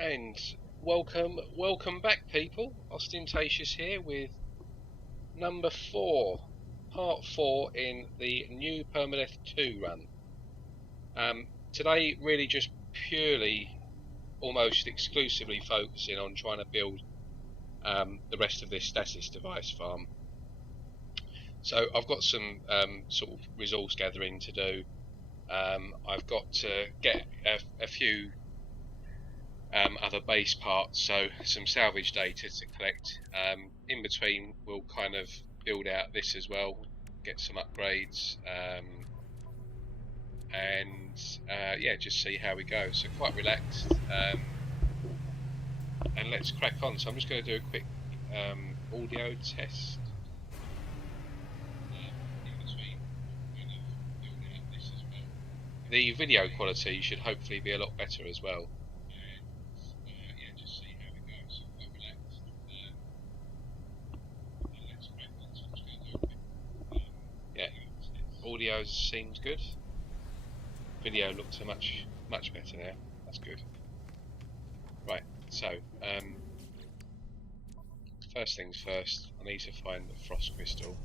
And welcome back, people. Ostentatious here with number 4, part 4 in the new Permadeath 2 run. Today, really just purely, almost exclusively focusing on trying to build the rest of this Stasis device farm. So I've got some sort of resource gathering to do. I've got to get a few other base parts, so some salvage data to collect. In between, we'll kind of build out this as well, get some upgrades, and yeah, just see how we go. So quite relaxed, and let's crack on. So I'm just going to do a quick audio test. The video quality should hopefully be a lot better as well. Audio seems good. Video looks much better now. That's good. Right, so first things first, I need to find the frost crystal.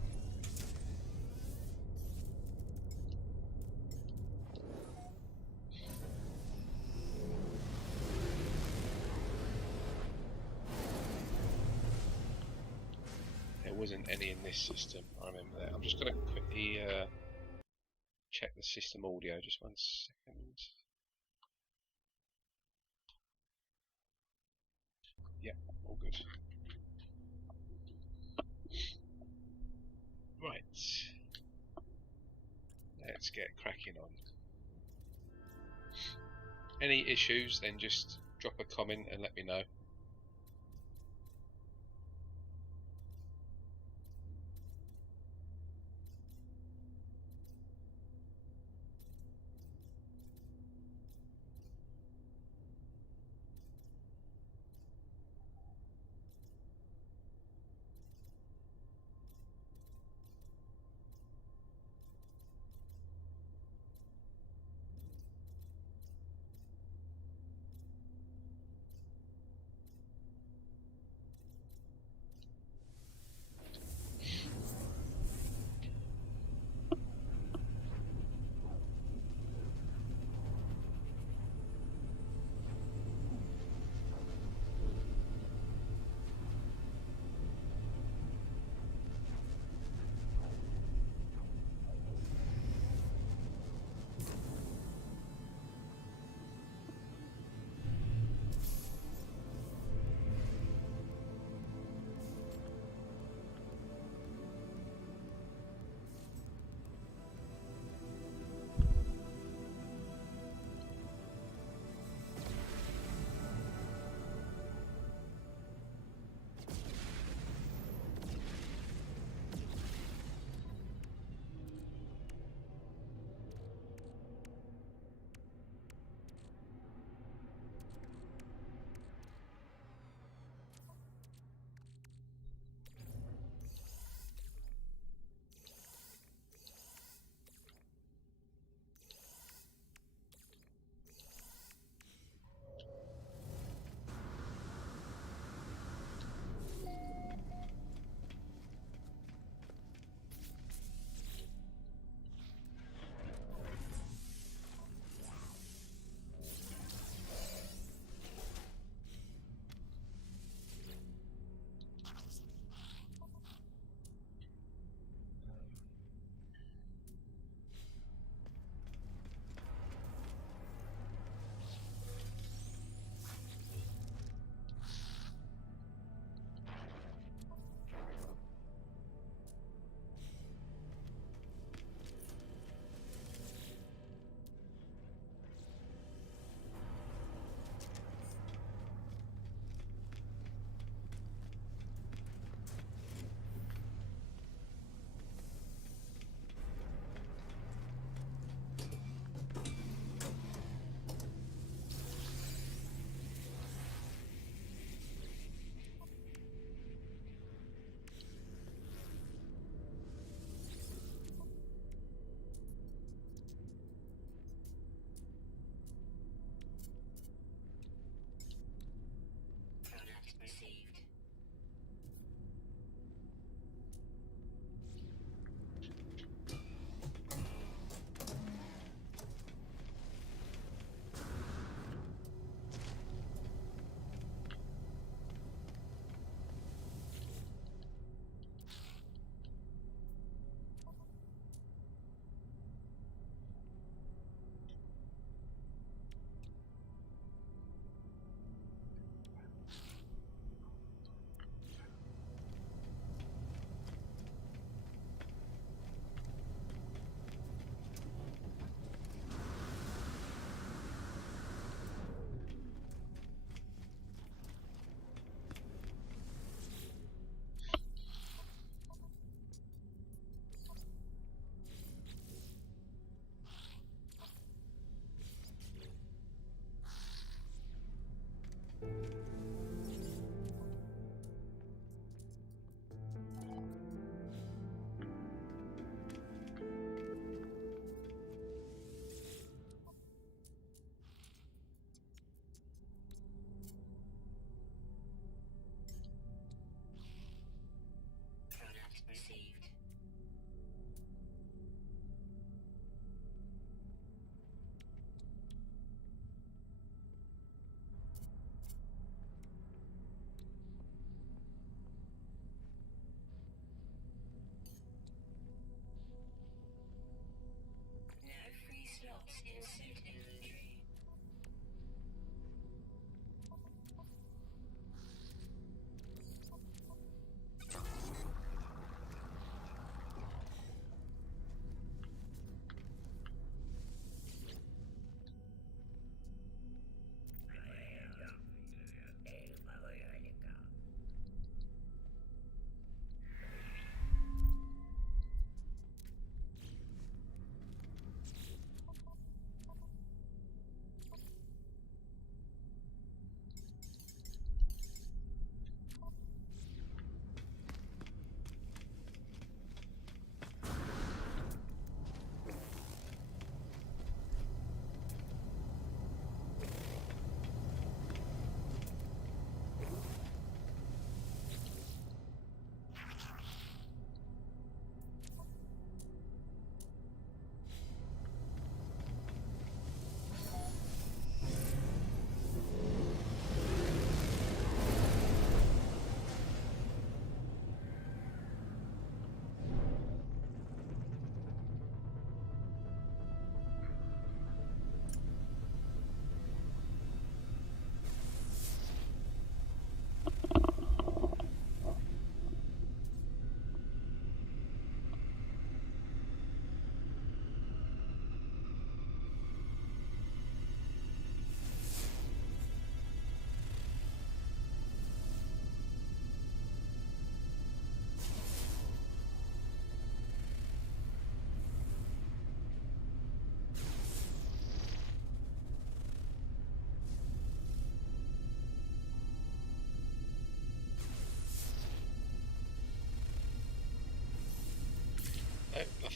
There wasn't any in this system, I remember that. I'm just going to quickly check the system audio, just 1 second. Yeah, all good. Right, let's get cracking on. Any issues, then just drop a comment and let me know.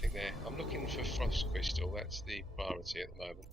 nothing there. I'm looking for frost crystal. That's the priority at the moment.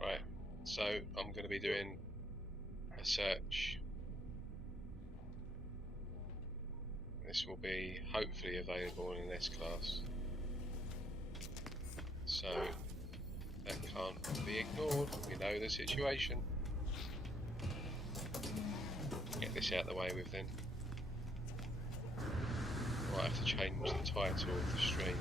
Right, so I'm going to be doing a search. This will be hopefully available in an S-class, so that can't be ignored. We know the situation. Get this out of the way with then. Might have to change the title of the stream.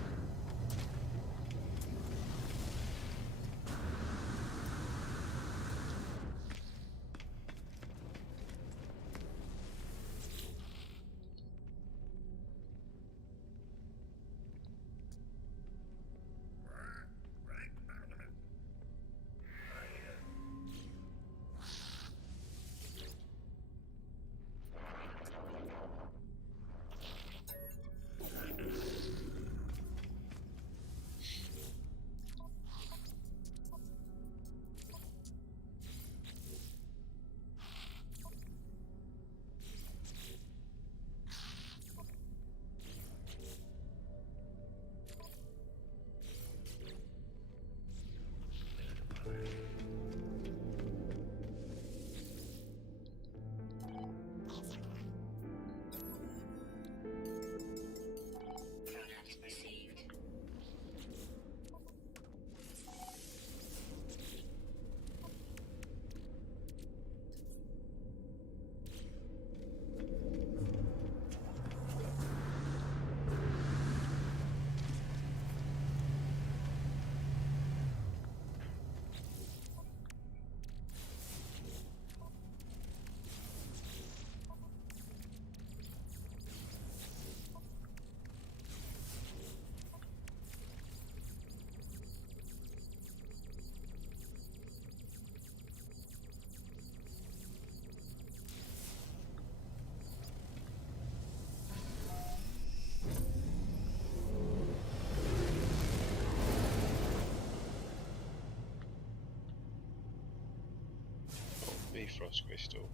Bifrost crystal.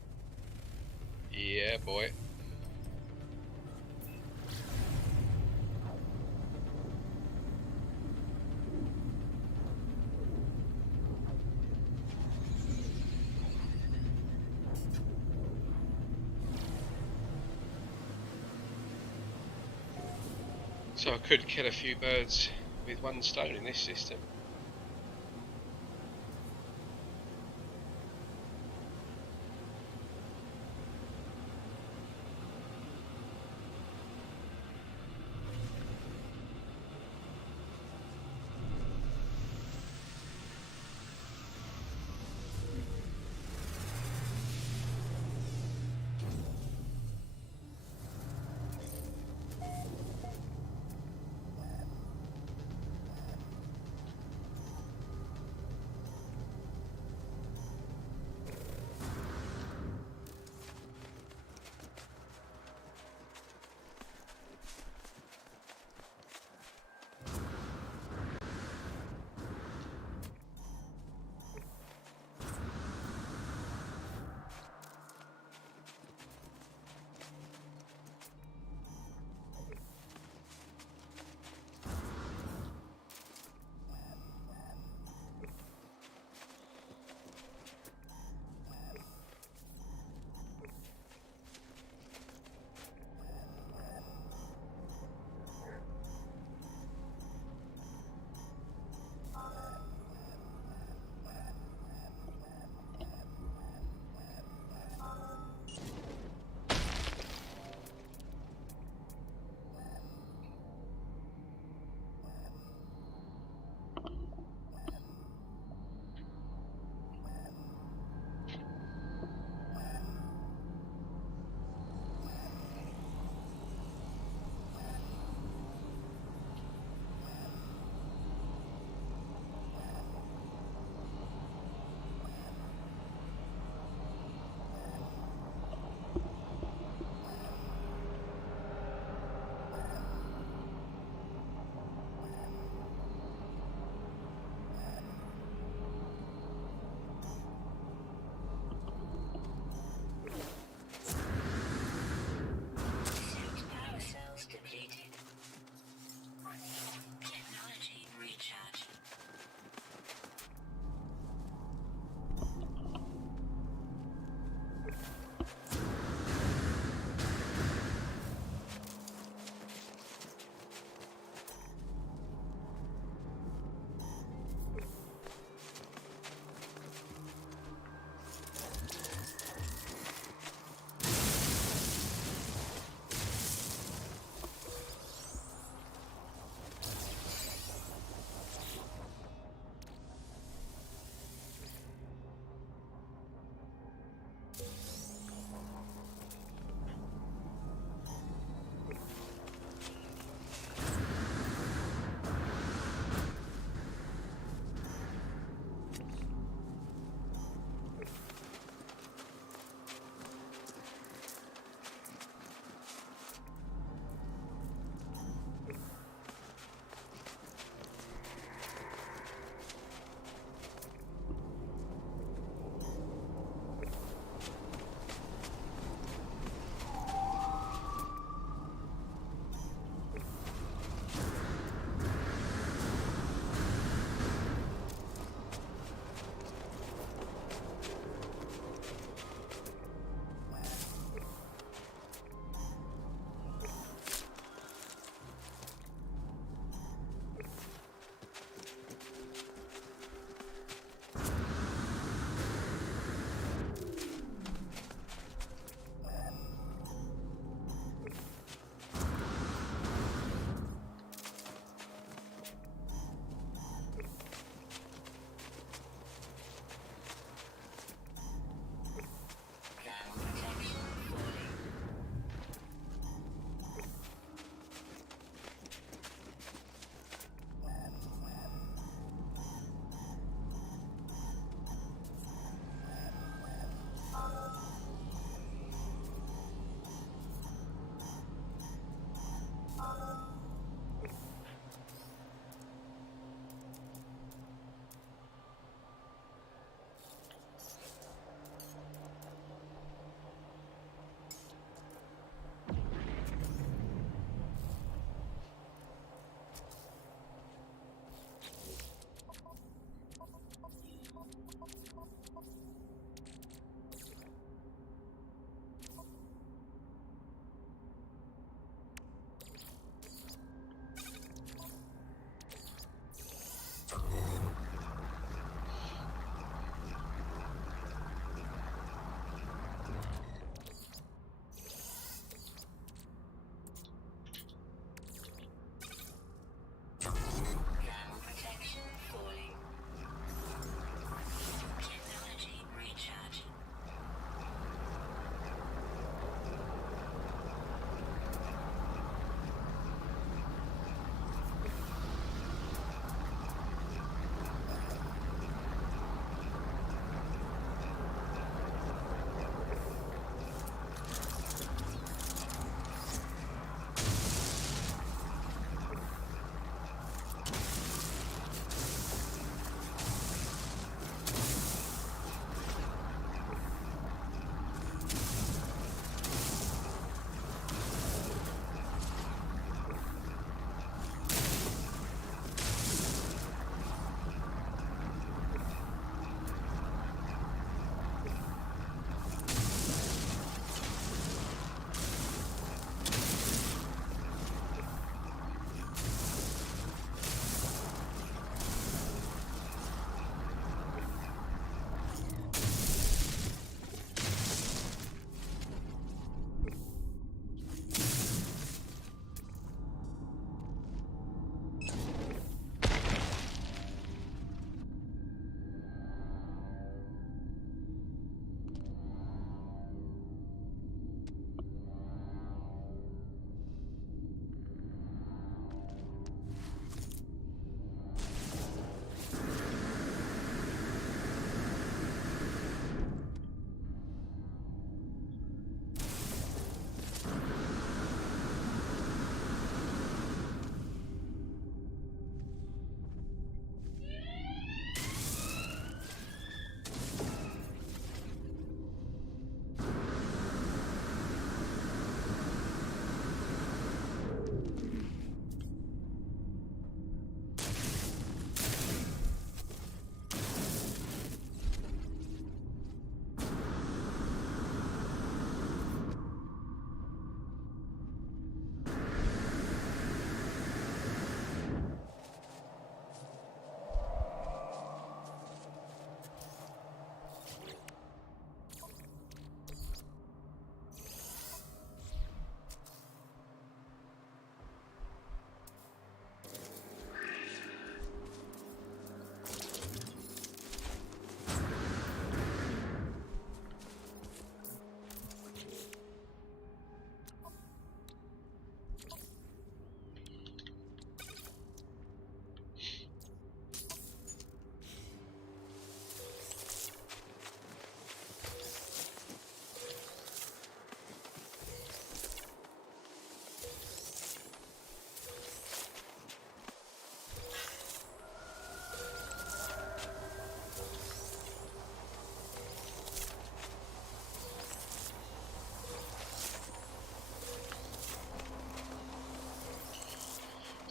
Yeah, boy. So I could kill a few birds with one stone in this system.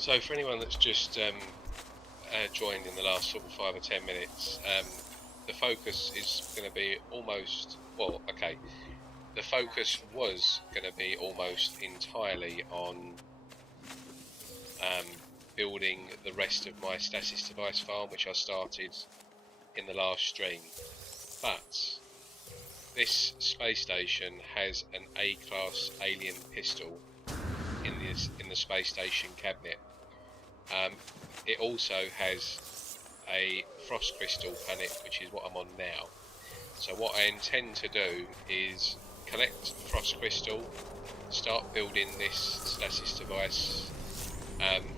So for anyone that's just joined in the last sort of 5 or 10 minutes, the focus is going to be almost, well, okay, the focus was going to be almost entirely on building the rest of my Stasis device farm, which I started in the last stream. But this space station has an A-class alien pistol in the space station cabinet. It also has a frost crystal planet, which is what I'm on now. So what I intend to do is collect frost crystal, start building this Stasis device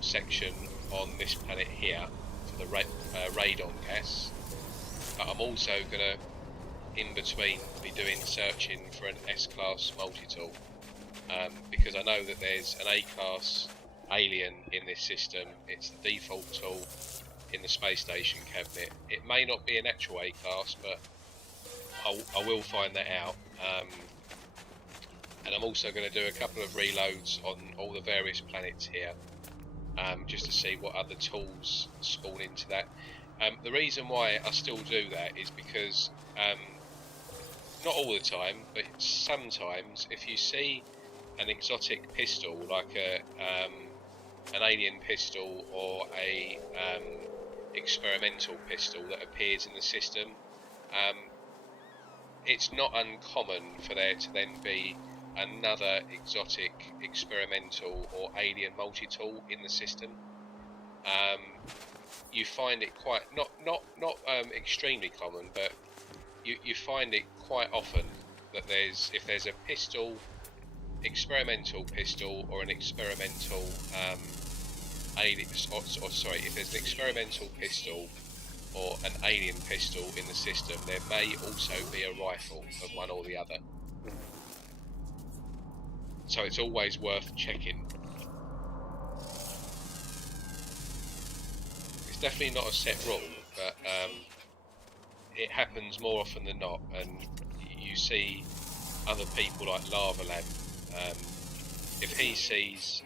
section on this planet here for the radon gas. But I'm also gonna, in between, be doing searching for an S-class multi-tool, because I know that there's an A-class alien in this system. It's the default tool in the space station cabinet. It may not be an actual A-class, but I will find that out. And I'm also going to do a couple of reloads on all the various planets here, just to see what other tools spawn into that. The reason why I still do that is because, not all the time, but sometimes if you see an exotic pistol, like an alien pistol or a experimental pistol that appears in the system, it's not uncommon for there to then be another exotic experimental or alien multi-tool in the system. You find it quite not extremely common, but you find it quite often that if there's a pistol, experimental pistol, or an experimental alien, if there's an experimental pistol or an alien pistol in the system, there may also be a rifle of one or the other. So it's always worth checking. It's definitely not a set rule, but it happens more often than not, and you see other people like Lava Lamp. If he sees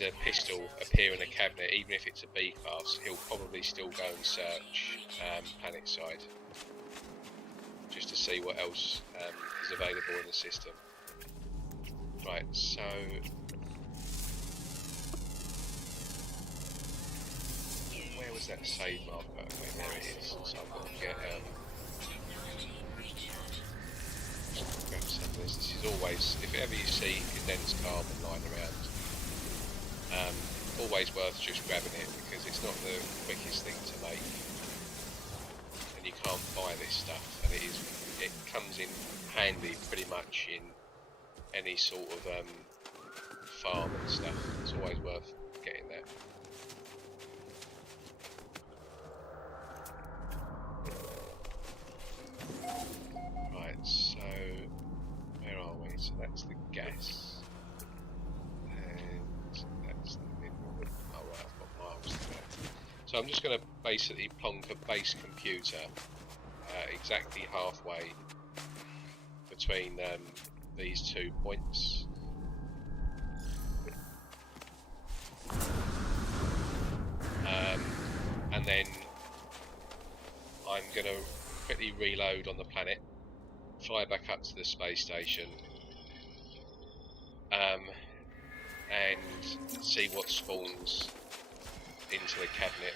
a pistol appear in a cabinet, even if it's a B class, he'll probably still go and search planet side, just to see what else is available in the system. Right, so where was that save marker? Okay, there it is. So I've got to get grab some of this. This is always, if ever you see condensed carbon lying around, always worth just grabbing it, because it's not the quickest thing to make, and you can't buy this stuff, and it comes in handy pretty much in any sort of farm and stuff. It's always worth getting that. Right, so where are we? So that's the gas, and that's the mineral. Oh right, I've got miles to go. So I'm just going to basically plonk a base computer exactly halfway between these 2 points. And then I'm going to quickly reload on the planet, fly back up to the space station, and see what spawns into the cabinet.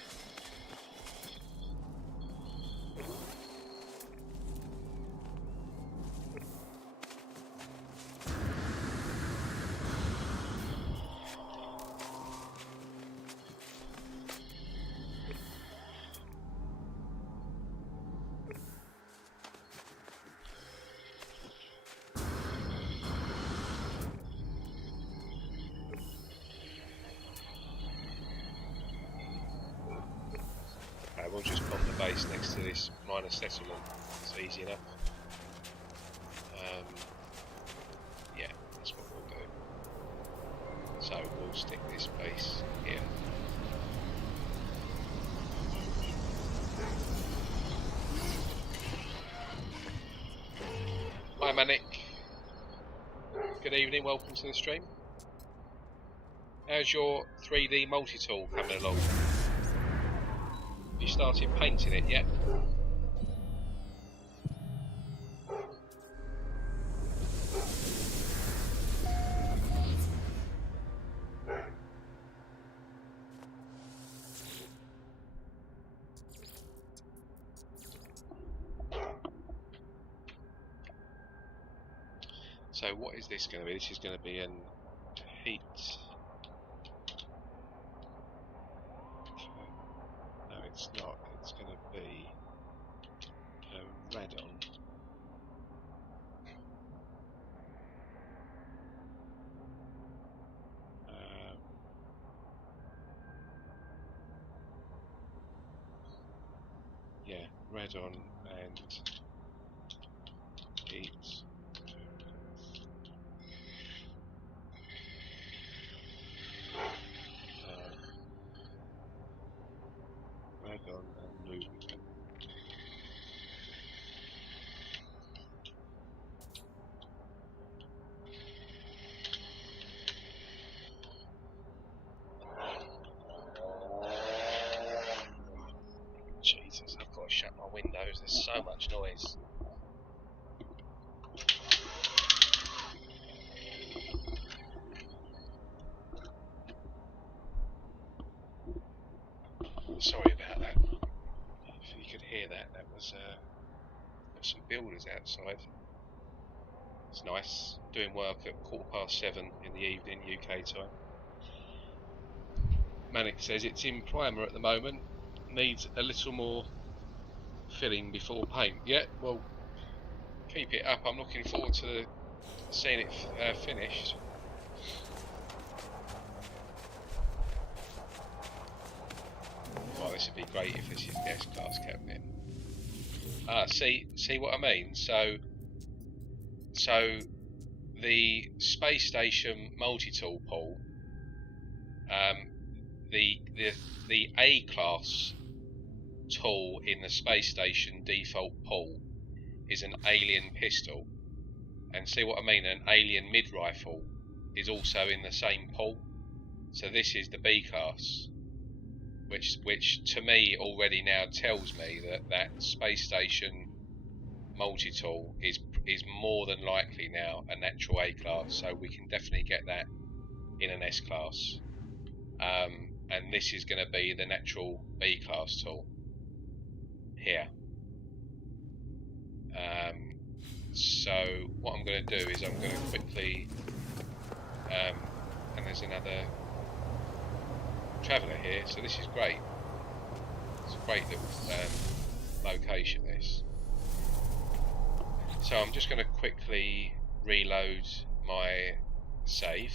We'll just bomb the base next to this minor settlement. It's easy enough. Yeah, that's what we'll do. So we'll stick this base here. Hi Manic. Good evening, welcome to the stream. how's your 3D multi-tool coming along? You started painting it yet? So what is this going to be? This is going to be an heat. No, it's not. It's going to be a radon. Yeah, radon and heat. Radon and lubricant. Jesus, I've got to shut my windows, there's so much noise. Sorry about that. If you could hear that, that was got some builders outside. It's nice, doing work at 7:15 in the evening UK time. Manic says it's in primer at the moment, needs a little more filling before paint. Yeah, well, keep it up. I'm looking forward to seeing it finished. Well, this would be great if this is the S-Class cabinet. See what I mean? So the space station multi-tool pool, the A-Class tool in the space station default pool is an alien pistol, and see what I mean? An alien mid-rifle is also in the same pool. So this is the B-Class, which to me already now tells me that space station multi-tool is more than likely now a natural A-Class, so we can definitely get that in an S-Class. And this is going to be the natural B-Class tool here. So what I'm going to do is I'm going to quickly, and there's another traveller here, so this is great. It's a great little location, this. So I'm just going to quickly reload my save.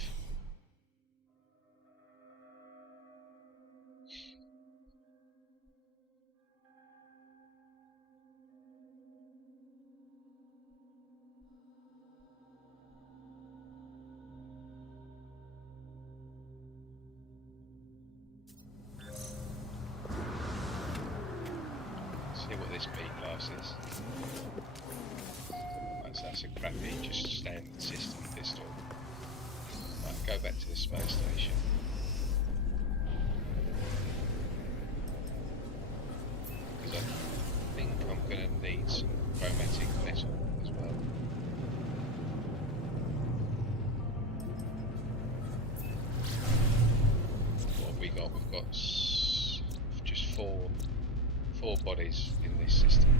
See what this B-Class is. Right, so that's a crappy, just standard system pistol. Right, go back to the space station. Because I think I'm going to need some chromatic metal as well. What have we got? We've got just four bodies in this system.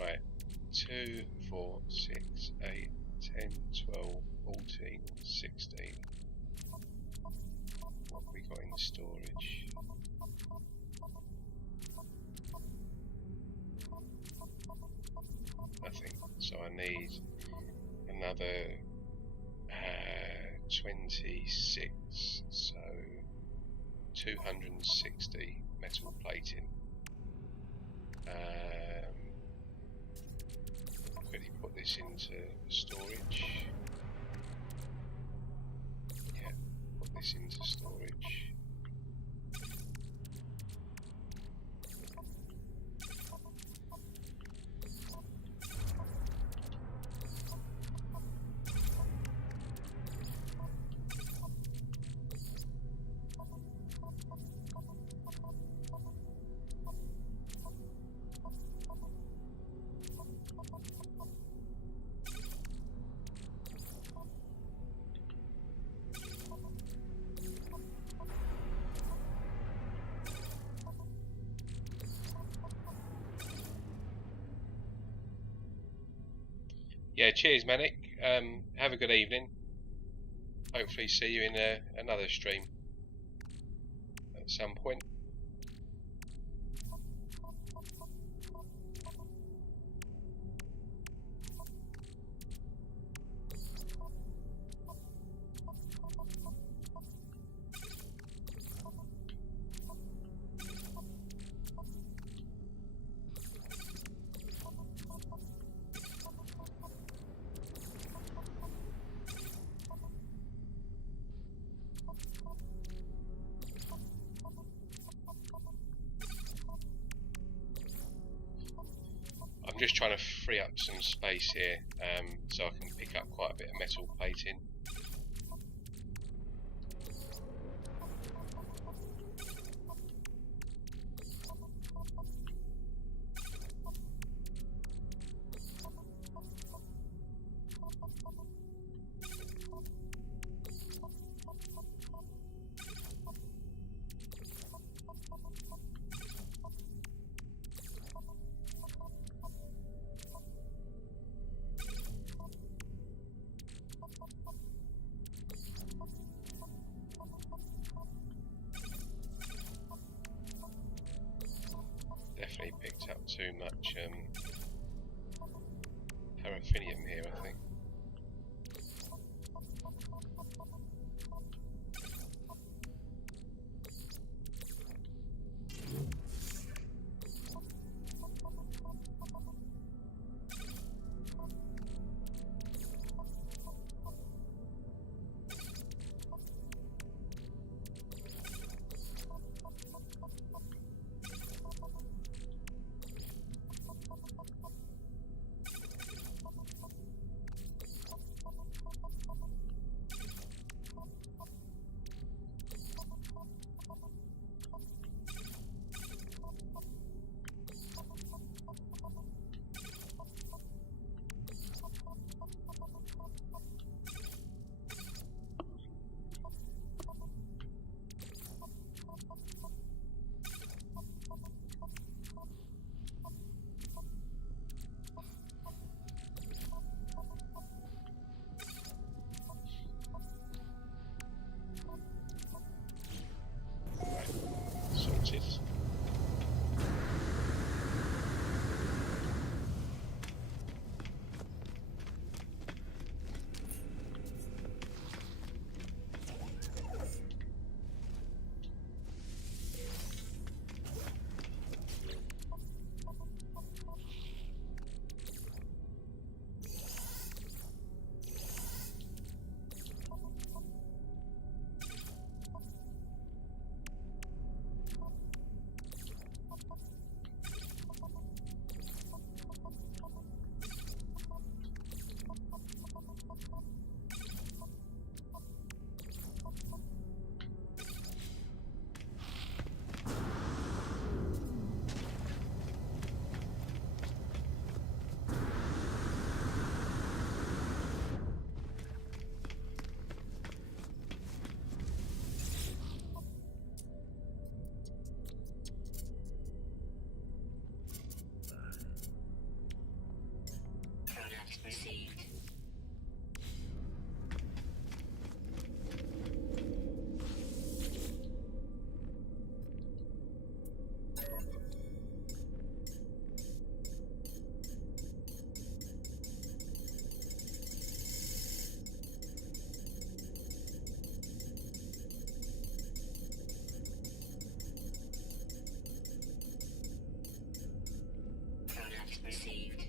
Right, 2, 4, 6, 8, 10, 12, 14, 16. got in storage? Nothing. So I need another 26. So 260 metal plating. Quickly put this into storage. Yeah, put this into storage. Yeah, cheers, Manic. Have a good evening. Hopefully see you in another stream at some point. I'm just trying to free up some space here, so I can pick up quite a bit of metal plating. Definitely picked up too much paraffinium here, I think. Sorted. received.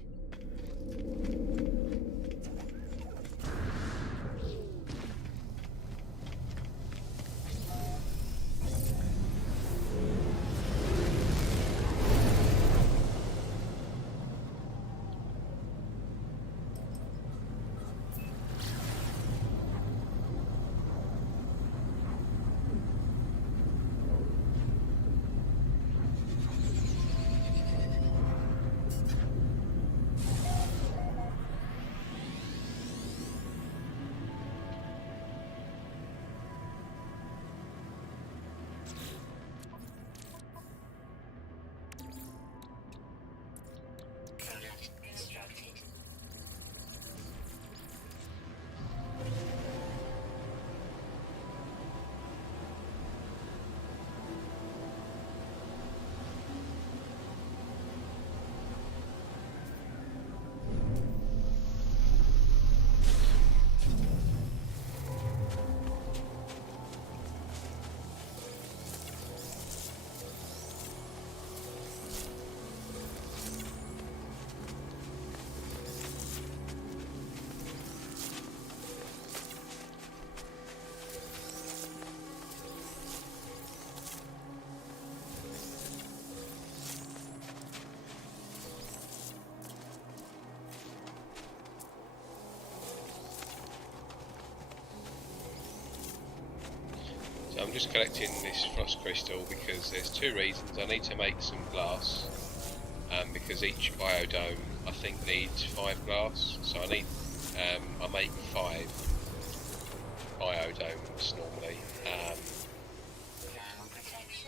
Product constructed. So I'm just collecting this frost crystal because there's two reasons. I need to make some glass, because each biodome I think needs 5 glass. So I need, I make 5 biodomes normally.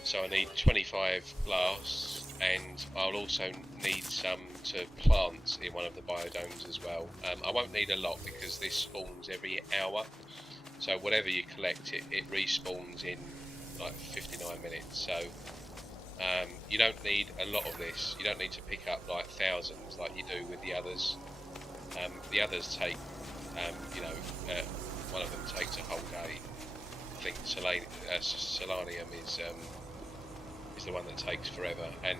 So I need 25 glass, and I'll also need some to plant in one of the biodomes as well. I won't need a lot because this spawns every hour. So whatever you collect, it respawns in like 59 minutes. So you don't need a lot of this. You don't need to pick up like thousands like you do with the others. The others take, one of them takes a whole day. I think Solanium is the one that takes forever, and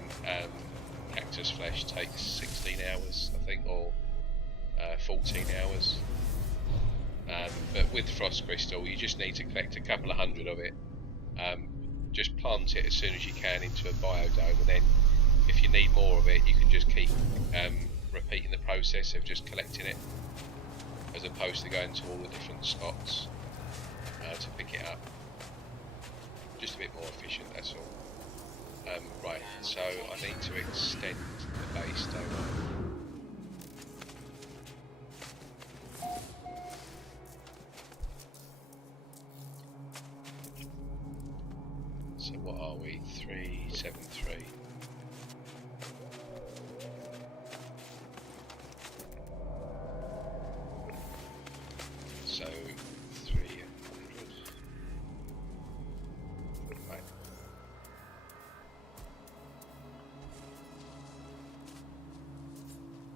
cactus flesh takes 16 hours, I think, or 14 hours. But with frost crystal, you just need to collect a couple of hundred of it. Just plant it as soon as you can into a biodome, and then if you need more of it, you can just keep repeating the process of just collecting it, as opposed to going to all the different spots to pick it up. Just a bit more efficient, that's all. Right, so I need to extend the base, don't I? So what are we? 373. So 300. Right.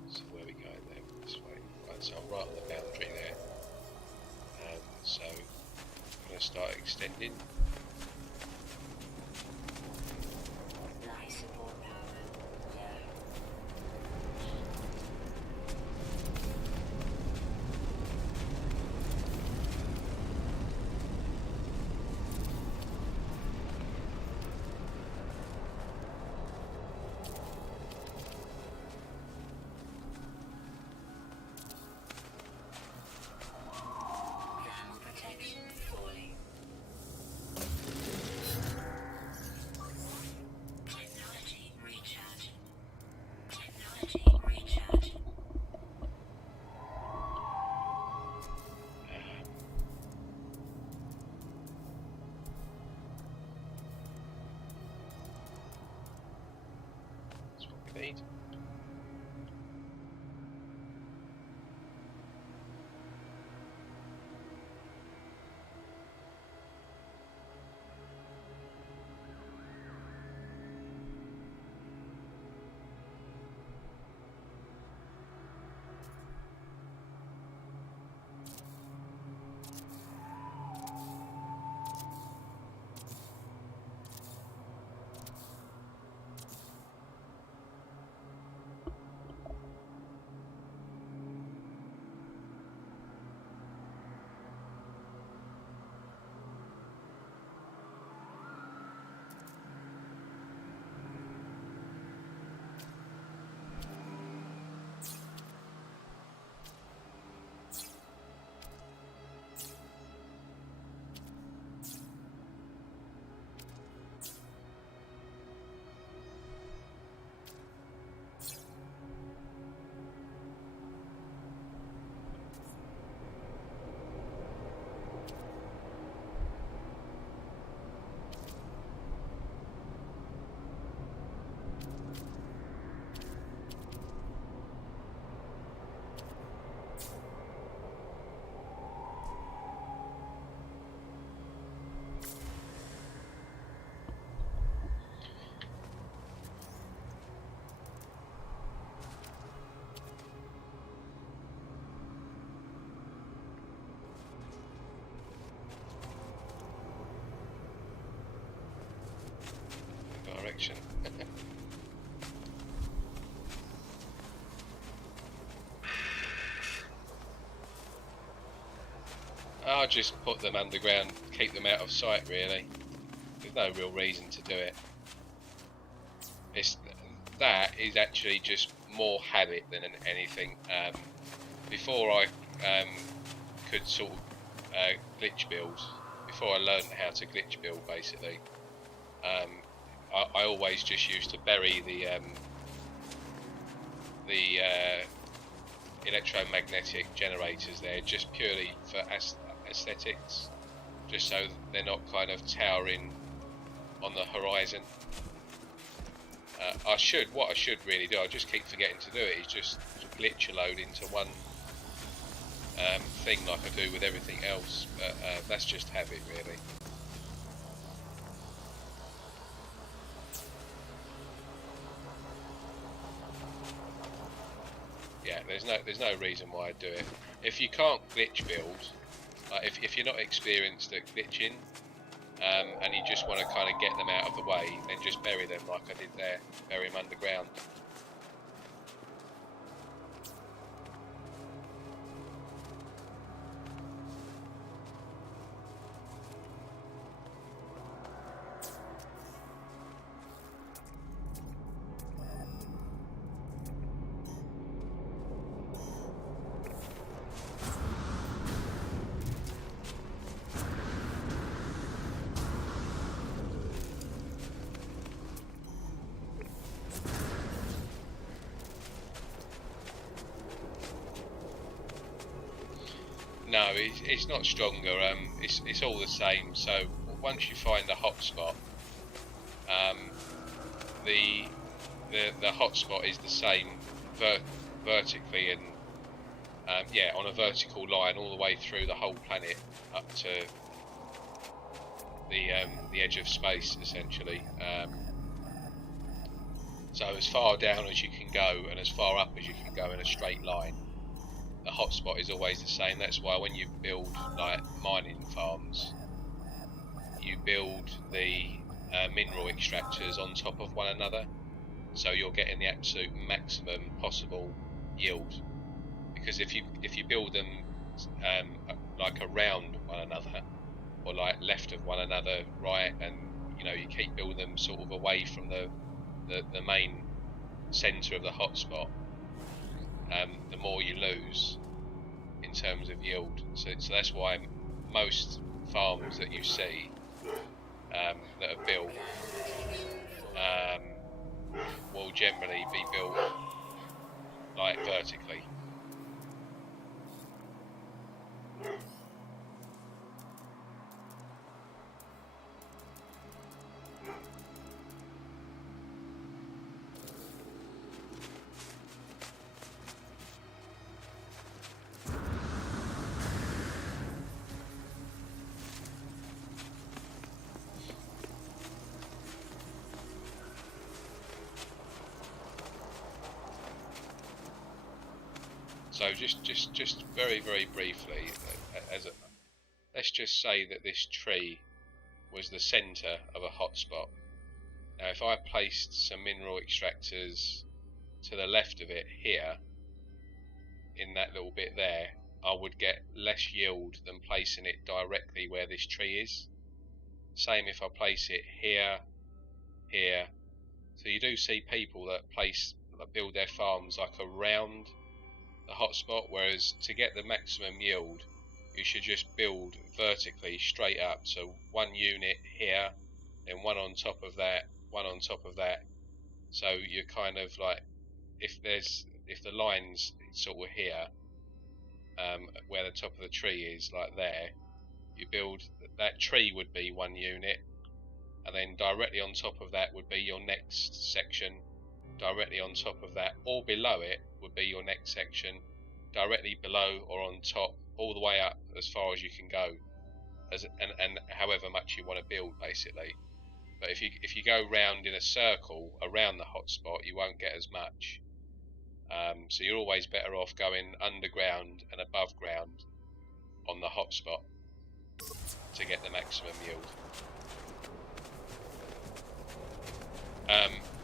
So where are we going then? This way. Right, so I'm right on the boundary there. So I'm going to start extending. Need. direction. I'll just put them underground, keep them out of sight really. There's no real reason to do it. That is actually just more habit than anything. Before I could sort of glitch build, before I learned how to glitch build basically, I always just used to bury the electromagnetic generators there just purely for aesthetics, just so they're not kind of towering on the horizon. What I should really do, I just keep forgetting to do it, is just glitch a load into one thing like I do with everything else, but that's just habit really. Yeah, there's no reason why I do it. If you can't glitch build, if you're not experienced at glitching, and you just want to kind of get them out of the way, then just bury them like I did there, bury them underground. No, it's not stronger. It's all the same. So once you find a hotspot, the hotspot is the same vertically and yeah, on a vertical line all the way through the whole planet up to the edge of space, essentially. So as far down as you can go and as far up as you can go in a straight line, the hotspot is always the same. That's why when you build like mining farms, you build the mineral extractors on top of one another, so you're getting the absolute maximum possible yield. Because if you build them like around one another, or like left of one another, right, and you know you keep building them sort of away from the main centre of the hotspot, the more you lose in terms of yield. So that's why most farms that you see that are built will generally be built like vertically. So just very briefly, let's just say that this tree was the centre of a hotspot. Now, if I placed some mineral extractors to the left of it here, in that little bit there, I would get less yield than placing it directly where this tree is. Same if I place it here, here. So you do see people that build their farms like around the hotspot, whereas to get the maximum yield you should just build vertically straight up. So one unit here, then one on top of that, one on top of that. So you're kind of like, if the line's sort of here, where the top of the tree is, like there, you build that tree would be one unit, and then directly on top of that would be your next section. Directly on top of that or below it would be your next section, directly below or on top, all the way up as far as you can go, and however much you want to build basically. But if you go round in a circle around the hotspot, you won't get as much. So you're always better off going underground and above ground on the hotspot to get the maximum yield.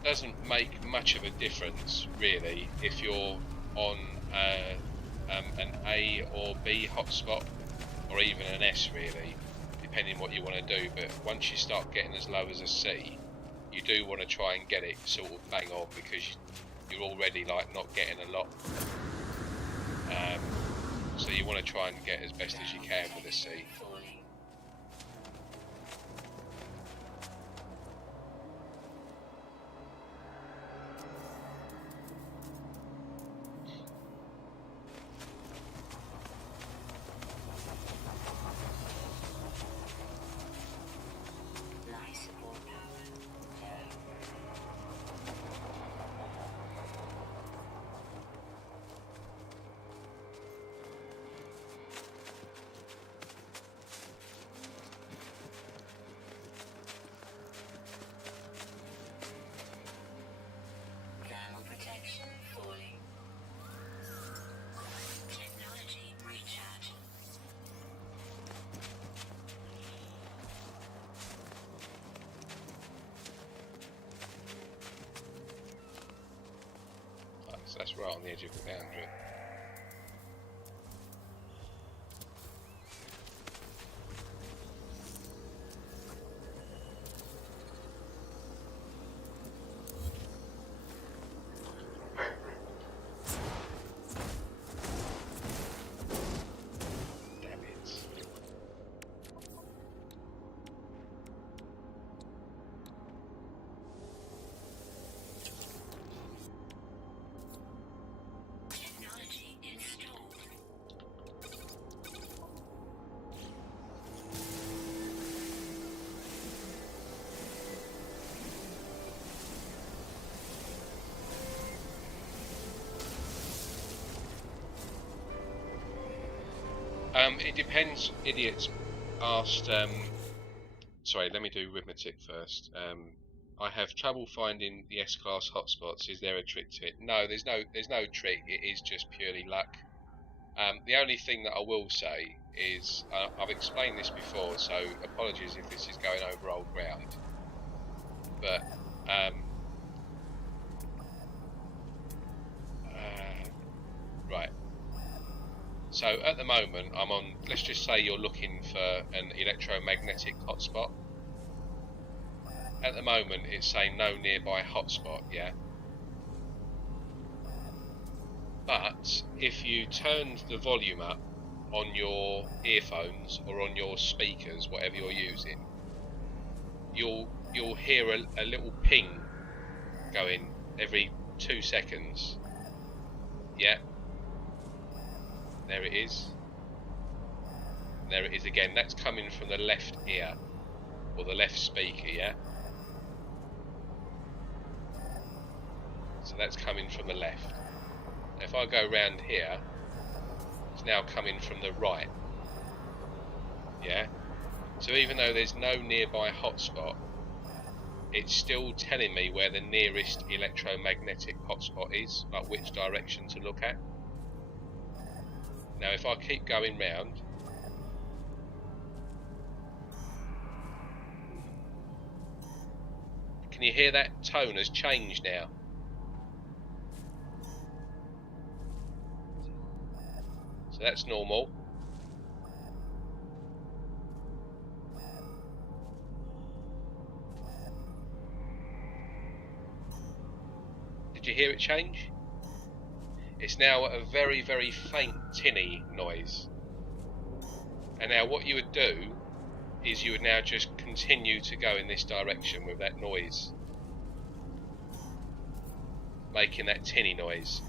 doesn't make much of a difference really if you're on an A or B hotspot, or even an S really, depending what you want to do. But once you start getting as low as a C, you do want to try and get it sort of bang on, because you're already like not getting a lot. So you want to try and get as best as you can with a C. So that's right on the edge of the boundary. It depends. Idiots asked. Sorry, let me do arithmetic first. I have trouble finding the S-class hotspots. Is there a trick to it? No, there's no trick. It is just purely luck. The only thing that I will say is I've explained this before, so apologies if this is going over old ground. But right. So at the moment, I'm on, let's just say you're looking for an electromagnetic hotspot. At the moment, it's saying no nearby hotspot, yeah? But if you turned the volume up on your earphones or on your speakers, whatever you're using, you'll hear a little ping going every 2 seconds. Yeah. There it is. There it is again. That's coming from the left ear, or the left speaker, yeah? So that's coming from the left. If I go round here, it's now coming from the right. Yeah? So even though there's no nearby hotspot, it's still telling me where the nearest electromagnetic hotspot is, like which direction to look at. Now if I keep going round, can you hear that tone has changed now? So that's normal. Did you hear it change? It's now a very, very faint tinny noise. And now what you would do is you would now just continue to go in this direction with that noise, making that tinny noise.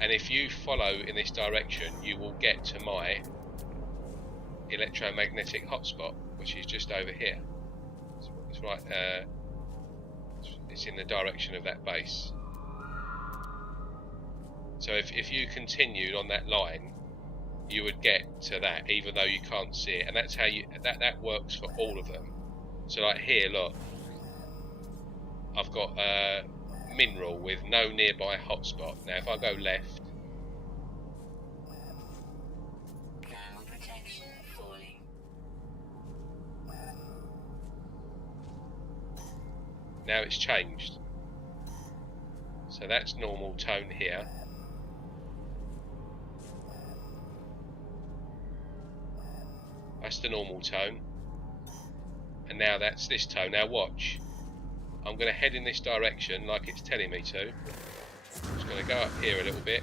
And if you follow in this direction, you will get to my electromagnetic hotspot, which is just over here. It's right, it's in the direction of that base. So if you continued on that line, you would get to that, even though you can't see it. And that's how you that works for all of them. So like here, look, I've got a mineral with no nearby hotspot. Now if I go left, now it's changed. So that's normal tone here. That's the normal tone. And now that's this tone. Now watch. I'm going to head in this direction like it's telling me to. I'm just going to go up here a little bit.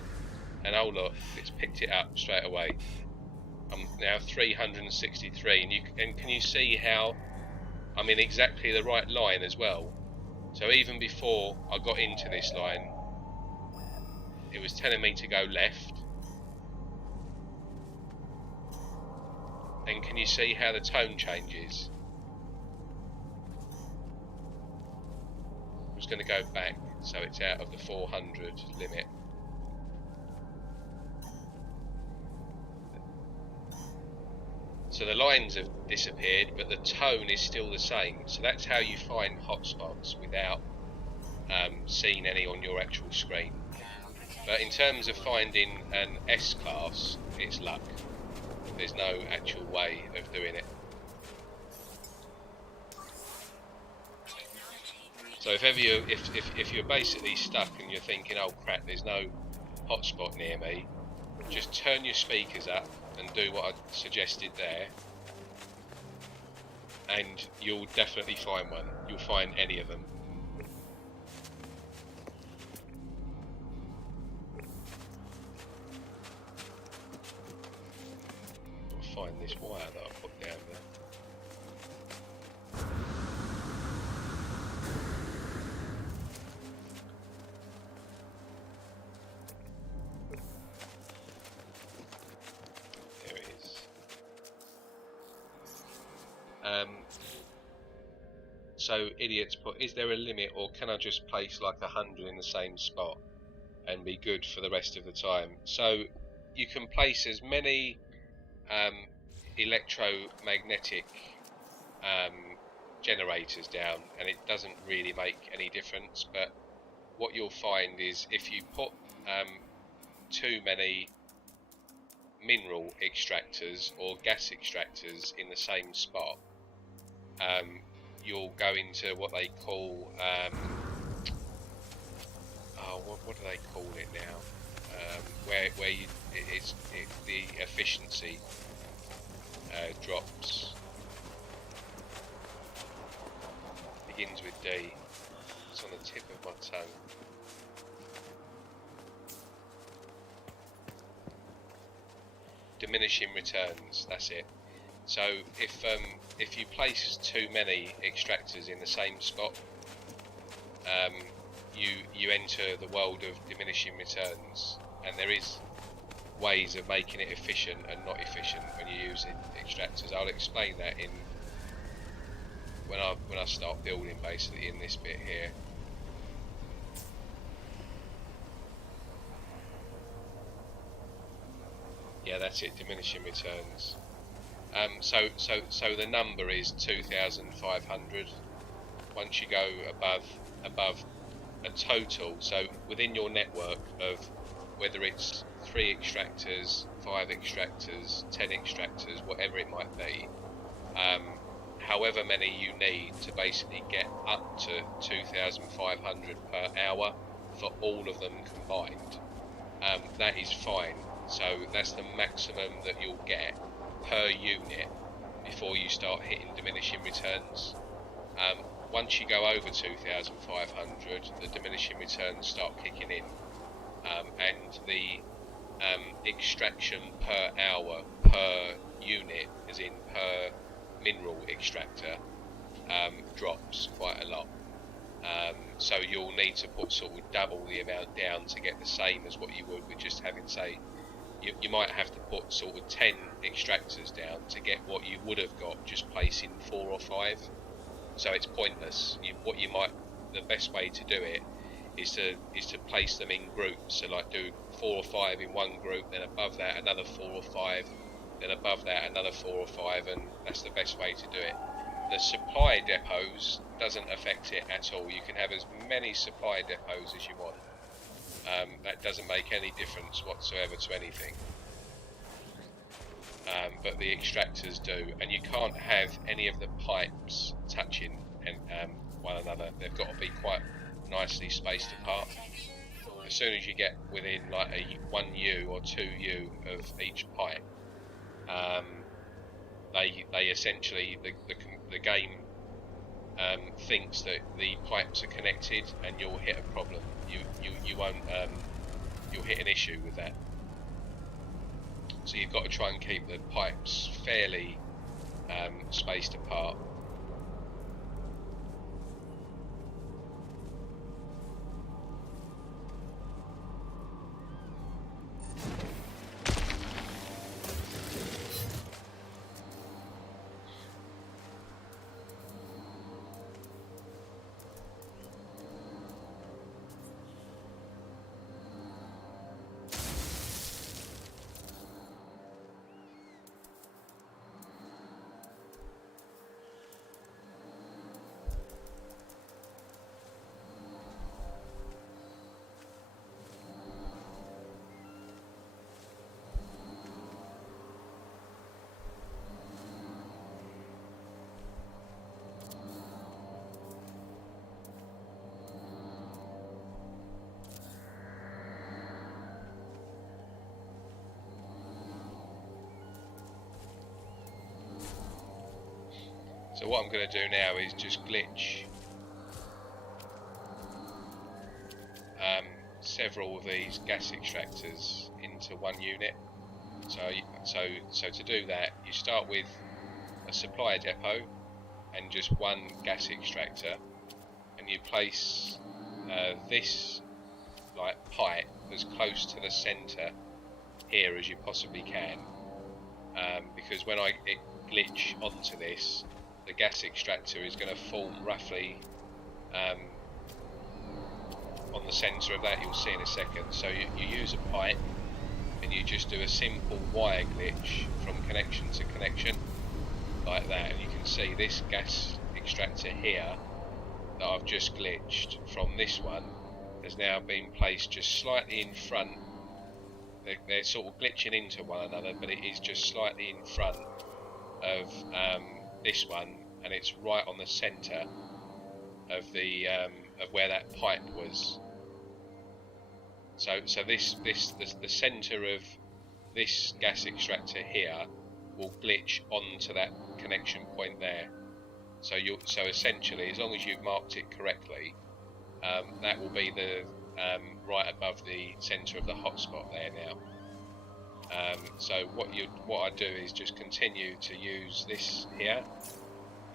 And oh look, it's picked it up straight away. I'm now 363. And can you see how I'm in exactly the right line as well? So even before I got into this line, it was telling me to go left. And can you see how the tone changes? I'm just going to go back so it's out of the 400 limit. So the lines have disappeared, but the tone is still the same. So that's how you find hotspots without seeing any on your actual screen. But in terms of finding an S-class, it's luck. There's no actual way of doing it. So if you're basically stuck and you're thinking, oh crap, there's no hotspot near me, just turn your speakers up and do what I suggested there, and you'll definitely find one. You'll find any of them. I'll find this wire that I put down there. So idiots put, is there a limit, or can I just place like 100 in the same spot and be good for the rest of the time? So you can place as many electromagnetic generators down, and it doesn't really make any difference. But what you'll find is if you put too many mineral extractors or gas extractors in the same spot, you'll go into what they call what do they call it now? Where the efficiency drops. Begins with D. It's on the tip of my tongue. Diminishing returns. That's it. So if you place too many extractors in the same spot, you enter the world of diminishing returns, and there is ways of making it efficient and not efficient when you're using extractors. I'll explain that in when I start building, basically in this bit here. Yeah, that's it. Diminishing returns. So the number is 2,500. Once you go above a total, so within your network of whether it's 3 extractors, 5 extractors, 10 extractors, whatever it might be, however many you need to basically get up to 2,500 per hour for all of them combined, that is fine. So that's the maximum that you'll get per unit before you start hitting diminishing returns. Once you go over 2,500, the diminishing returns start kicking in, and the extraction per hour per unit, as in per mineral extractor, drops quite a lot. So you'll need to put sort of double the amount down to get the same as what you would with just having, say, you might have to put sort of 10 extractors down to get what you would have got just placing 4 or 5. So it's pointless. The best way to do it is to place them in groups. So like do 4 or 5 in one group, then above that another 4 or 5, then above that another 4 or 5, and that's the best way to do it. The supply depots doesn't affect it at all. You can have as many supply depots as you want. That doesn't make any difference whatsoever to anything. But the extractors do, and you can't have any of the pipes touching one another. They've got to be quite nicely spaced apart. as soon as you get within like a 1U or 2U of each pipe, they essentially the game thinks that the pipes are connected, and you'll hit a problem. You won't you'll hit an issue with that. So you've got to try and keep the pipes fairly spaced apart. So what I'm going to do now is just glitch several of these gas extractors into one unit. So to do that, you start with a supply depot and just one gas extractor, and you place this like pipe as close to the centre here as you possibly can, because when I glitch onto this, the gas extractor is going to form roughly on the centre of that. You'll see in a second. So you use a pipe and you just do a simple wire glitch from connection to connection like that, and you can see this gas extractor here that I've just glitched from this one has now been placed just slightly in front. They're sort of glitching into one another, but it is just slightly in front of this one, and it's right on the centre of the of where that pipe was. So the centre of this gas extractor here will glitch onto that connection point there. So essentially, as long as you've marked it correctly, that will be the right above the centre of the hotspot there now. So what I do is just continue to use this here.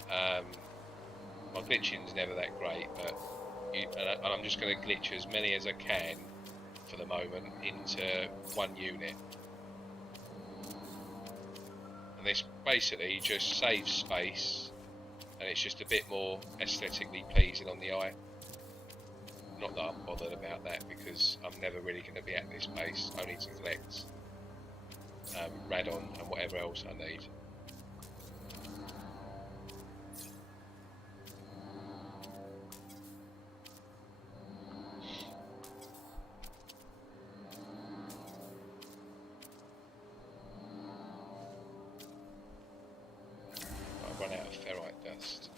My glitching's never that great, but and I'm just going to glitch as many as I can for the moment into one unit, and this basically just saves space, and it's just a bit more aesthetically pleasing on the eye. Not that I'm bothered about that, because I'm never really going to be at this base, only to collect radon and whatever else I need. I've run out of ferrite dust.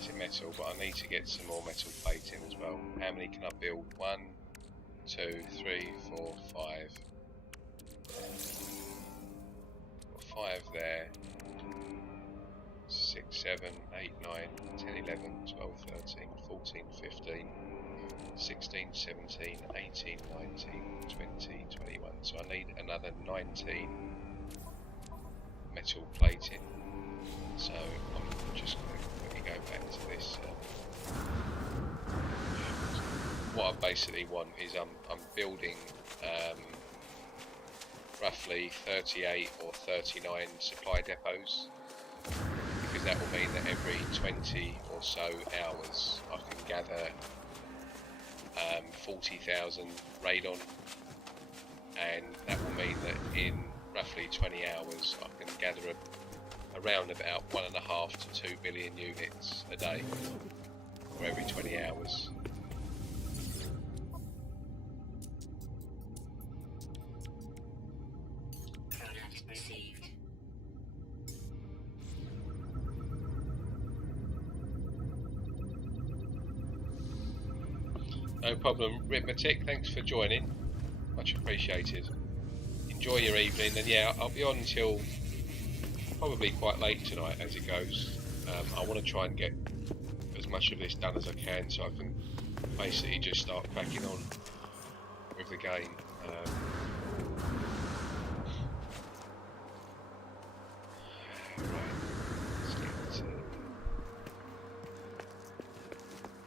automatic metal, but I need to get some more metal plating as well. How many can I build? 1, 2, 3, 4, 5. Got 5 there. 6, 7, 8, 9, 10, 11, 12, 13, 14, 15, 16, 17, 18, 19, 20, 21. So I need another 19 metal plating. So I'm just going to quickly go back to this. What I basically want is I'm building roughly 38 or 39 supply depots, because that will mean that every 20 or so hours I can gather 40,000 radon, and that will mean that in roughly 20 hours I can gather around about 1.5 to 2 billion units a day for every 20 hours. Product received. No problem, Rhythmatic, thanks for joining, much appreciated. Enjoy your evening, and yeah, I'll be on until probably quite late tonight as it goes. I want to try and get as much of this done as I can, so I can basically just start cracking on with the game. Right, let's get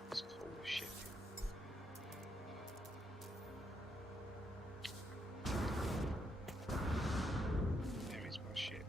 let's call the ship. There is my ship.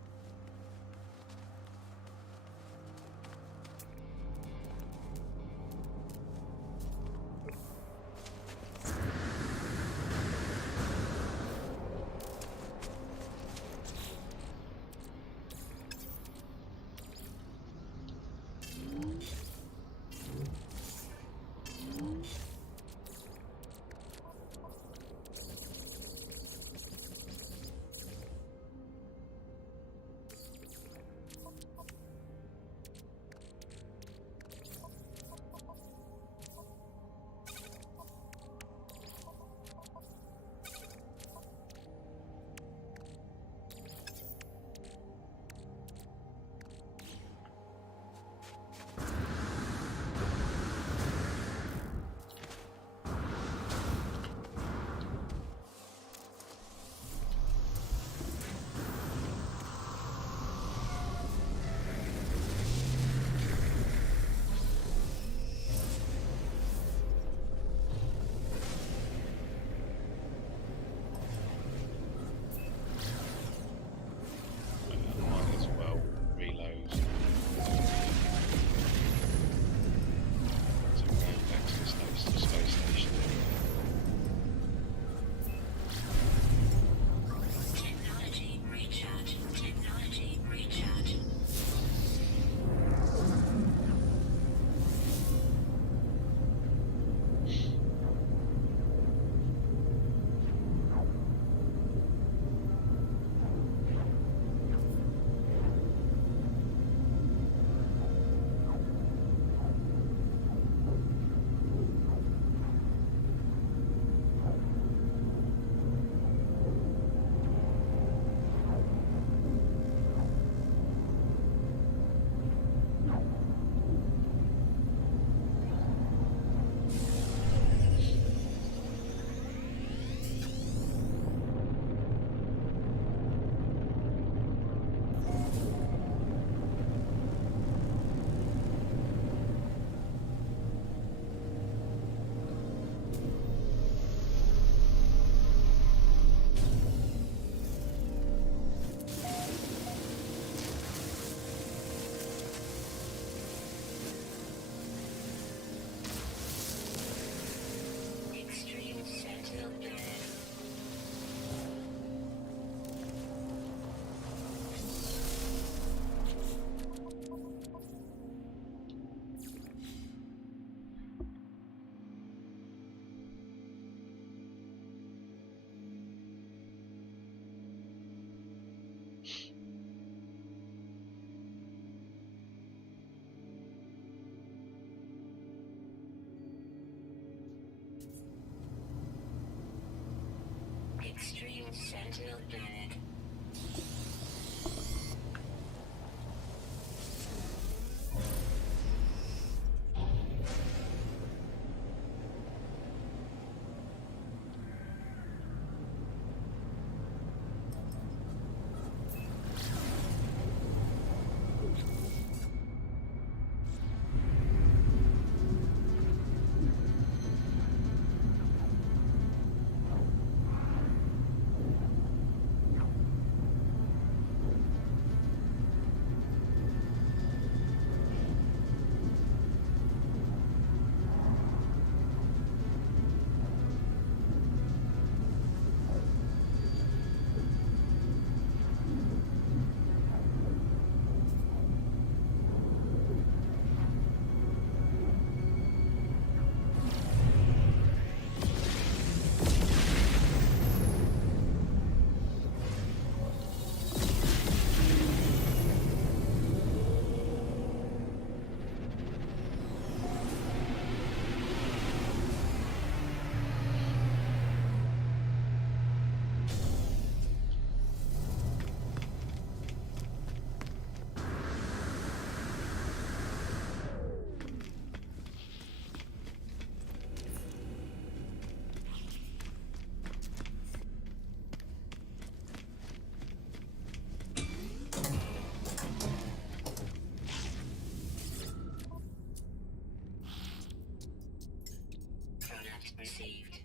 received.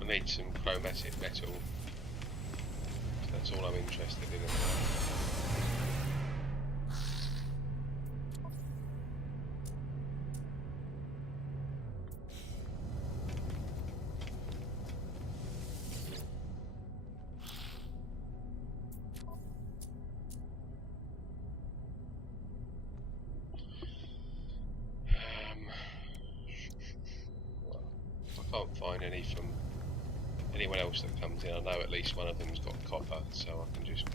I need some chromatic metal. So that's all I'm interested in. I can't find any from anyone else that comes in. I know at least one of them's got copper, so I can just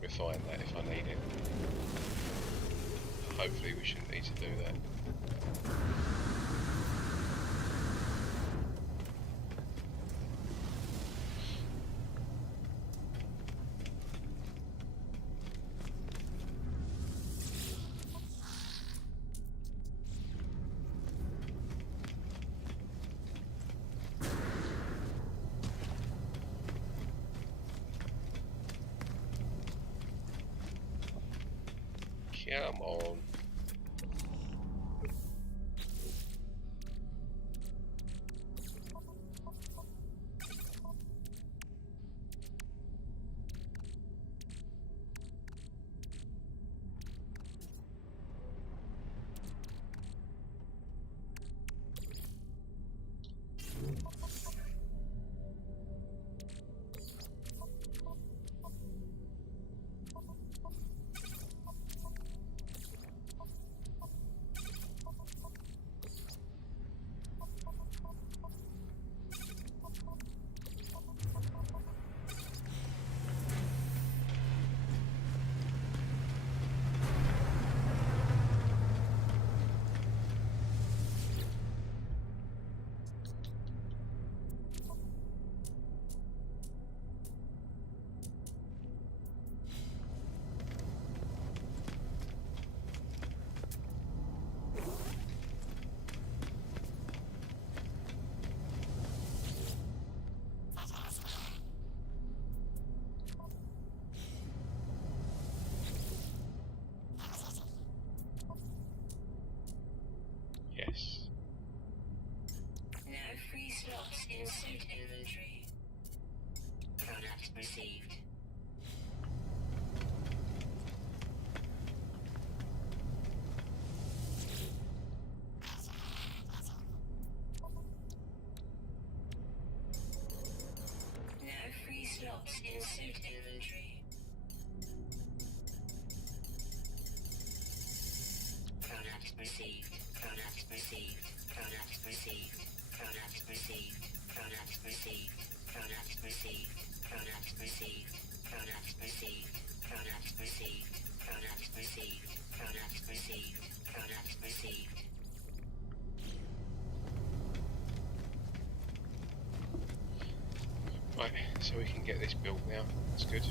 refine that if I need it. Hopefully we shouldn't need to do that. Come on. Yes. No free slots in suit inventory. Product received. No free slots in suit inventory. Product received. Product received. Product received. Product received. Product received. Product received. Product received. Product received. Product received. Product received. Product received. Product received. Right, so we can get this built now. That's good.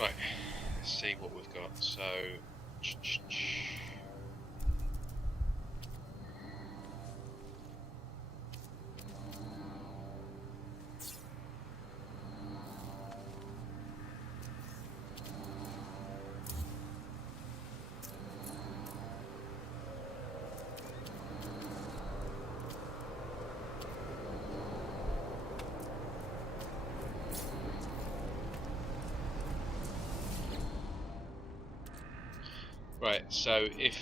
Right, let's see what we've got. So, right, so if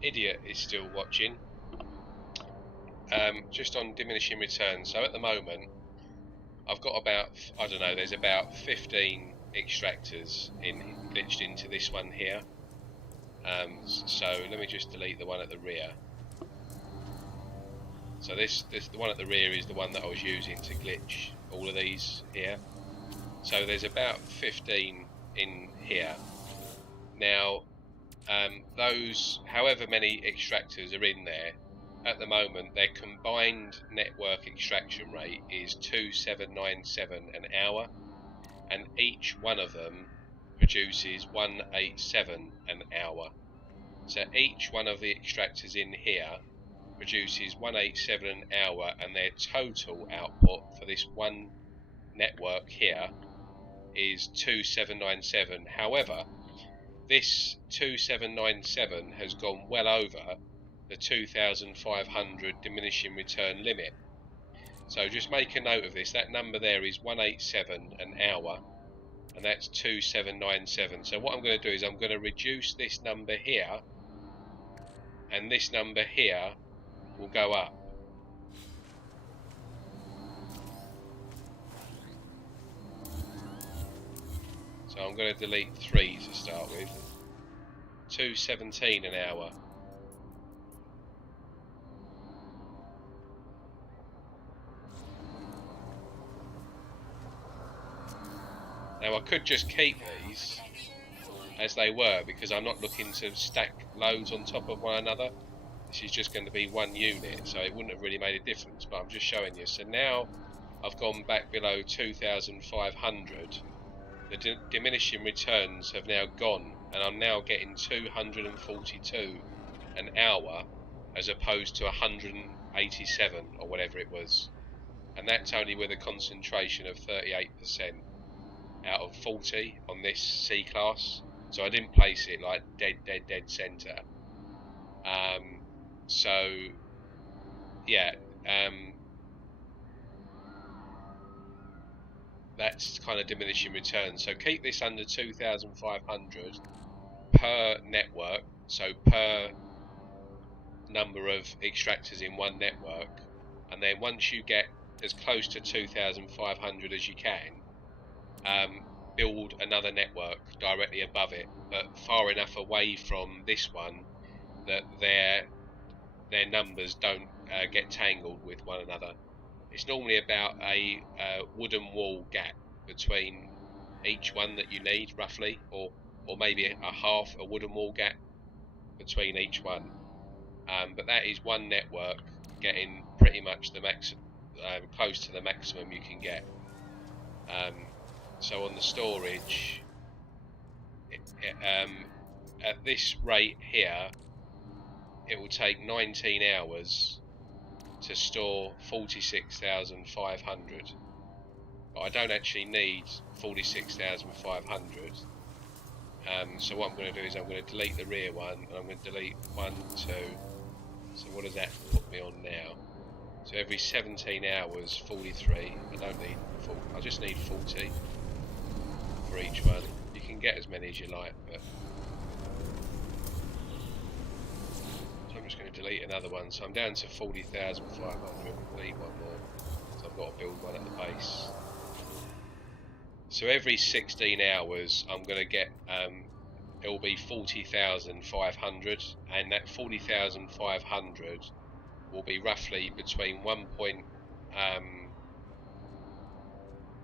Idiot is still watching, just on diminishing returns, so at the moment I've got about, I don't know, there's about 15 extractors glitched into this one here. So let me just delete the one at the rear. So the one at the rear is the one that I was using to glitch all of these here. So there's about 15 in here. Now, those, however many extractors are in there, at the moment their combined network extraction rate is 2797 an hour, and each one of them produces 187 an hour. So each one of the extractors in here produces 187 an hour, and their total output for this one network here is 2797. However, this 2797 has gone well over the 2500 diminishing return limit. So just make a note of this. That number there is 187 an hour, and that's 2797. So what I'm going to do is I'm going to reduce this number here, and this number here will go up. So I'm going to delete 3 to start with. 217 an hour. Now I could just keep these as they were, because I'm not looking to stack loads on top of one another. This is just going to be one unit, so it wouldn't have really made a difference, but I'm just showing you. So now I've gone back below 2500. The diminishing returns have now gone, and I'm now getting 242 an hour as opposed to 187 or whatever it was. And that's only with a concentration of 38% out of 40 on this C class. So I didn't place it like dead center. So yeah, that's kind of diminishing returns. So keep this under 2500 per network, so per number of extractors in one network, and then once you get as close to 2500 as you can, build another network directly above it, but far enough away from this one that their numbers don't get tangled with one another. It's normally about a wooden wall gap between each one that you need, roughly, or maybe a half a wooden wall gap between each one. But that is one network getting pretty much the close to the maximum you can get. So on the storage, at this rate here, it will take 19 hours to store 46,500. But I don't actually need 46,500. So what I'm going to do is I'm going to delete the rear one, and I'm going to delete 1, 2. So what does that put me on now? So every 17 hours, 43. I don't need 40. I just need 40 for each one. You can get as many as you like, but so I'm just going to delete another one. So I'm down to 40,500. Delete one more. So I've got to build one at the base. So every 16 hours, I'm going to get it will be 40,500, and that 40,500 will be roughly between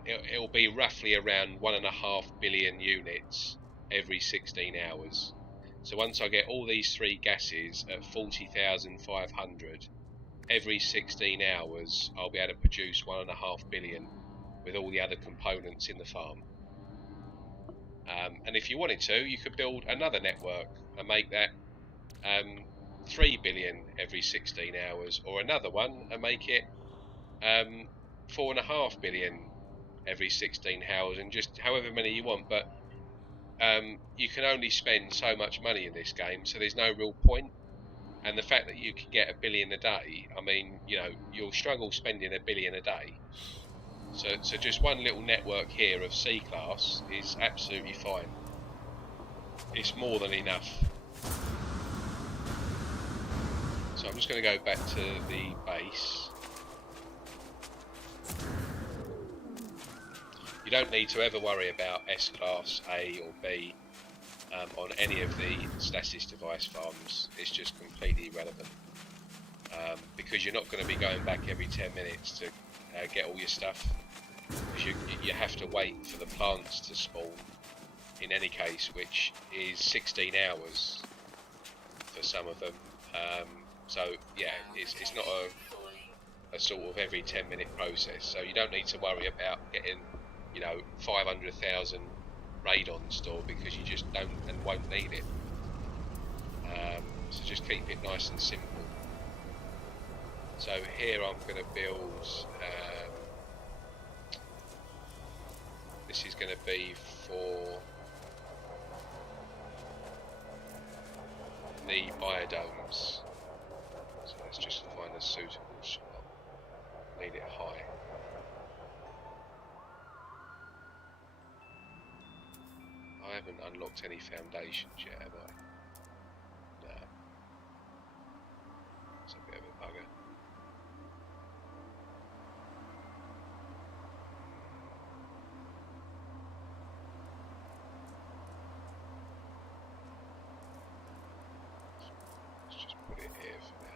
it'll be roughly around 1.5 billion units every 16 hours. So once I get all these 3 gases at 40,500, every 16 hours I'll be able to produce 1.5 billion with all the other components in the farm. And if you wanted to, you could build another network and make that 3 billion every 16 hours, or another one and make it 4.5 billion every 16 hours, and just however many you want. But you can only spend so much money in this game, so there's no real point. And the fact that you can get 1 billion a day, I mean, you know, you'll struggle spending 1 billion a day. So just one little network here of C class is absolutely fine. It's more than enough. So I'm just going to go back to the base. You don't need to ever worry about S class, A or B on any of the Stasis device farms. It's just completely irrelevant, because you're not going to be going back every 10 minutes to get all your stuff, because you have to wait for the plants to spawn in any case, which is 16 hours for some of them. So yeah, it's not a sort of every 10-minute process, so you don't need to worry about getting, you know, 500,000 radon stored, because you just don't and won't need it. So just keep it nice and simple. So here I'm going to build, this is going to be for the biodomes. So let's just find a suitable spot. Need it high. I haven't unlocked any foundations yet, have I? No. It's a bit of a bugger. Let's just put it here for now.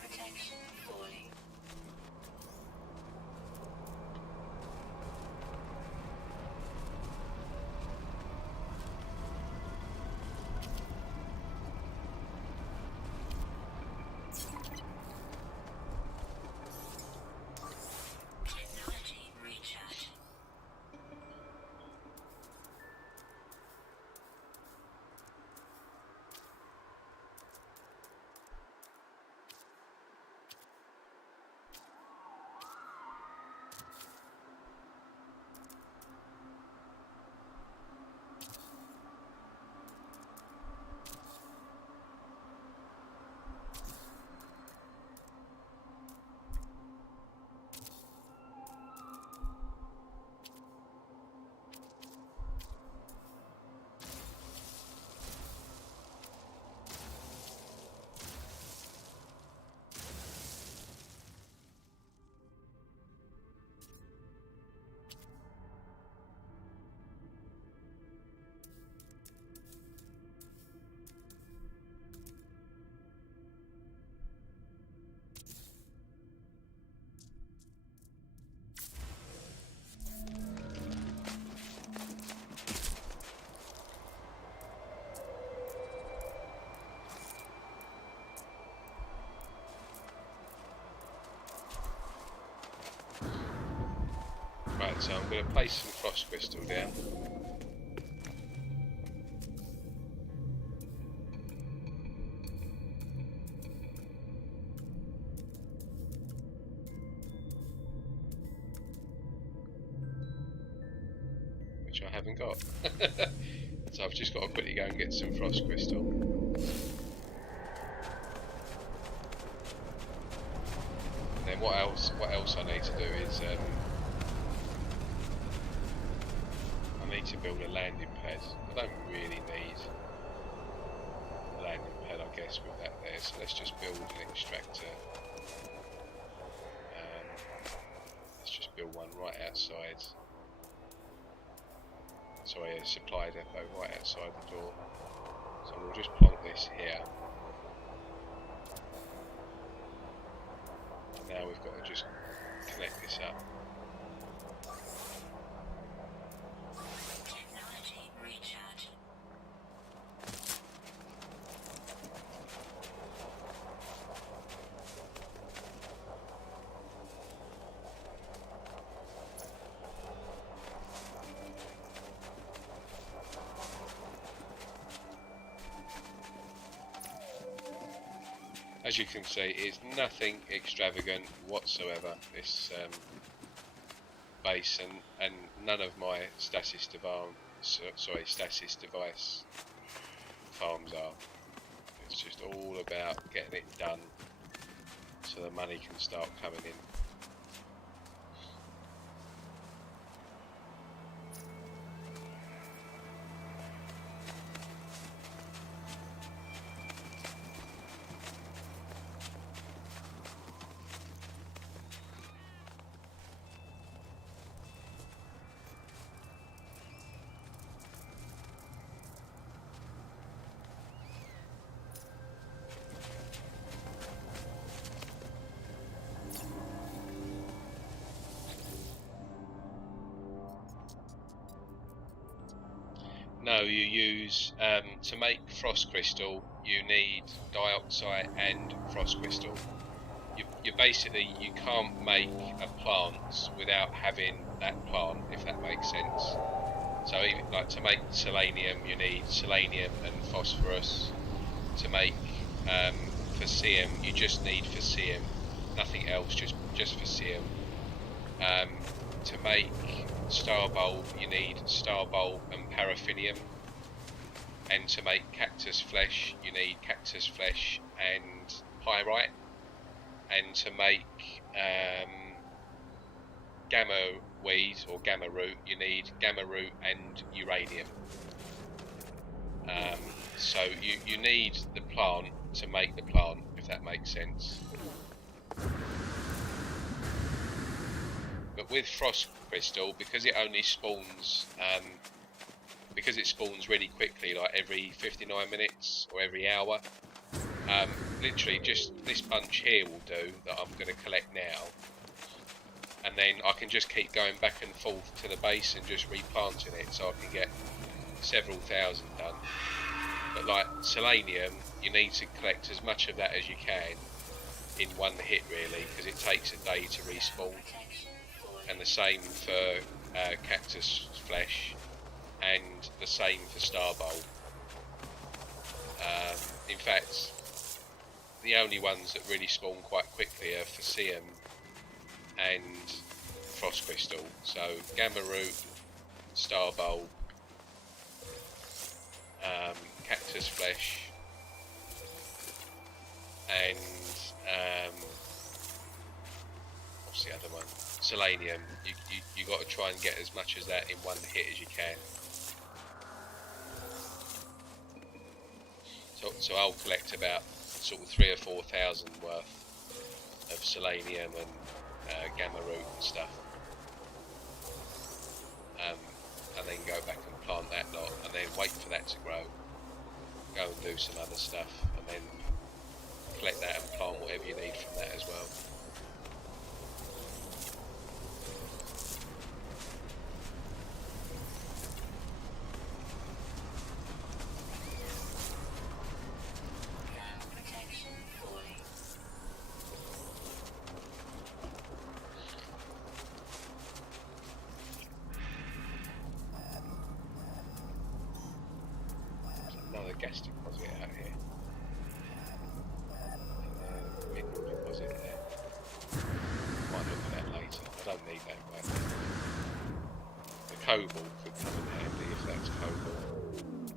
Protection falling. Technology recharge. Right, so I'm going to place some frost crystal down. Which I haven't got. So I've just got to quickly go and get some frost crystal. And then what else I need to do is I need build a landing pad. I don't really need a landing pad, I guess, with that there. So let's just build an extractor. Let's just build one right outside. Sorry, a supply depot right outside the door. So we'll just plonk this here. And now we've got to just connect this up. As you can see, it's nothing extravagant whatsoever, this base, and none of my stasis device farms are. It's just all about getting it done so the money can start coming in. No, you use, to make frost crystal, you need dioxide and frost crystal. You basically, you can't make a plant without having that plant, if that makes sense. So even, like, to make selenium, you need selenium and phosphorus. To make Phaceum, you just need Phaceum, nothing else, just Phaceum. To make star bulb, you need star bulb and paraffinium, and to make cactus flesh, you need cactus flesh and pyrite, and to make gamma weed or gamma root, you need gamma root and uranium. So you need the plant to make the plant, if that makes sense. But with frost crystal, because it only spawns, because it spawns really quickly, like every 59 minutes or every hour, literally just this bunch here will do that I'm going to collect now, and then I can just keep going back and forth to the base and just replanting it, so I can get several thousand done. But like selenium, you need to collect as much of that as you can in one hit, really, because it takes a day to respawn. And the same for cactus flesh, and the same for star bulb. In fact, the only ones that really spawn quite quickly are Phaceum and frost crystal. So gamma root, star bulb, cactus flesh, and what's the other one? Selenium. You got to try and get as much as that in one hit as you can. So I'll collect about sort of 3,000 or 4,000 worth of selenium and gamma root and stuff, and then go back and plant that lot, and then wait for that to grow, go and do some other stuff, and then collect that and plant whatever you need from that as well. Another gas deposit out here. Mineral deposit there. Might look at that later. I don't need that one. The cobalt could come in handy if that's cobalt,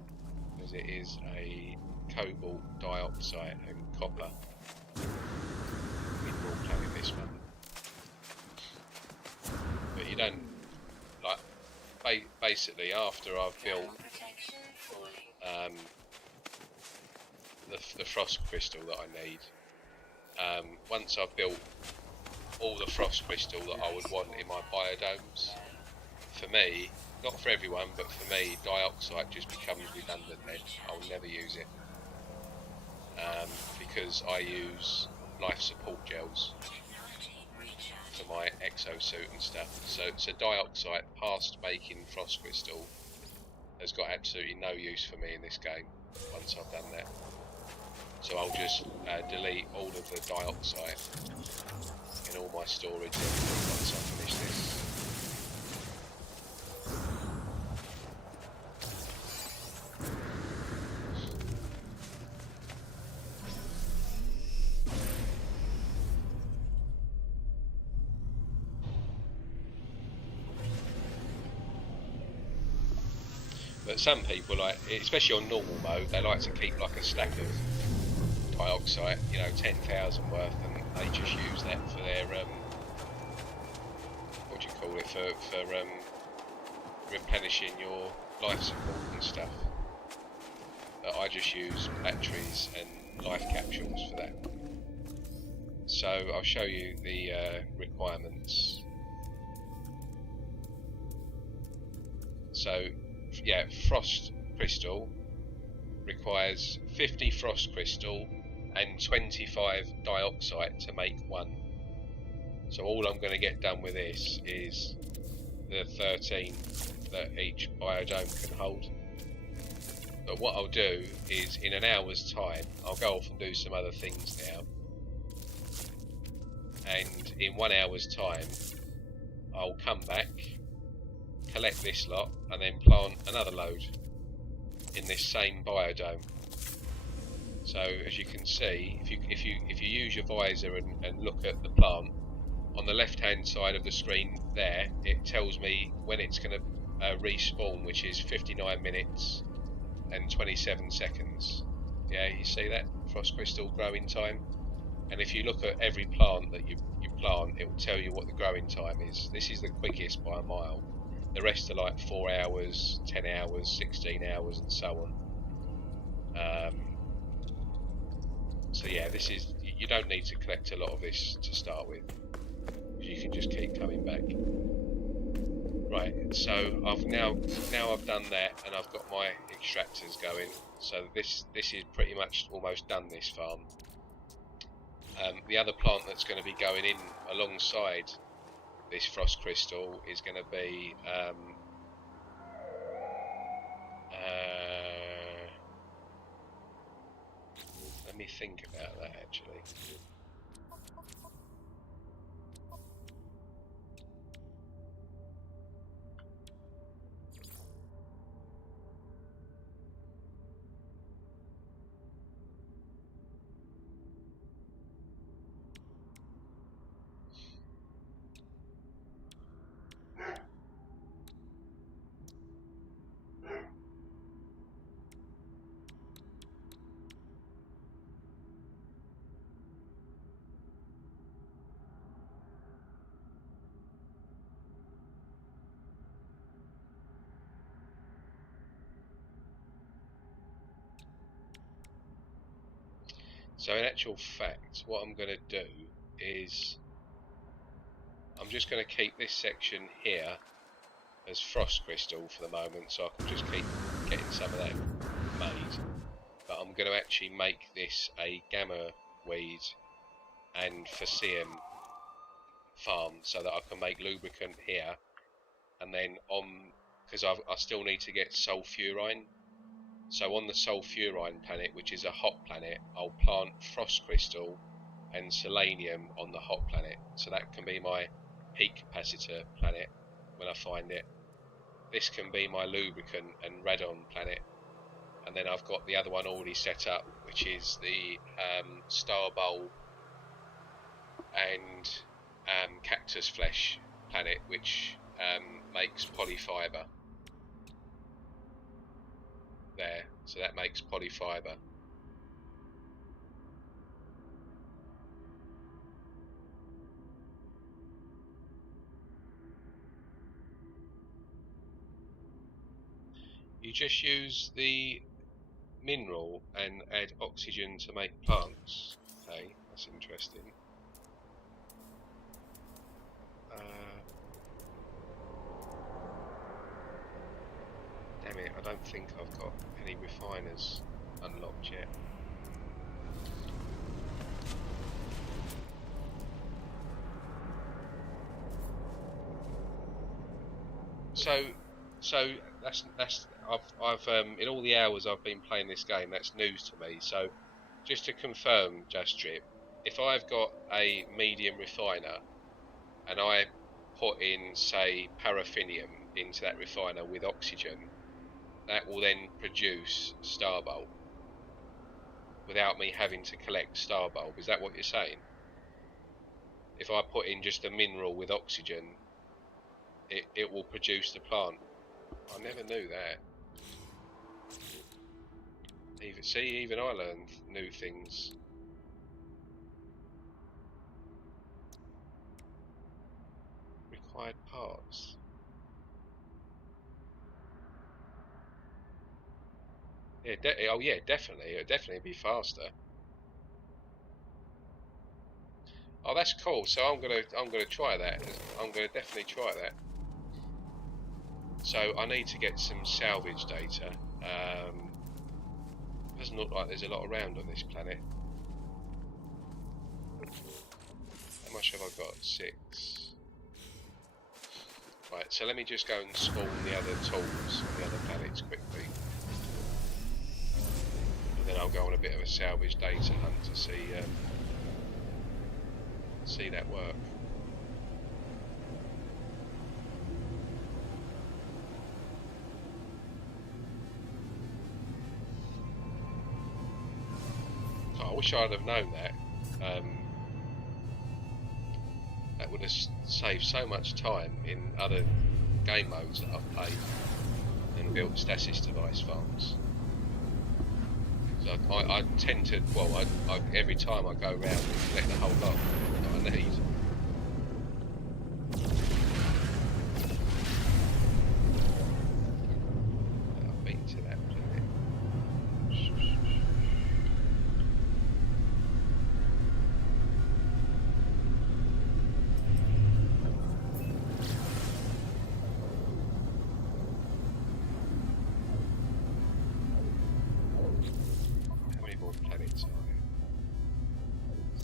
because it is a cobalt dioxide and copper mineral planet, this one. But you don't, like, basically after I've built the frost crystal that I need, once I've built all the frost crystal that I would want in my biodomes, for me, not for everyone, but for me, dioxide just becomes redundant then. I'll never use it. Because I use life support gels for my exosuit and stuff. So dioxide, past making frost crystal, has got absolutely no use for me in this game once I've done that. So I'll just delete all of the dioxide in all my storage once I finish this. But some people, like, especially on normal mode, they like to keep like a stack of dioxide, you know, 10,000 worth, and they just use that for their what do you call it, for replenishing your life support and stuff. But I just use batteries and life capsules for that. So I'll show you the requirements. So yeah, frost crystal requires 50 frost crystal and 25 dioxide to make one. So all I'm going to get done with this is the 13 that each biodome can hold. But what I'll do is, in an hour's time, I'll go off and do some other things now. And in 1 hour's time, I'll come back, collect this lot, and then plant another load in this same biodome. So as you can see, if you use your visor and look at the plant, on the left hand side of the screen there, it tells me when it's going to respawn, which is 59 minutes and 27 seconds. Yeah, you see that? Frost crystal growing time. And if you look at every plant that you plant, it will tell you what the growing time is. This is the quickest by a mile. The rest are like 4 hours, 10 hours, 16 hours, and so on. So yeah, this is, you don't need to collect a lot of this to start with. You can just keep coming back. Right, so I've now I've done that, and I've got my extractors going. So this is pretty much almost done, this farm. The other plant that's going to be going in alongside this frost crystal is going to be let me think about that actually. So in actual fact, what I'm going to do is I'm just going to keep this section here as frost crystal for the moment, so I can just keep getting some of that made. But I'm going to actually make this a gamma weed and phaceum farm so that I can make lubricant here, and then on, because I still need to get sulfurine. So on the sulfurine planet, which is a hot planet, I'll plant frost crystal and selenium on the hot planet. So that can be my heat capacitor planet when I find it. This can be my lubricant and radon planet. And then I've got the other one already set up, which is the star bowl and cactus flesh planet, which makes polyfiber. There, so that makes polyfiber. You just use the mineral and add oxygen to make plants. Okay, that's interesting. Damn it, I don't think I've got any refiners unlocked yet. So that's I've in all the hours I've been playing this game, that's news to me. So just to confirm, Just Drip, if I've got a medium refiner and I put in, say, paraffinium into that refiner with oxygen, that will then produce Starbulb without me having to collect Starbulb. Is that what you're saying? If I put in just a mineral with oxygen, it will produce the plant. I never knew that. Even I learned new things. Required parts. Yeah, oh yeah, definitely. It'll definitely be faster. Oh, that's cool. So I'm gonna try that. I'm gonna definitely try that. So I need to get some salvage data. Doesn't look like there's a lot around on this planet. How much have I got? 6. Right, so let me just go and spawn the other tools on the other planets quickly. And then I'll go on a bit of a salvage data hunt to see that work. Oh, I wish I'd have known that. That would have saved so much time in other game modes that I've played and built stasis device farms. So I tend to, well, I every time I go around and collect the whole lot that I need. I've been to that planet.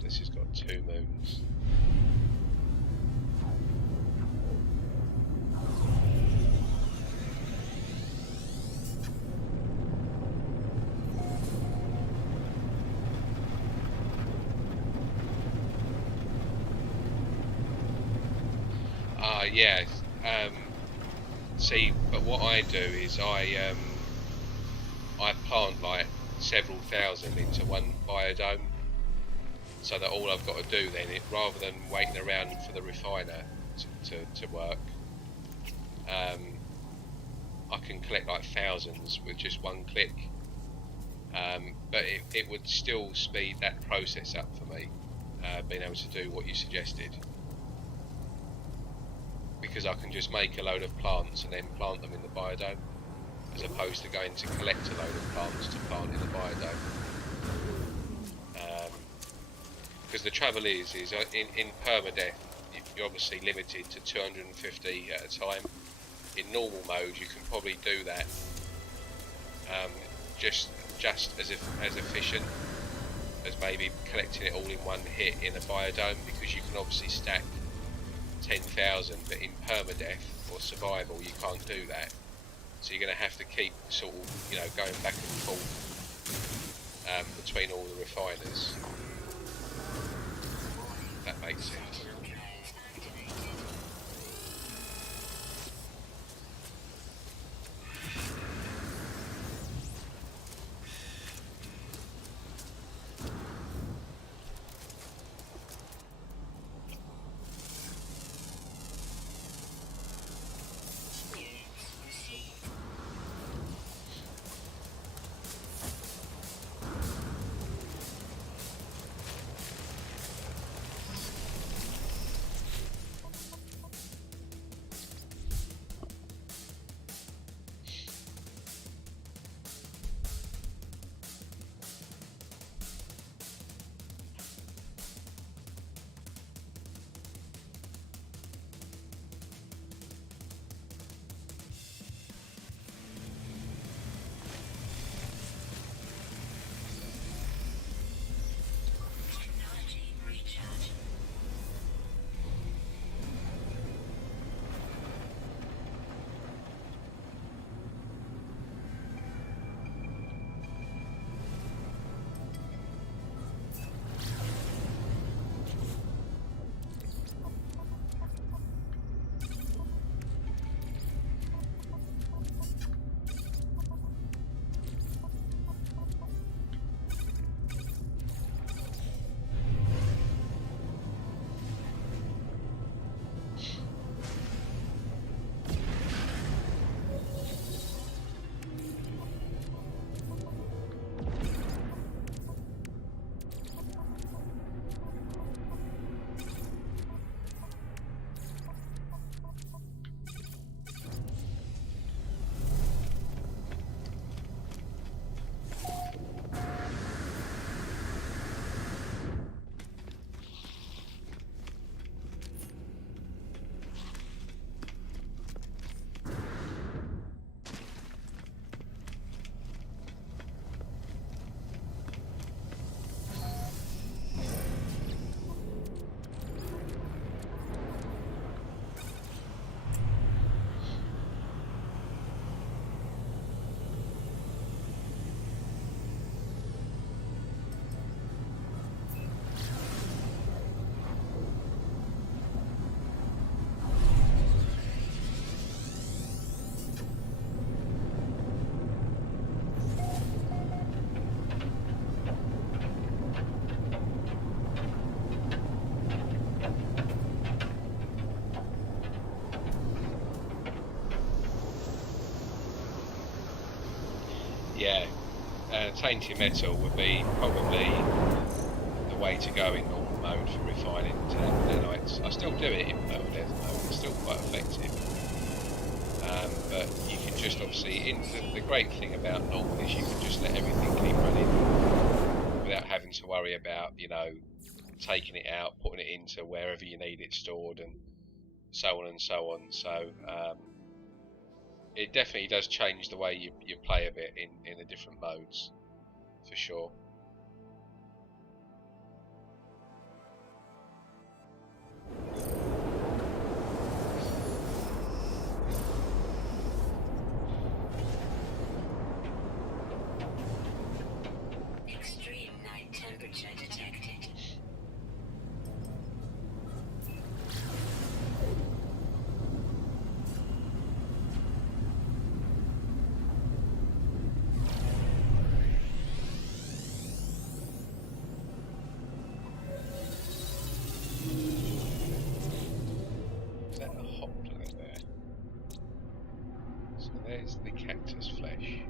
This has got 2 moons. Yeah. See, but what I do is I plant like several thousand into one biodome, so that all I've got to do then, rather than waiting around for the refiner to work, I can collect like thousands with just one click. But it would still speed that process up for me, being able to do what you suggested, because I can just make a load of plants and then plant them in the biodome, as opposed to going to collect a load of plants to plant in the biodome. Because the trouble is in Permadeath, you're obviously limited to 250 at a time. In normal mode, you can probably do that just as efficient as maybe collecting it all in one hit in a biodome, because you can obviously stack 10,000, but in Permadeath or survival you can't do that. So you're going to have to keep sort of, you know, going back and forth between all the refiners. If that makes sense. yeah, tainted metal would be probably the way to go in normal mode for refining nanites. I still do it in Permadeath mode, it's still quite effective. But you can just obviously, the great thing about normal is you can just let everything keep running without having to worry about, you know, taking it out, putting it into wherever you need it stored, and so on and so on. So it definitely does change the way you play a bit in the different modes, for sure. Extreme night temperature detected. Is that a hot planet there? So there's the cactus flesh.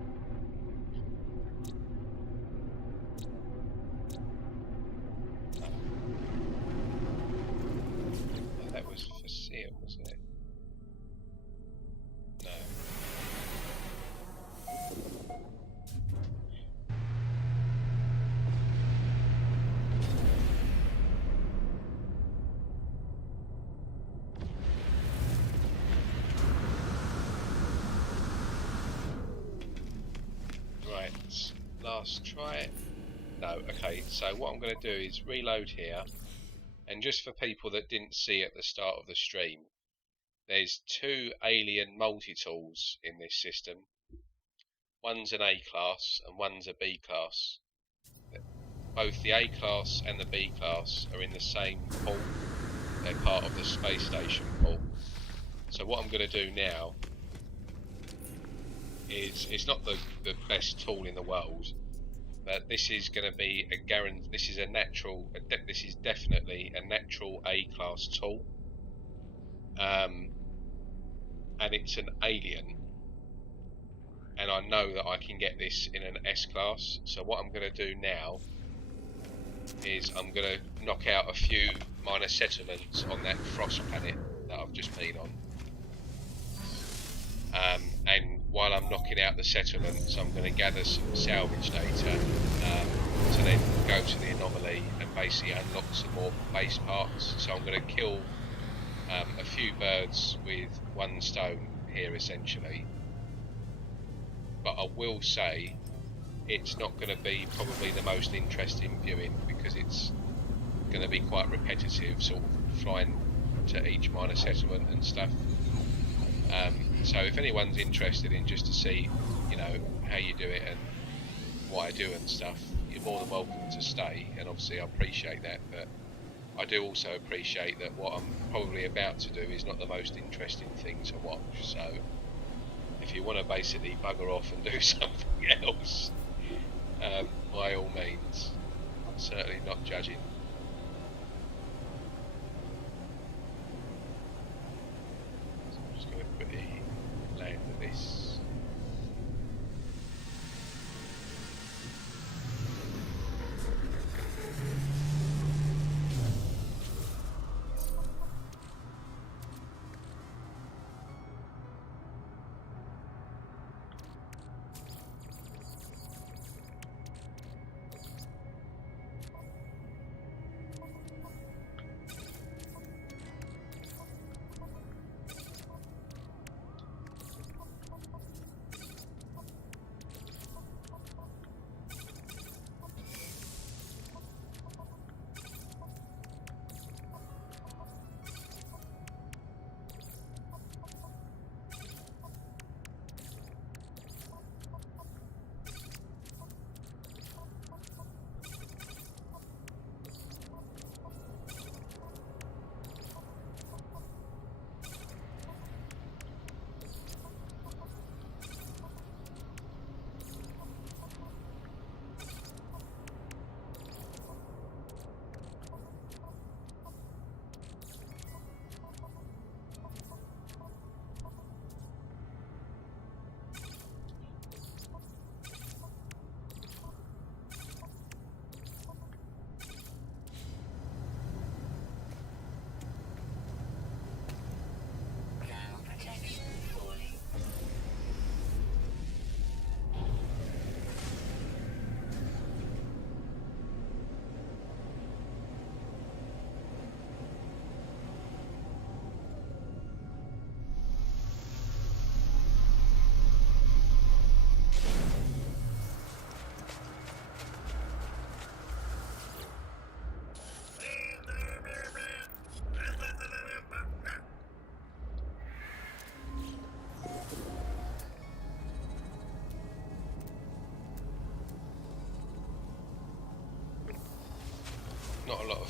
Oh, that was for seal, wasn't it? No. Right, last try. No, okay, so what I'm going to do is reload here, and just for people that didn't see at the start of the stream, there's two alien multi-tools in this system. One's an A class and one's a B class. Both the A class and the B class are in the same pool. They're part of the space station pool. So what I'm going to do now is, it's not the best tool in the world, but this is going to be a guarantee. This is a natural. This is definitely a natural A class tool, and it's an alien. And I know that I can get this in an S class. So what I'm going to do now is I'm going to knock out a few minor settlements on that frost planet that I've just been on. And while I'm knocking out the settlements, I'm going to gather some salvage data to then go to the anomaly and basically unlock some more base parts. So I'm going to kill a few birds with one stone here, essentially. But I will say it's not going to be probably the most interesting viewing, because it's going to be quite repetitive, sort of flying to each minor settlement and stuff. So if anyone's interested in just to see, you know, how you do it and what I do and stuff, you're more than welcome to stay, and obviously I appreciate that, but I do also appreciate that what I'm probably about to do is not the most interesting thing to watch. So if you want to basically bugger off and do something else, by all means, I'm certainly not judging. So I'm just going to quickly land this.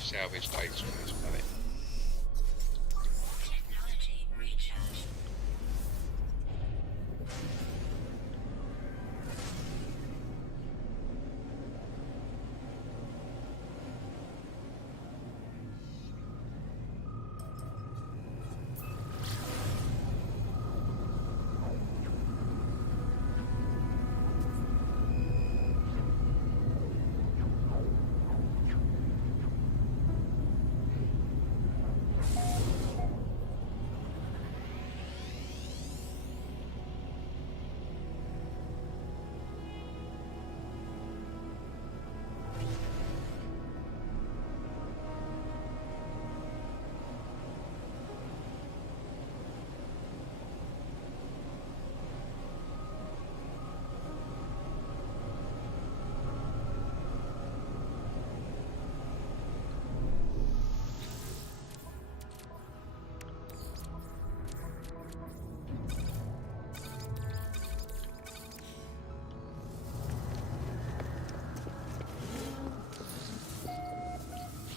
salvage data on this planet. Technology recharge.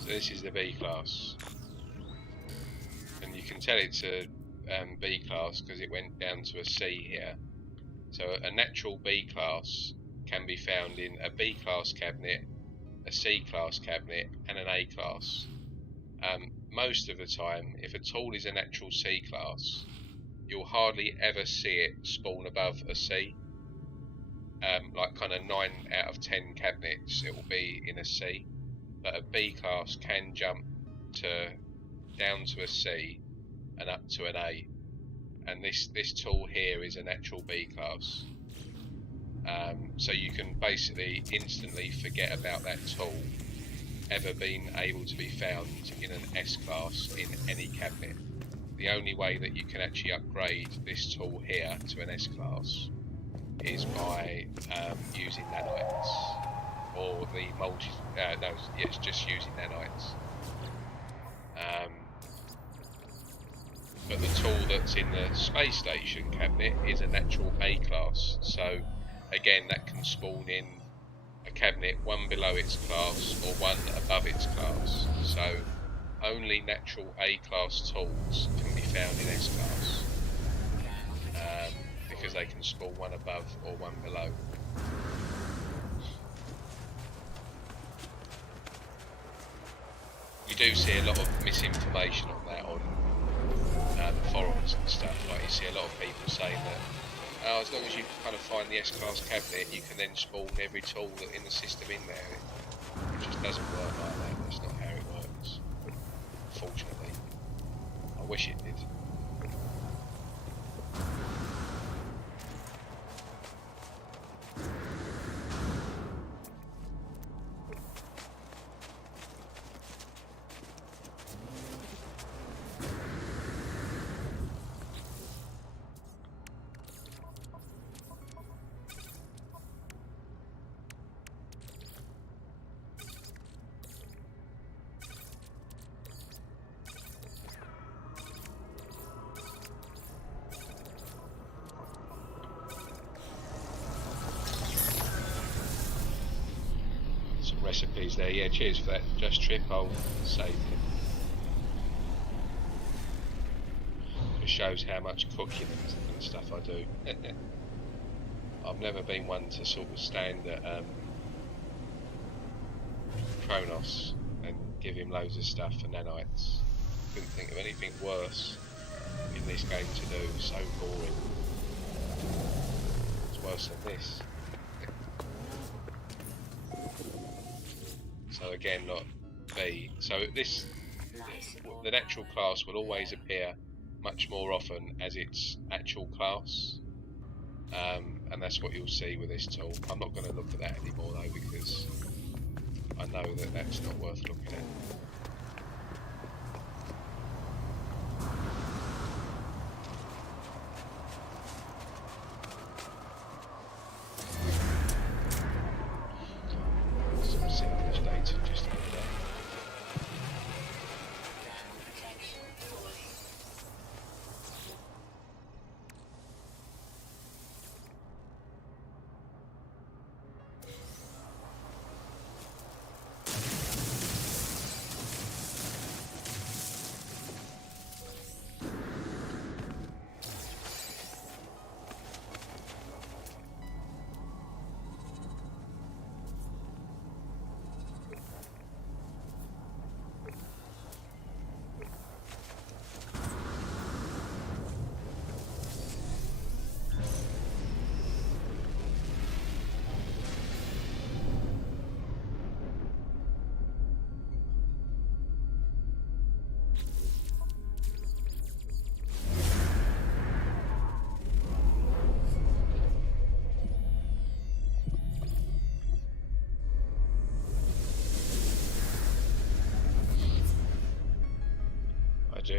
So this is the B class, and you can tell it's a B class because it went down to a C here. So a natural B class can be found in a B class cabinet, a C class cabinet, and an A class. Most of the time, if a tool is a natural C class, you'll hardly ever see it spawn above a C. Like kind of 9 out of 10 cabinets, it will be in a C. But a B class can jump down to a C and up to an A, and this tool here is a natural B class. So you can basically instantly forget about that tool ever being able to be found in an S class in any cabinet. The only way that you can actually upgrade this tool here to an S class is by using nanites. Or the it's just using nanites. But the tool that's in the space station cabinet is a natural A class. So again, that can spawn in a cabinet one below its class or one above its class. So only natural A class tools can be found in S class, because they can spawn one above or one below. You do see a lot of misinformation on that on forums and stuff. Like you see a lot of people saying that as long as you kind of find the S-class cabinet, you can then spawn every tool in the system in there. It just doesn't work like that. That's not how it works. Unfortunately, I wish it did. Recipes there, yeah, cheers for that Just Trip, I'll save it. It shows how much cooking and stuff I do. I've never been one to sort of stand at Kronos and give him loads of stuff for nanites. Couldn't think of anything worse in this game to do, so boring. It's worse than this. So again, not B. So this, the natural class will always appear much more often as its actual class, and that's what you'll see with this tool. I'm not going to look at that anymore though, because I know that that's not worth looking at.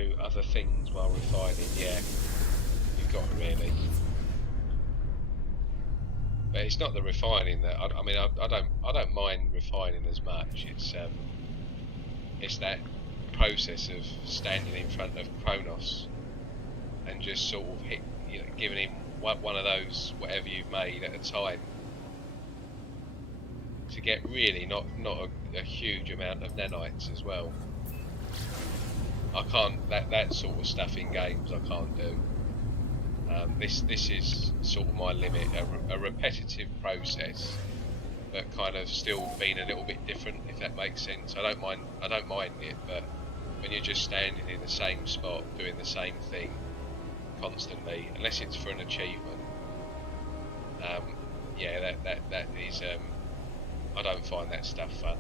do other things while refining, yeah, you've got to really. But it's not the refining that I mean. I don't mind refining as much. It's that process of standing in front of Kronos and just sort of giving him one of those whatever you've made at a time to get really not a huge amount of nanites as well. I can't that sort of stuff in games. I can't do. This is sort of my limit. A repetitive process, but kind of still being a little bit different, if that makes sense. I don't mind it, but when you're just standing in the same spot doing the same thing constantly, unless it's for an achievement, yeah, that is. I don't find that stuff fun.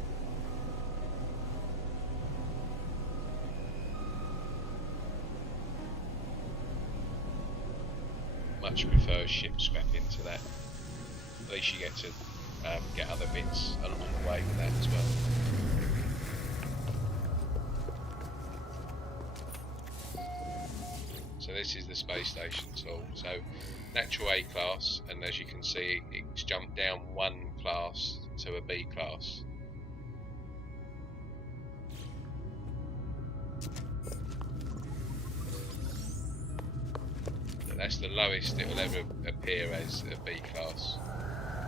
Much prefer ship scrapping to that. At least you get to get other bits along the way with that as well. So this is the space station tool. So natural A class, and as you can see, it's jumped down one class to a B class. That's the lowest it will ever appear as a B class,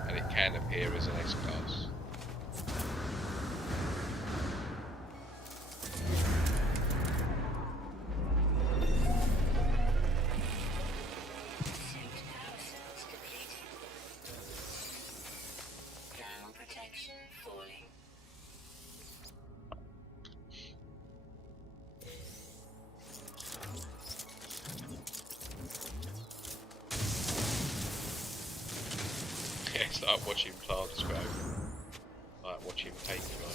and it can appear as an S class. Suit power cells depleting. Thermal protection falling. It's like watching plants grow, like watching paint grow.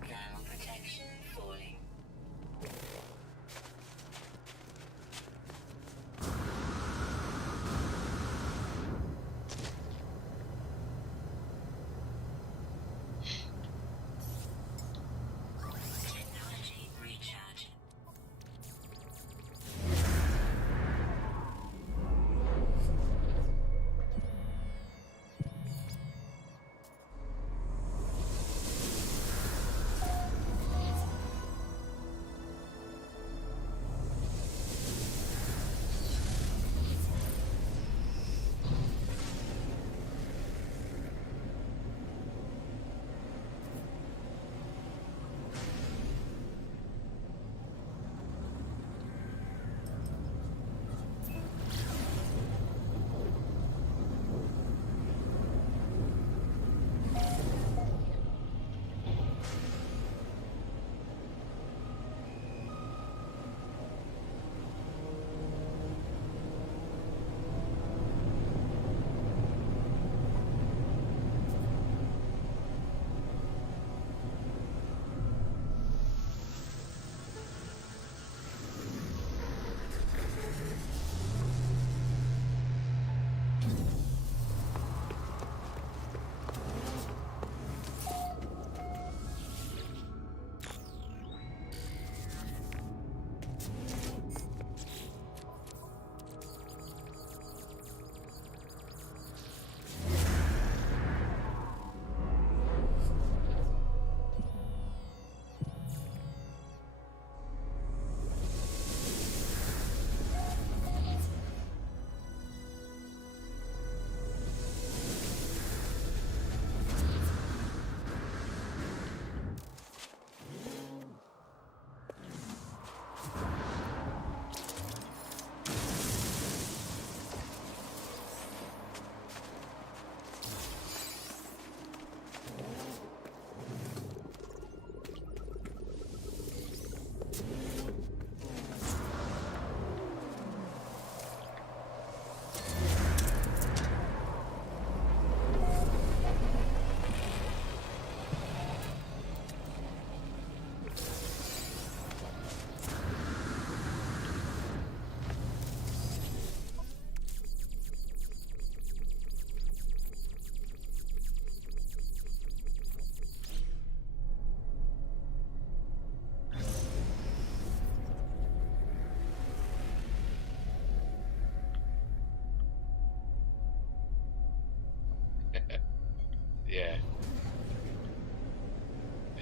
Thermal protection falling.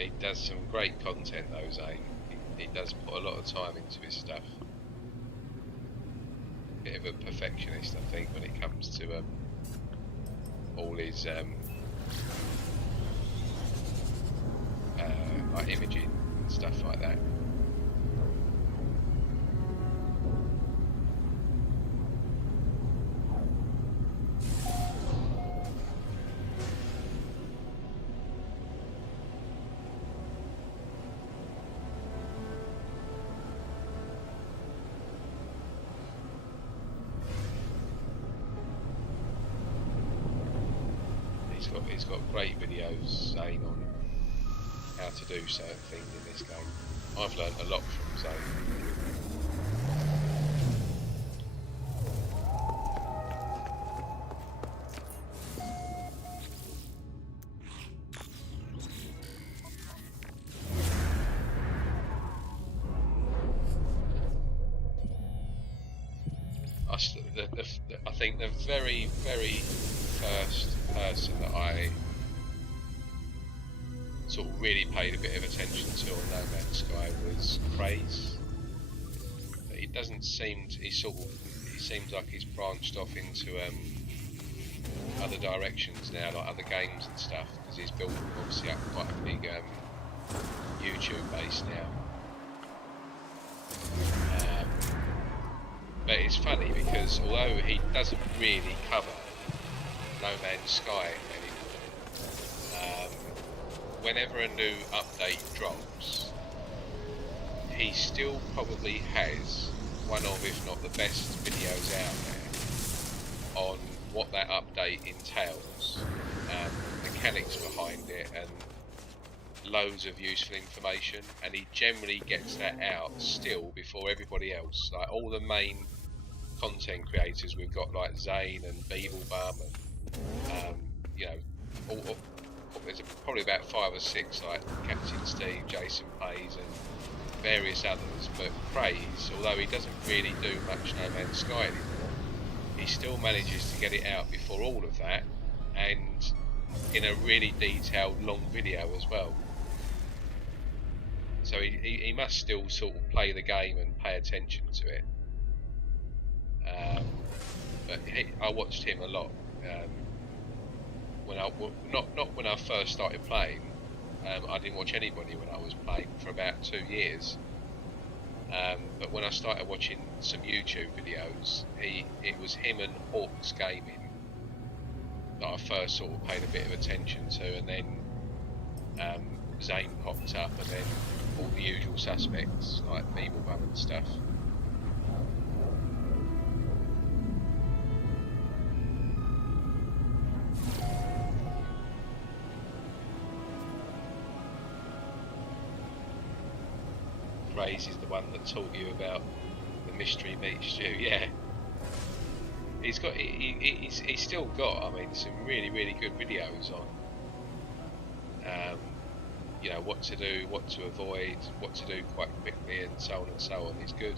He does some great content though, Zane. He does put a lot of time into his stuff. Bit of a perfectionist, I think, when it comes to all his like imaging and stuff like that. He's got great videos, Zane, on how to do certain things in this game. I've learned a lot from Zane. I think the very first person that I sort of really paid a bit of attention to on No Man's Sky was Craze. But he doesn't seem to, he seems like he's branched off into other directions now, like other games and stuff, because he's built obviously up quite a big YouTube base now. But it's funny because although he doesn't really cover No Man's Sky anymore, whenever a new update drops, he still probably has one of, if not the best videos out there on what that update entails, mechanics behind it, and loads of useful information, and he generally gets that out still before everybody else. Like all the main content creators we've got, like Zane and Beeblebum, and you know, there's probably about 5 or 6, like Captain Steve, Jason Pays, and various others. But Craze, although he doesn't really do much No Man's Sky anymore, he still manages to get it out before all of that, and in a really detailed long video as well. So he must still sort of play the game and pay attention to it. But I watched him a lot when not when I first started playing. I didn't watch anybody when I was playing for about 2 years. But when I started watching some YouTube videos, it was him and Hawks Gaming that I first sort of paid a bit of attention to, and then Zane popped up, and then all the usual suspects like Beeblebum and stuff. Craze is the one that taught you about the mystery meat stew. Yeah, he's still got, I mean, some really good videos on you know, what to do, what to avoid, what to do quite quickly, and so on and so on. It's good.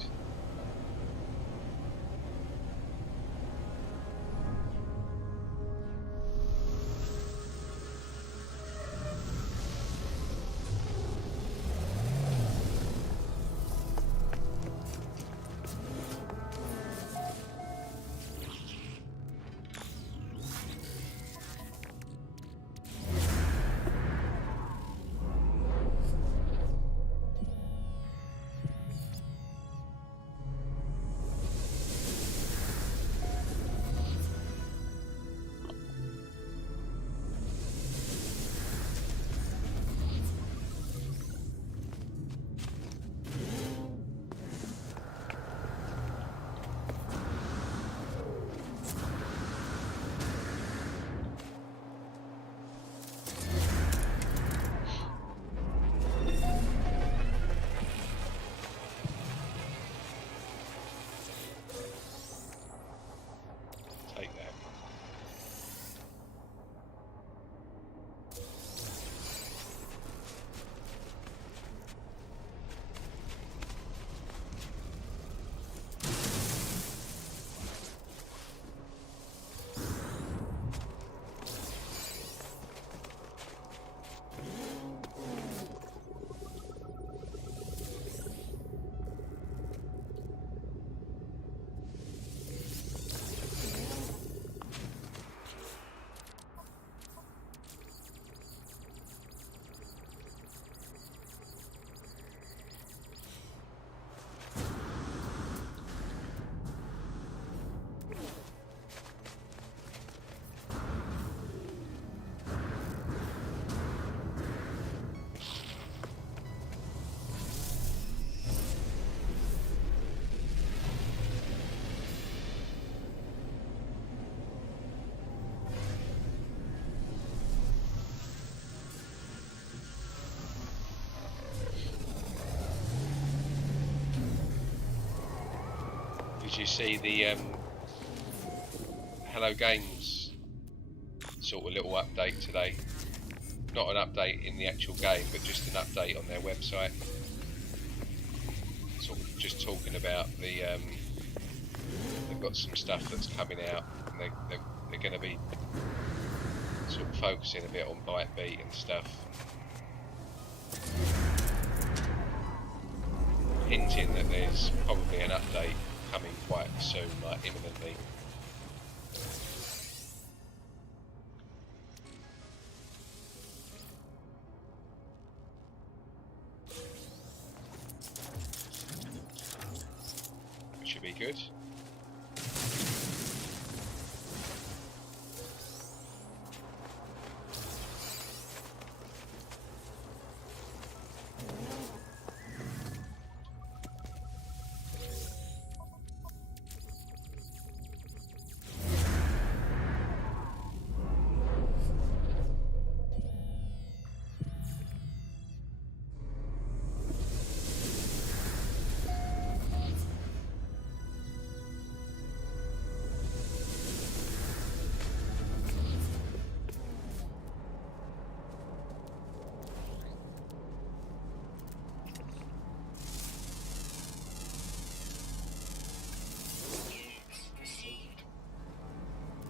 did you see the Hello Games sort of little update today? Not an update in the actual game, but just an update on their website. Sort of just talking about the they've got some stuff that's coming out, and they're going to be sort of focusing a bit on bite beat and stuff, hinting that there's probably an update coming quite soon, like imminently. Which should be good. Units received.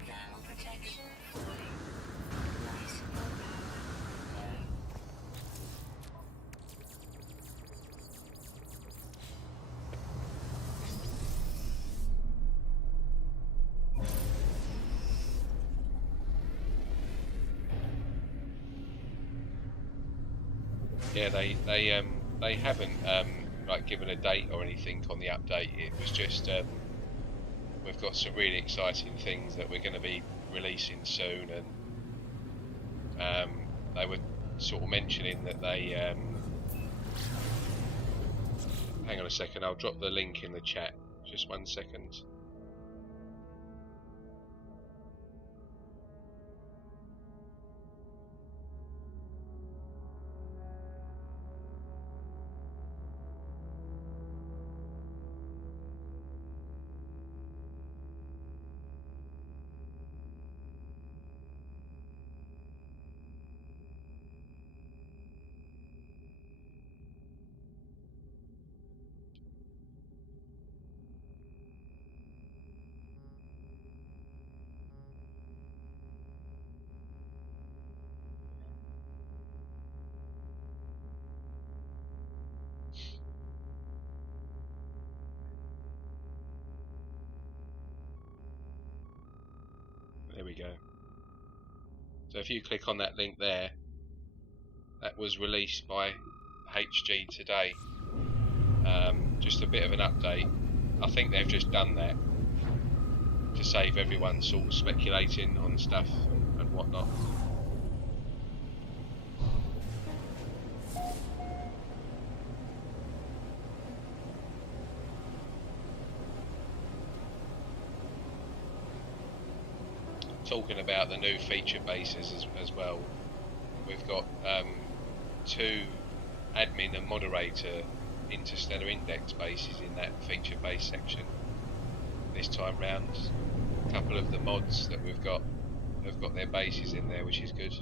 Thermal protection falling. Eissentam power low. Yeah, they haven't like given a date or anything on the update. It was just we've got some really exciting things that we're going to be releasing soon, and they were sort of mentioning that they hang on a second, I'll drop the link in the chat, just 1 second. There we go. So if you click on that link there, that was released by HG today. Just a bit of an update. I think they've just done that to save everyone sort of speculating on stuff and whatnot. Talking about the new feature bases as well, we've got 2 admin and moderator interstellar index bases in that feature base section this time round. A couple of the mods that we've got have got their bases in there, which is good.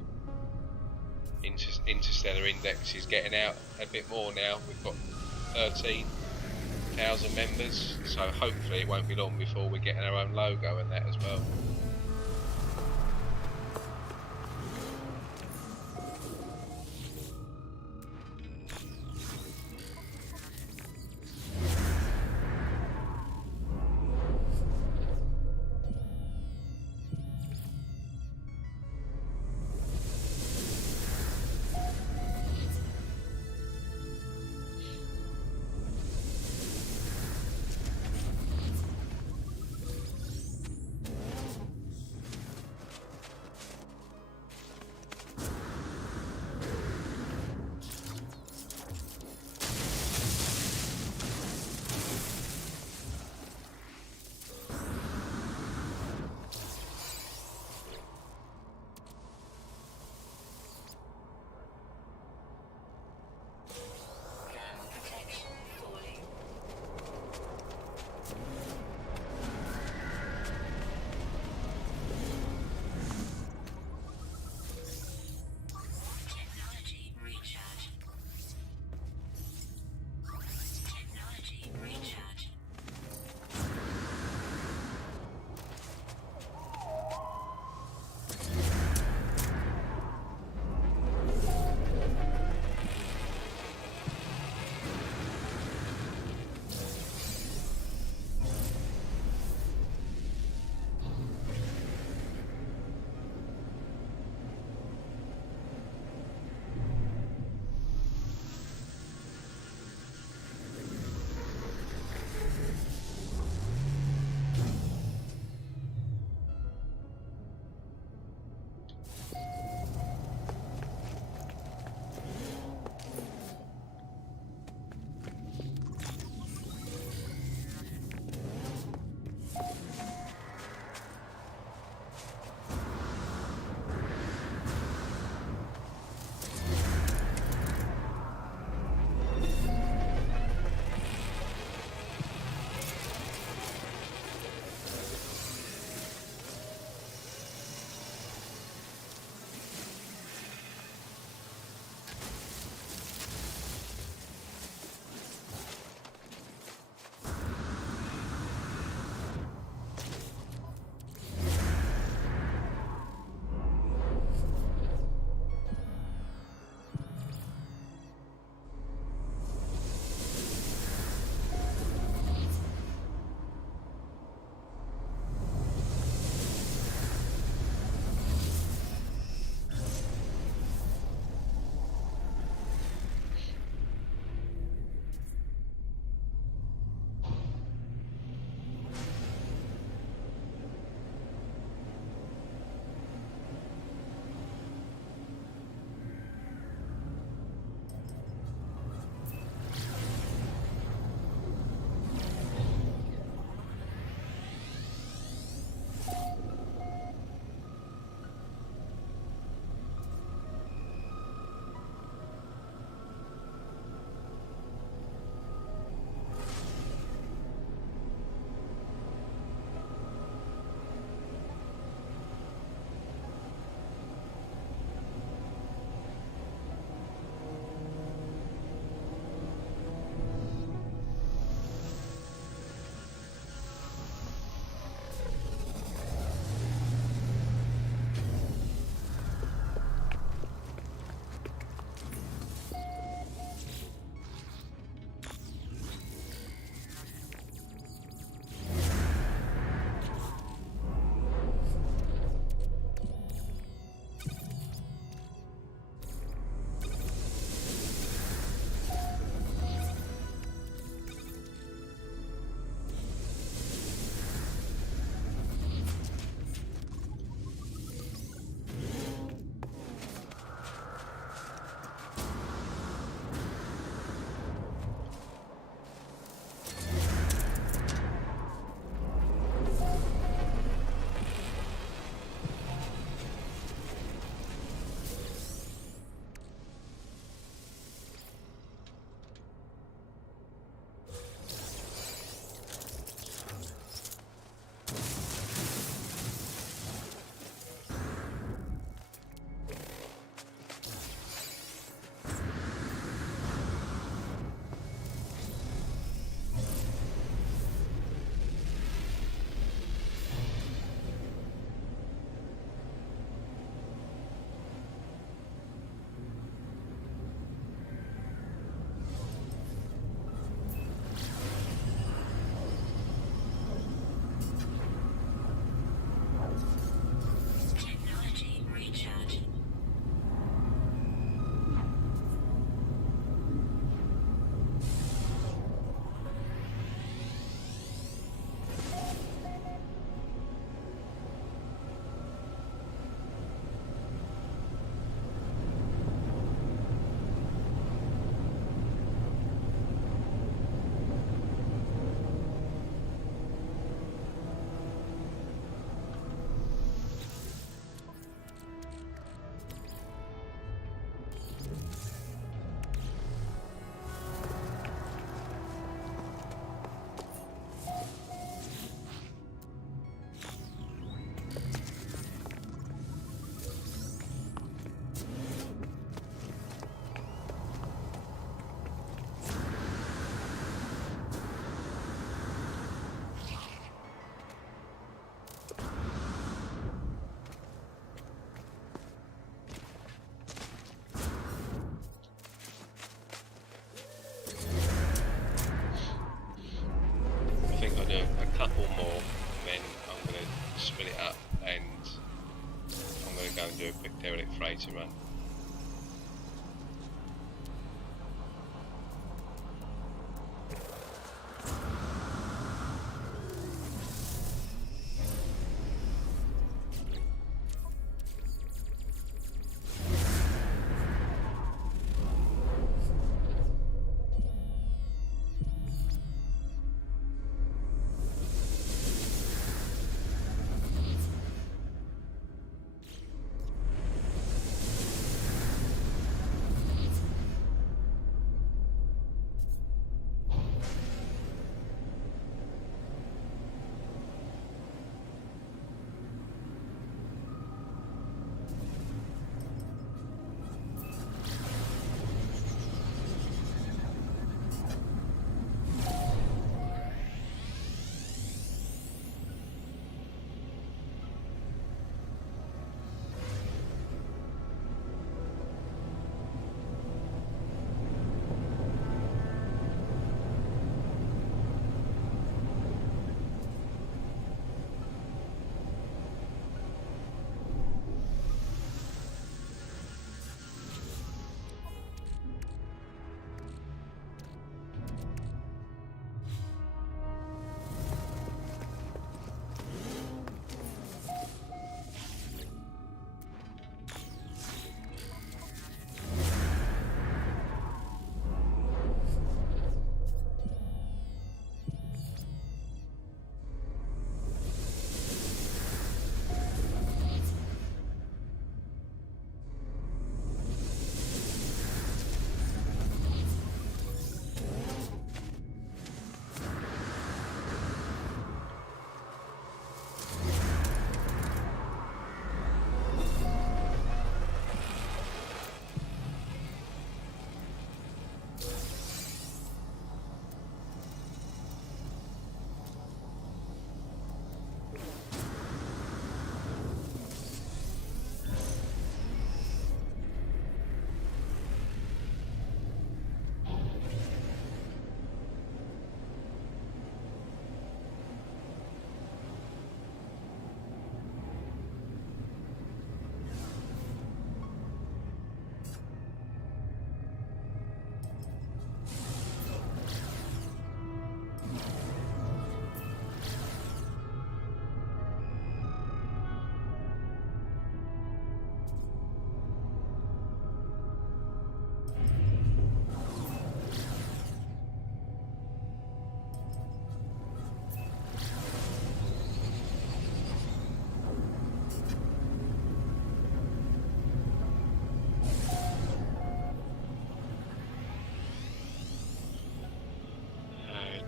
Interstellar index is getting out a bit more now. We've got 13,000 members, so hopefully it won't be long before we're getting our own logo and that as well. to run.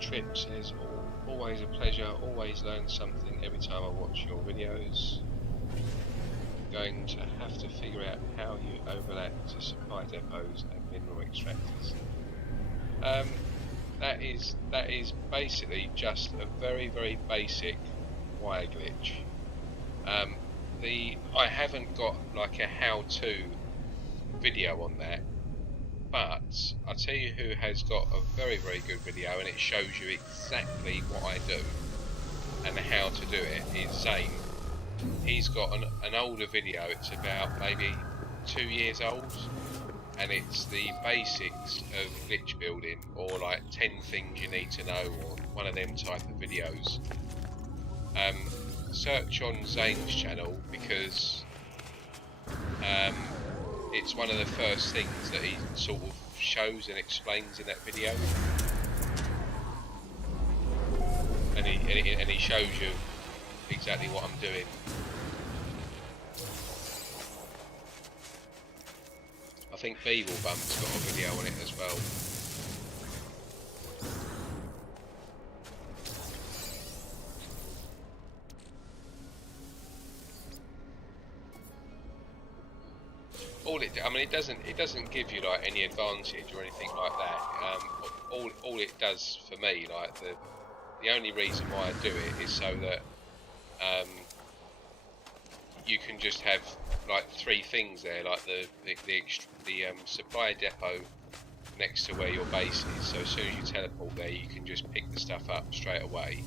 Trip says, always a pleasure, always learn something every time I watch your videos. Going to have to figure out how you overlap to supply depots and mineral extractors. That is basically just a very, very basic wire glitch. I haven't got like a how-to video on that, but I'll tell you who has got a very, very good video, and it shows you exactly what I do and how to do it. Is Zane. He's got an older video, it's about maybe 2 years old, and it's the basics of glitch building, or like 10 things you need to know, or one of them type of videos. Search on Zane's channel, because it's one of the first things that he sort of shows and explains in that video, and he shows you exactly what I'm doing. I think Beaglebump's got a video on it as well. It doesn't give you like any advantage or anything like that. All it does for me, like the only reason why I do it is so that you can just have like 3 things there, like the supply depot next to where your base is. So as soon as you teleport there, you can just pick the stuff up straight away,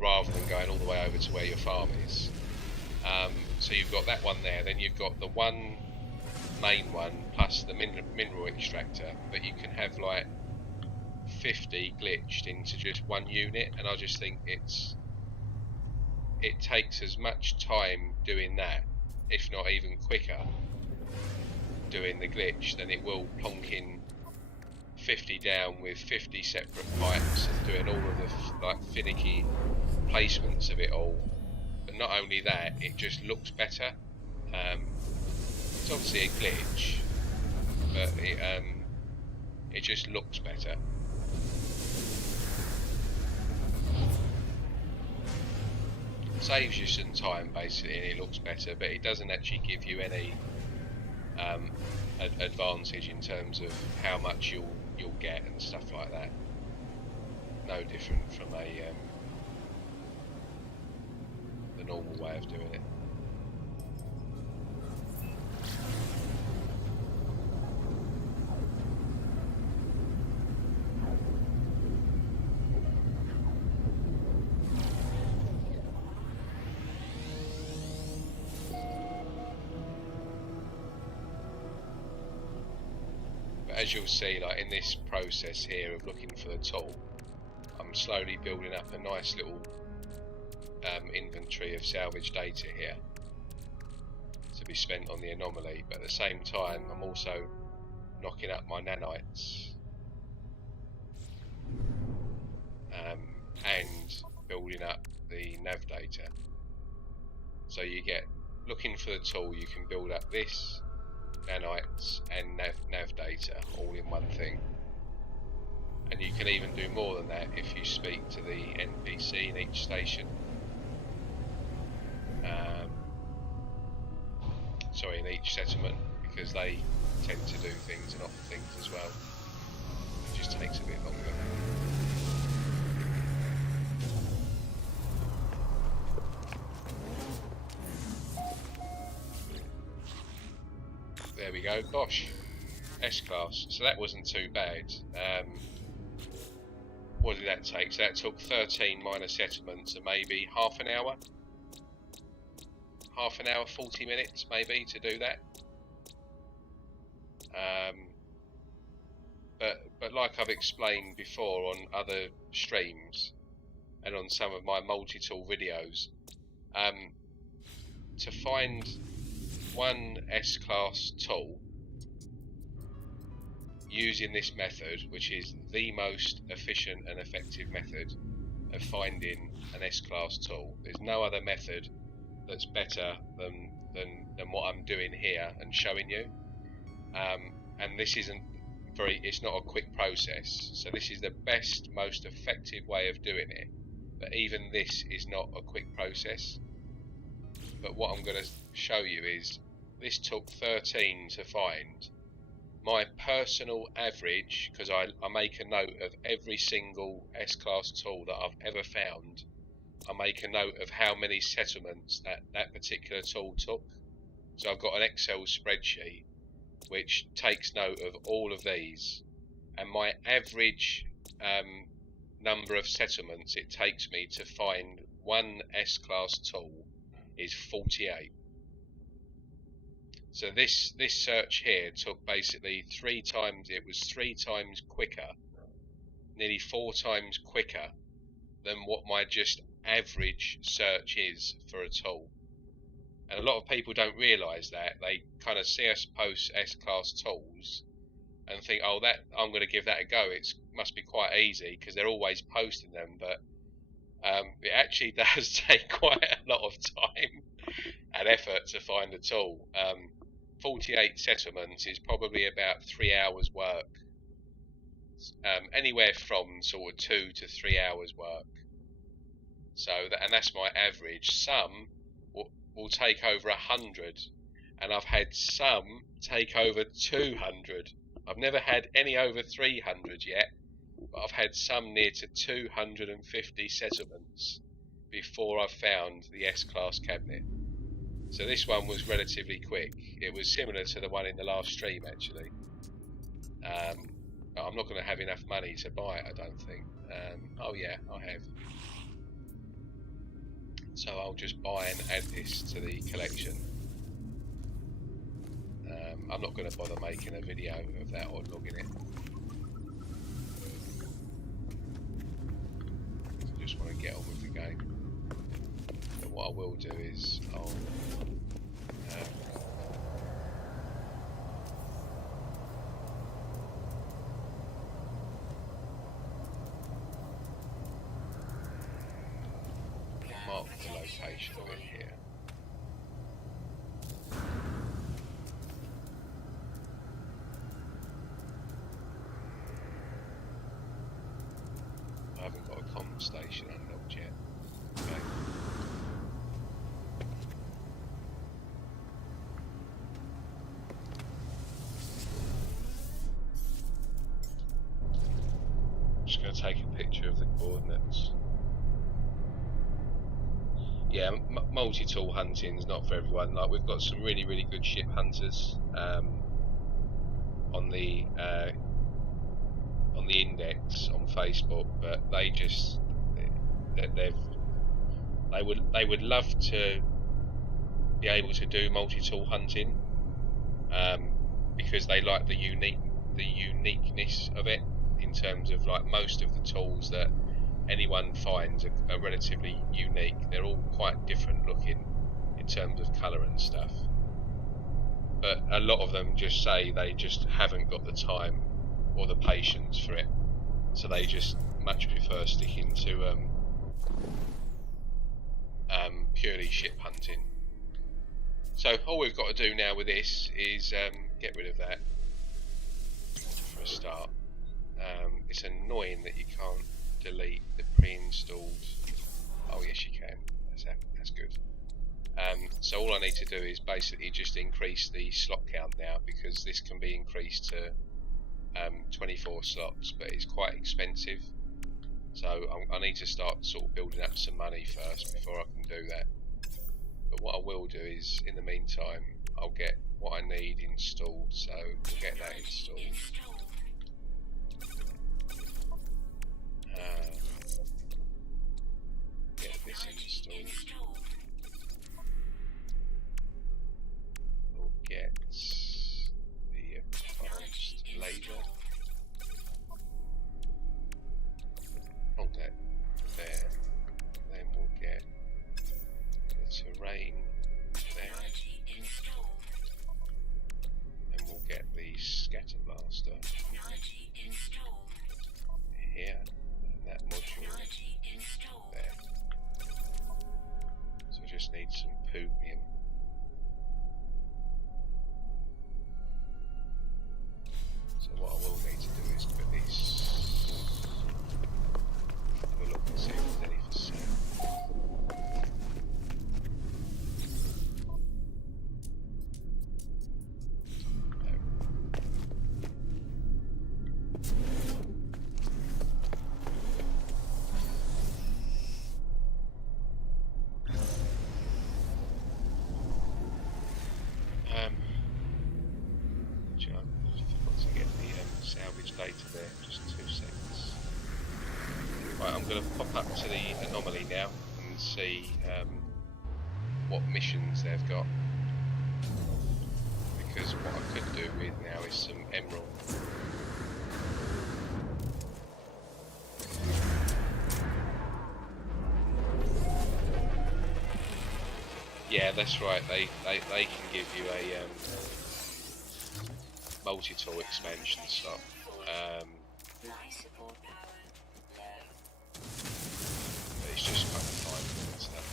rather than going all the way over to where your farm is. So you've got that one there, then you've got the one main one plus the mineral extractor, but you can have like 50 glitched into just one unit, and I just think it takes as much time doing that, if not even quicker, doing the glitch than it will plonking 50 down with 50 separate pipes and doing all of the like finicky placements of it all. But not only that, it just looks better. It's obviously a glitch, but it just looks better. Saves you some time basically, and it looks better, but it doesn't actually give you any advantage in terms of how much you'll get and stuff like that. No different from the normal way of doing it. As you'll see, like in this process here of looking for the tool, I'm slowly building up a nice little inventory of salvage data here to be spent on the anomaly, but at the same time I'm also knocking up my nanites and building up the nav data. So you get, looking for the tool, you can build up this, nanites and nav data all in one thing, and you can even do more than that if you speak to the NPC in each station, sorry, in each settlement, because they tend to do things and offer things as well. It just takes a bit longer. There we go, Bosch, S-Class, so that wasn't too bad. What did that take? So that took 13 minor settlements and maybe half an hour, 40 minutes maybe to do that. But like I've explained before on other streams and on some of my multi-tool videos, to find one S-Class tool using this method, which is the most efficient and effective method of finding an S-Class tool. There's no other method that's better than what I'm doing here and showing you. And this isn't it's not a quick process, so this is the best, most effective way of doing it. But even this is not a quick process. But what I'm going to show you is this took 13 to find. My personal average, because I make a note of every single S-Class tool that I've ever found, I make a note of how many settlements that particular tool took. So I've got an Excel spreadsheet which takes note of all of these, and my average number of settlements it takes me to find one S-Class tool is 48. So this search here took basically 3 times, it was 3 times quicker, nearly 4 times quicker than what my just average search is for a tool. And a lot of people don't realise that. They kind of see us post S-Class tools and think, oh, that I'm going to give that a go. It must be quite easy because they're always posting them. But it actually does take quite a lot of time and effort to find a tool. 48 settlements is probably about 3 hours work. Anywhere from sort of 2 to 3 hours work. So and that's my average. Some will take over 100, and I've had some take over 200. I've never had any over 300 yet, but I've had some near to 250 settlements before I found the S-Class cabinet. So this one was relatively quick. It was similar to the one in the last stream actually. But I'm not going to have enough money to buy it, I don't think. Oh yeah, I have. So I'll just buy and add this to the collection. I'm not going to bother making a video of that or logging it. I just want to get on with the game. But what I will do is I'll mark the location of it here. I haven't got a comm station unlocked yet. Okay. I'm just going to take a picture of the coordinates. Yeah, multi-tool hunting is not for everyone. Like, we've got some really, really good ship hunters on the index on Facebook, but they would love to be able to do multi-tool hunting because they like the uniqueness of it, in terms of, like, most of the tools that anyone finds are relatively unique. They're all quite different looking in terms of colour and stuff, but a lot of them just say they just haven't got the time or the patience for it, so they just much prefer sticking to purely ship hunting. So all we've got to do now with this is get rid of that for a start. It's annoying that you can't delete the pre-installed. Oh yes, you can. That's good. So all I need to do is basically just increase the slot count now, because this can be increased to 24 slots, but it's quite expensive. So I need to start sort of building up some money first before I can do that. But what I will do is, in the meantime, I'll get what I need installed. So we'll get that installed. Get this installed. We'll get the advanced laser. Hold that there. Then we'll get the terrain there. And we'll get the scatter blaster here. And that module there. So I just need some poomium. So what I will need to do is put these. Have a look and see if there's any for sale. I'm going to pop up to the anomaly now and see what missions they've got, because what I could do with now is some emerald. Yeah, that's right, they can give you a multi-tool expansion slot. It's just kind of fine and stuff.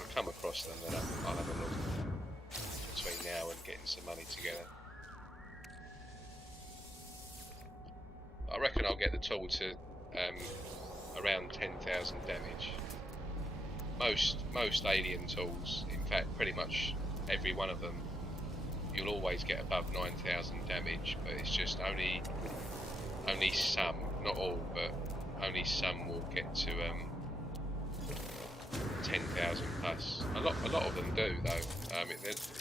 If I come across them, then I'll have a look between now and getting some money together. I reckon I'll get the tool to around 10,000 damage. Most alien tools, in fact pretty much every one of them, you'll always get above 9,000 damage, but it's just only some, not all, but only some will get to 10,000 plus. A lot of them do though.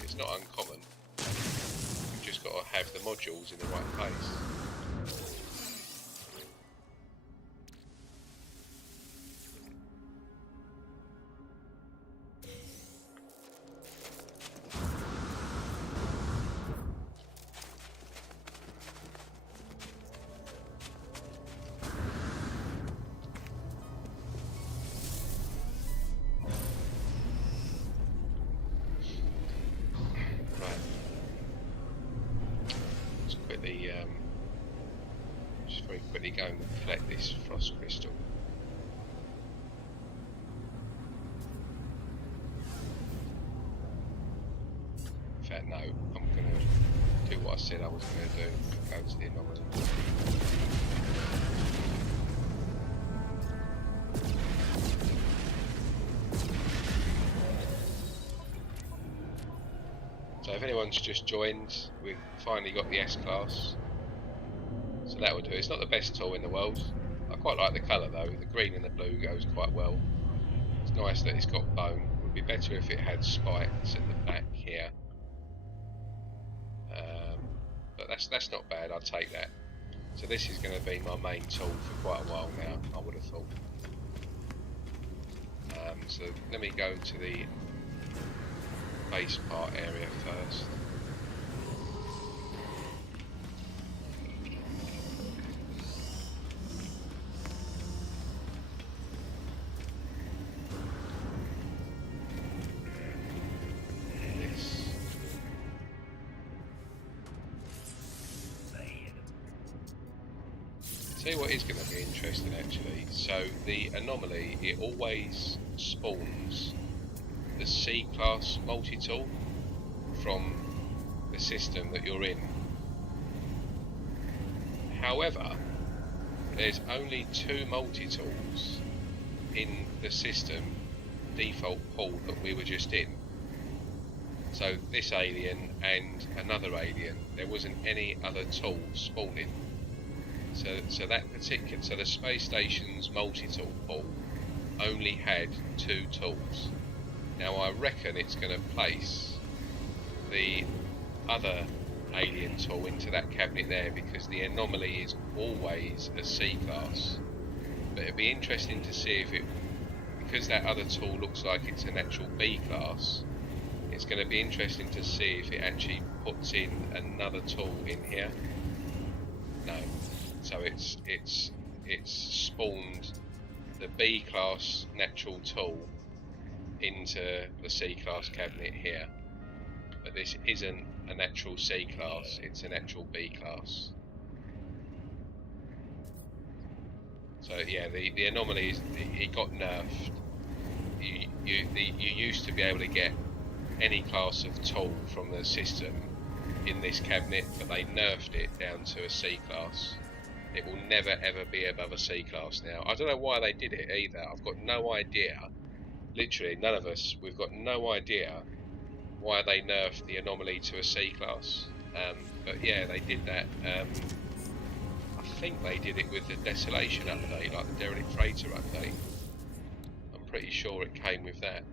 It's not uncommon. You've just got to have the modules in the right place. Just very quickly go and collect this frost crystal. In fact, no, I'm going to do what I said I was going to do. Go to the anomaly. So if anyone's just joined, we've finally got the S-Class. So that will do. It's not the best tool in the world. I quite like the colour though. The green and the blue goes quite well. It's nice that it's got bone. It would be better if it had spikes at the back here. But that's not bad. I'll take that. So this is going to be my main tool for quite a while now, I would have thought. So let me go to the base part area first. Tell you what is going to be interesting actually. So the anomaly, it always spawns the C-class multi-tool from the system that you're in. However, there's only 2 multi-tools in the system default pool that we were just in. So this alien and another alien, there wasn't any other tool spawning. So that particular, so the space station's multi-tool pool only had 2 tools. Now I reckon it's going to place the other alien tool into that cabinet there because the anomaly is always a C-class. But it'd be interesting to see if it, because that other tool looks like it's an actual B-class, it's going to be interesting to see if it actually puts in another tool in here. No. So it's spawned the B class natural tool into the C class cabinet here, but this isn't a natural C class; it's an actual B class. So yeah, the anomaly is it got nerfed. You used to be able to get any class of tool from the system in this cabinet, but they nerfed it down to a C class. It will never ever be above a C class now. I don't know why they did it either. I've got no idea. Literally, none of us. We've got no idea why they nerfed the anomaly to a C class. But yeah, they did that. I think they did it with the Desolation update, like the Derelict Freighter update. I'm pretty sure it came with that.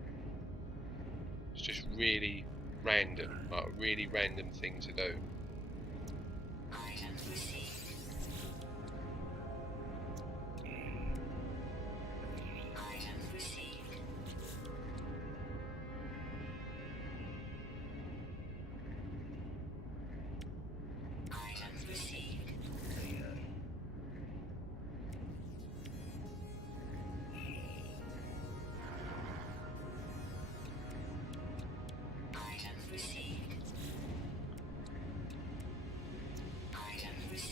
It's just really random, like a really random thing to do. Items received. Items received. Items received. Items received. Items received.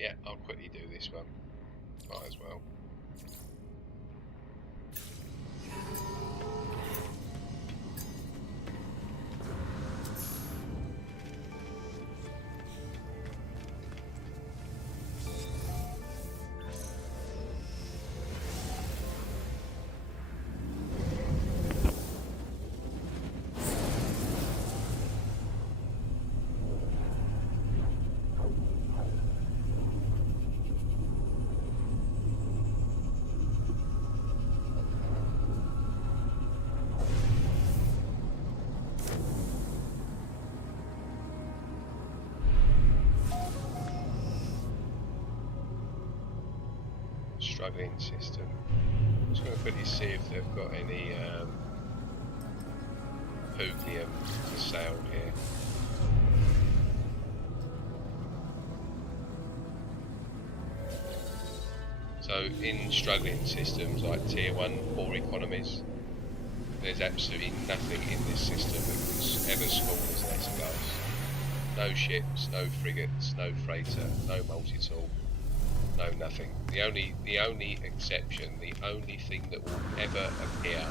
Yeah, I'll quickly do this one. Might as well. Struggling system. I'm just going to quickly see if they've got any Puglium to sail here. So in struggling systems like tier 1 poor economies, there's absolutely nothing in this system that could ever score as an S-class. No ships, no frigates, no freighter, no multitool. No, nothing. The only exception, the only thing that will ever appear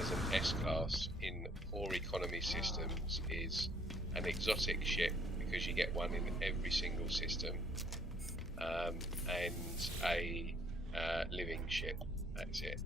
as an S-class in poor economy systems is an exotic ship, because you get one in every single system, and a living ship. That's it.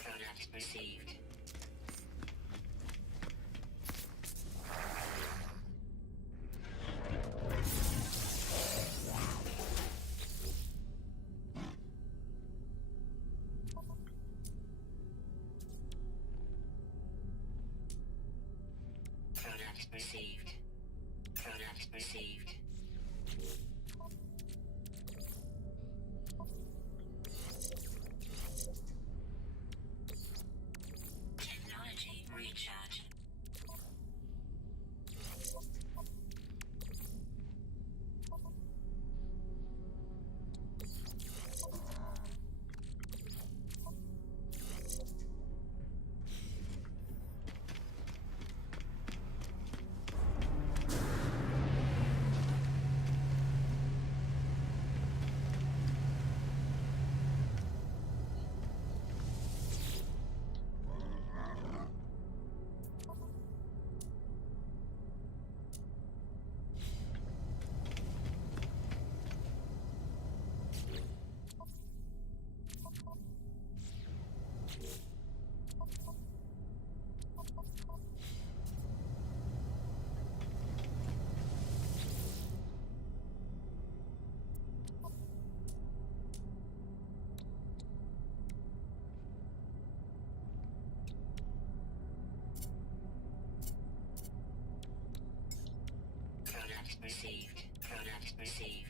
Product received. Product received. Product received. Technology recharge. Product received. Product received.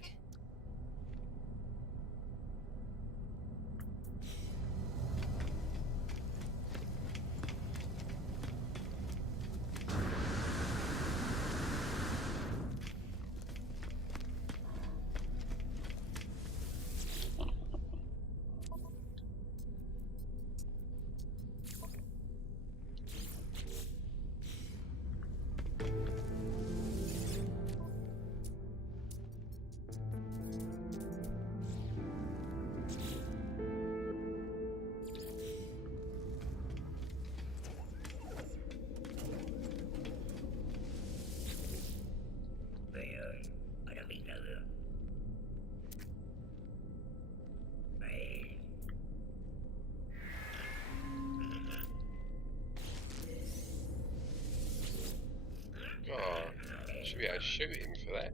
Should be able to shoot him for that.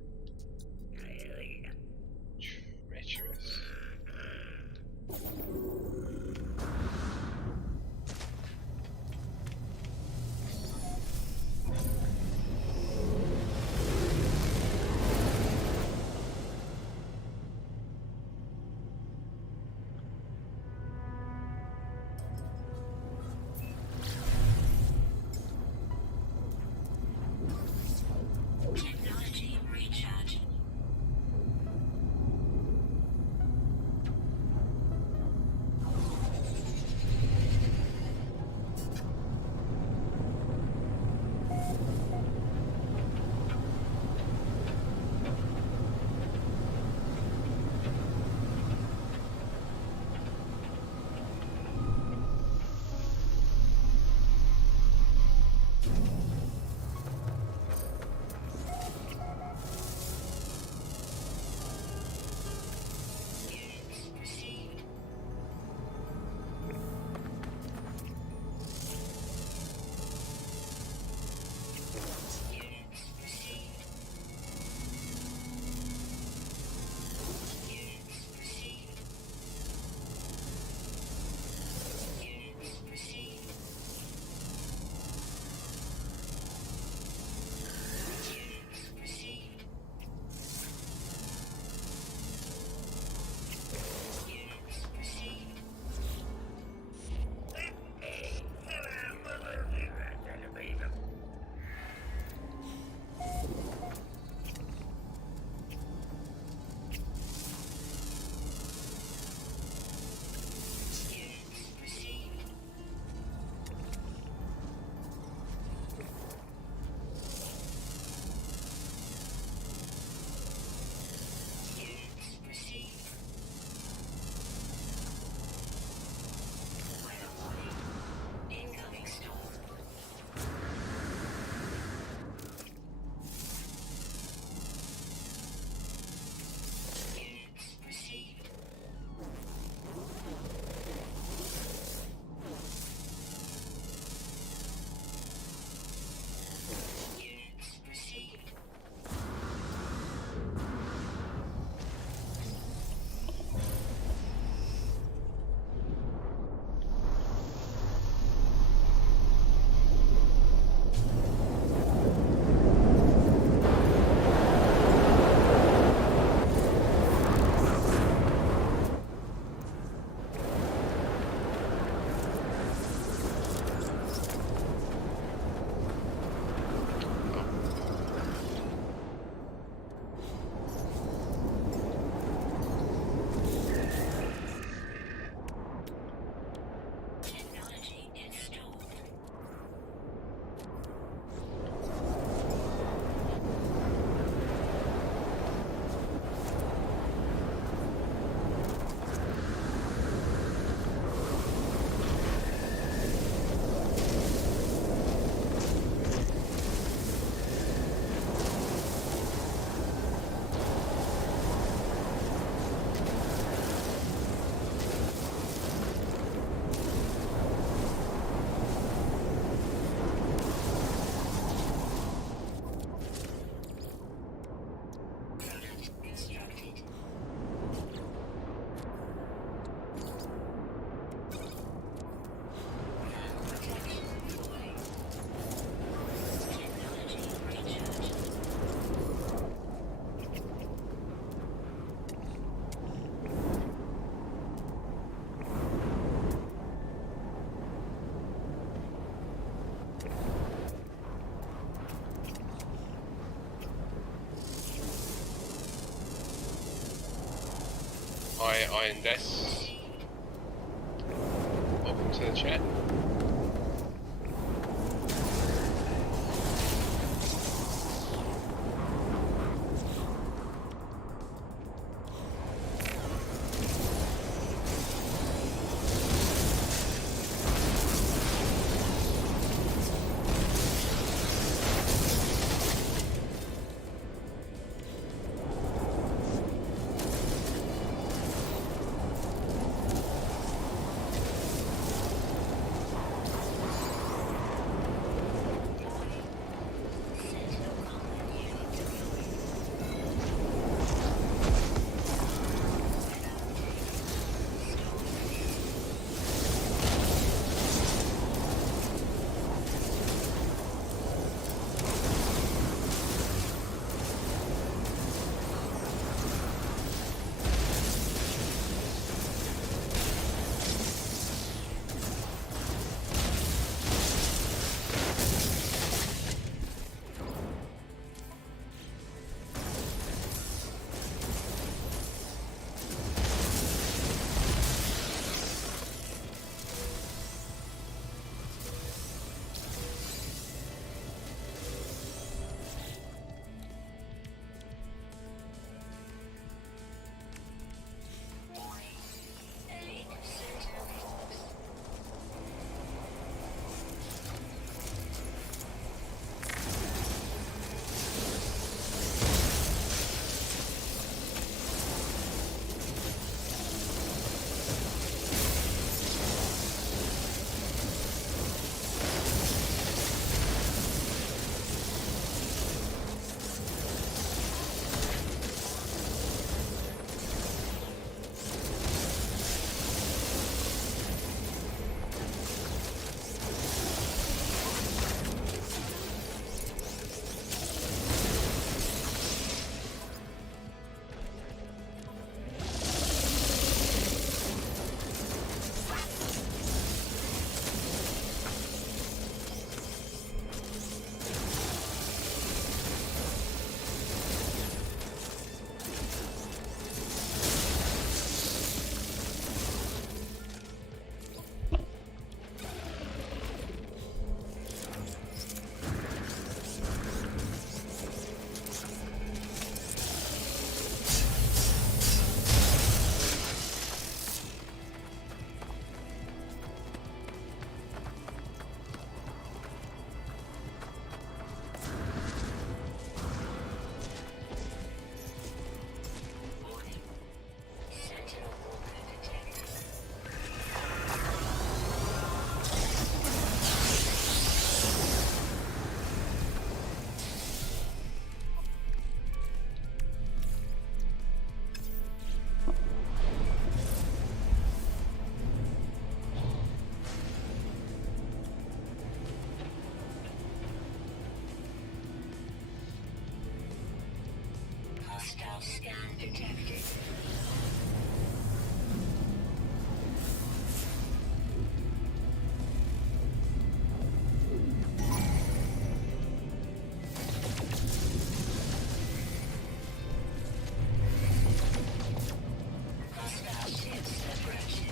Treacherous. Technology recharge. Hi, Iron Death. Welcome to the chat. Scan detected. Hostile ships approaching.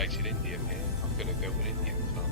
Activated Indian here. I'm going to build an Indian farm.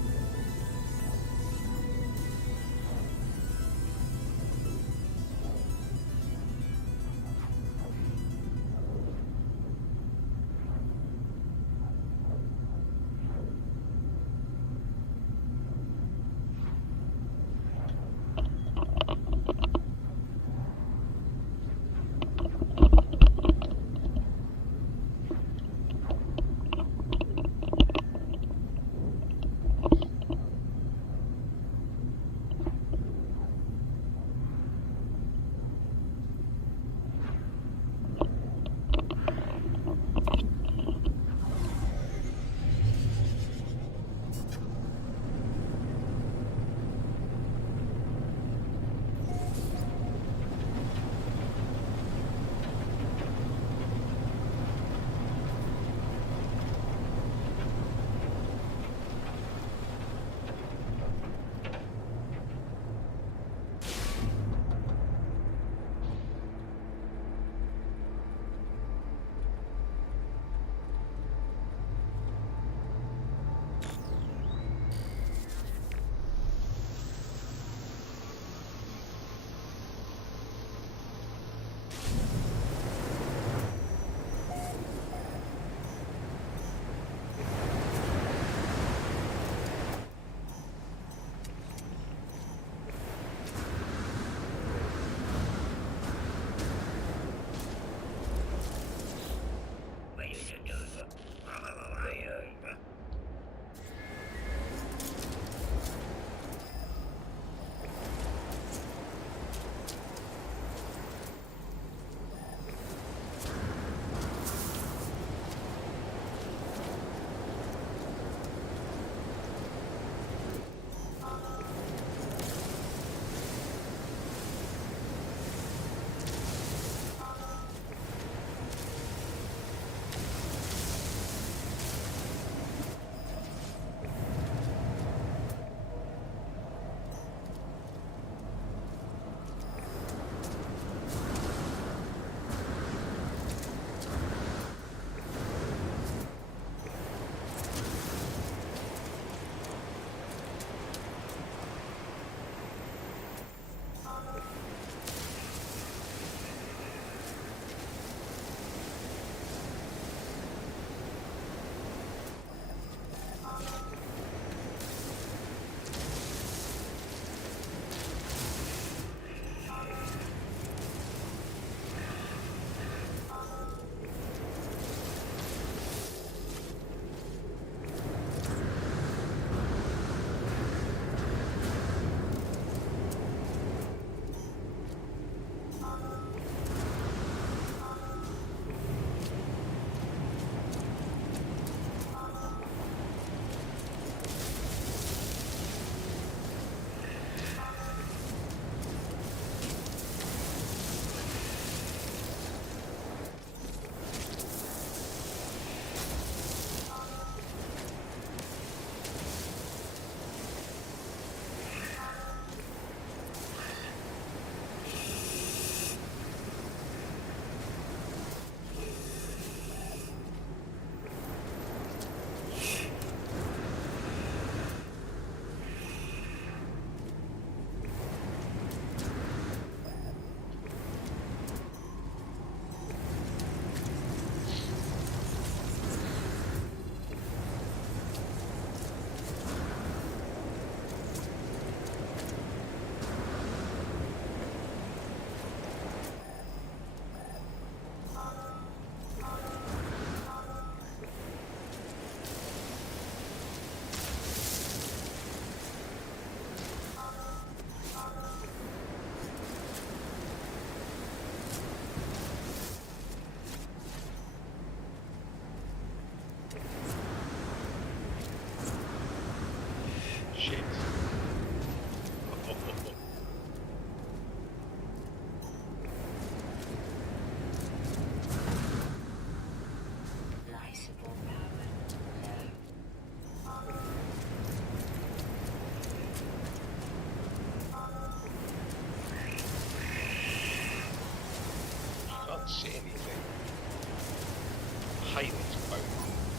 hate these quote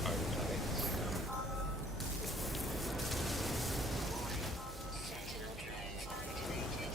planets. Sentinel drones activated.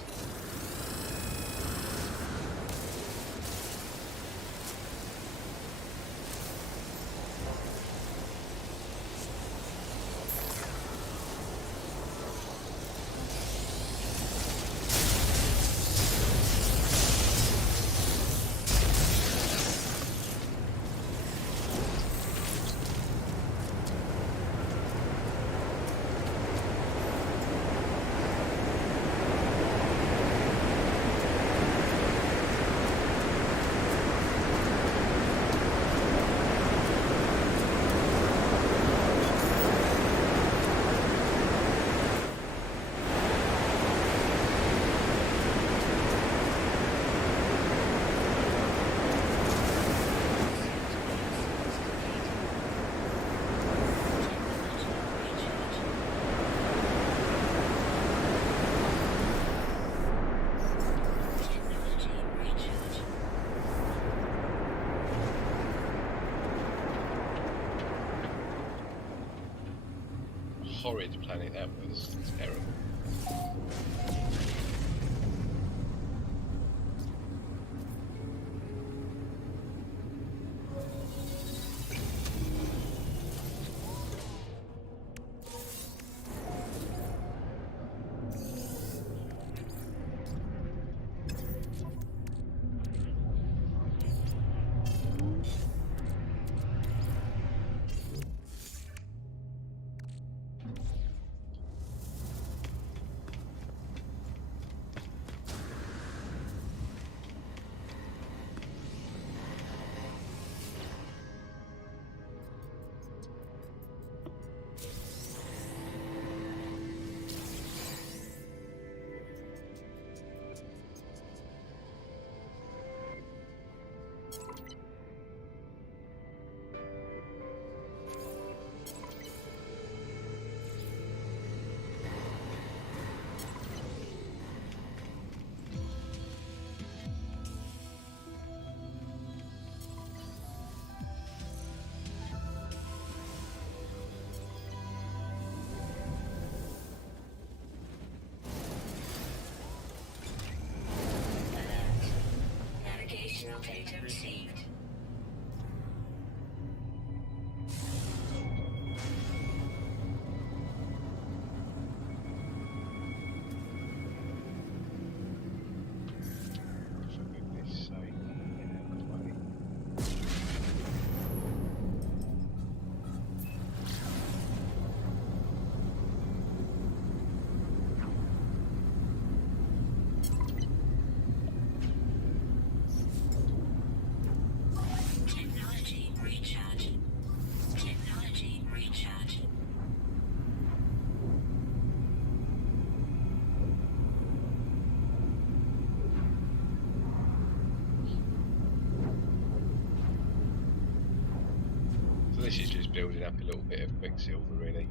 Horrid planet that was. Terrible. Navigational data received. For goodness sake, get out of the way. Technology recharge. Technology recharge. So this is just building up a little bit of quicksilver, really.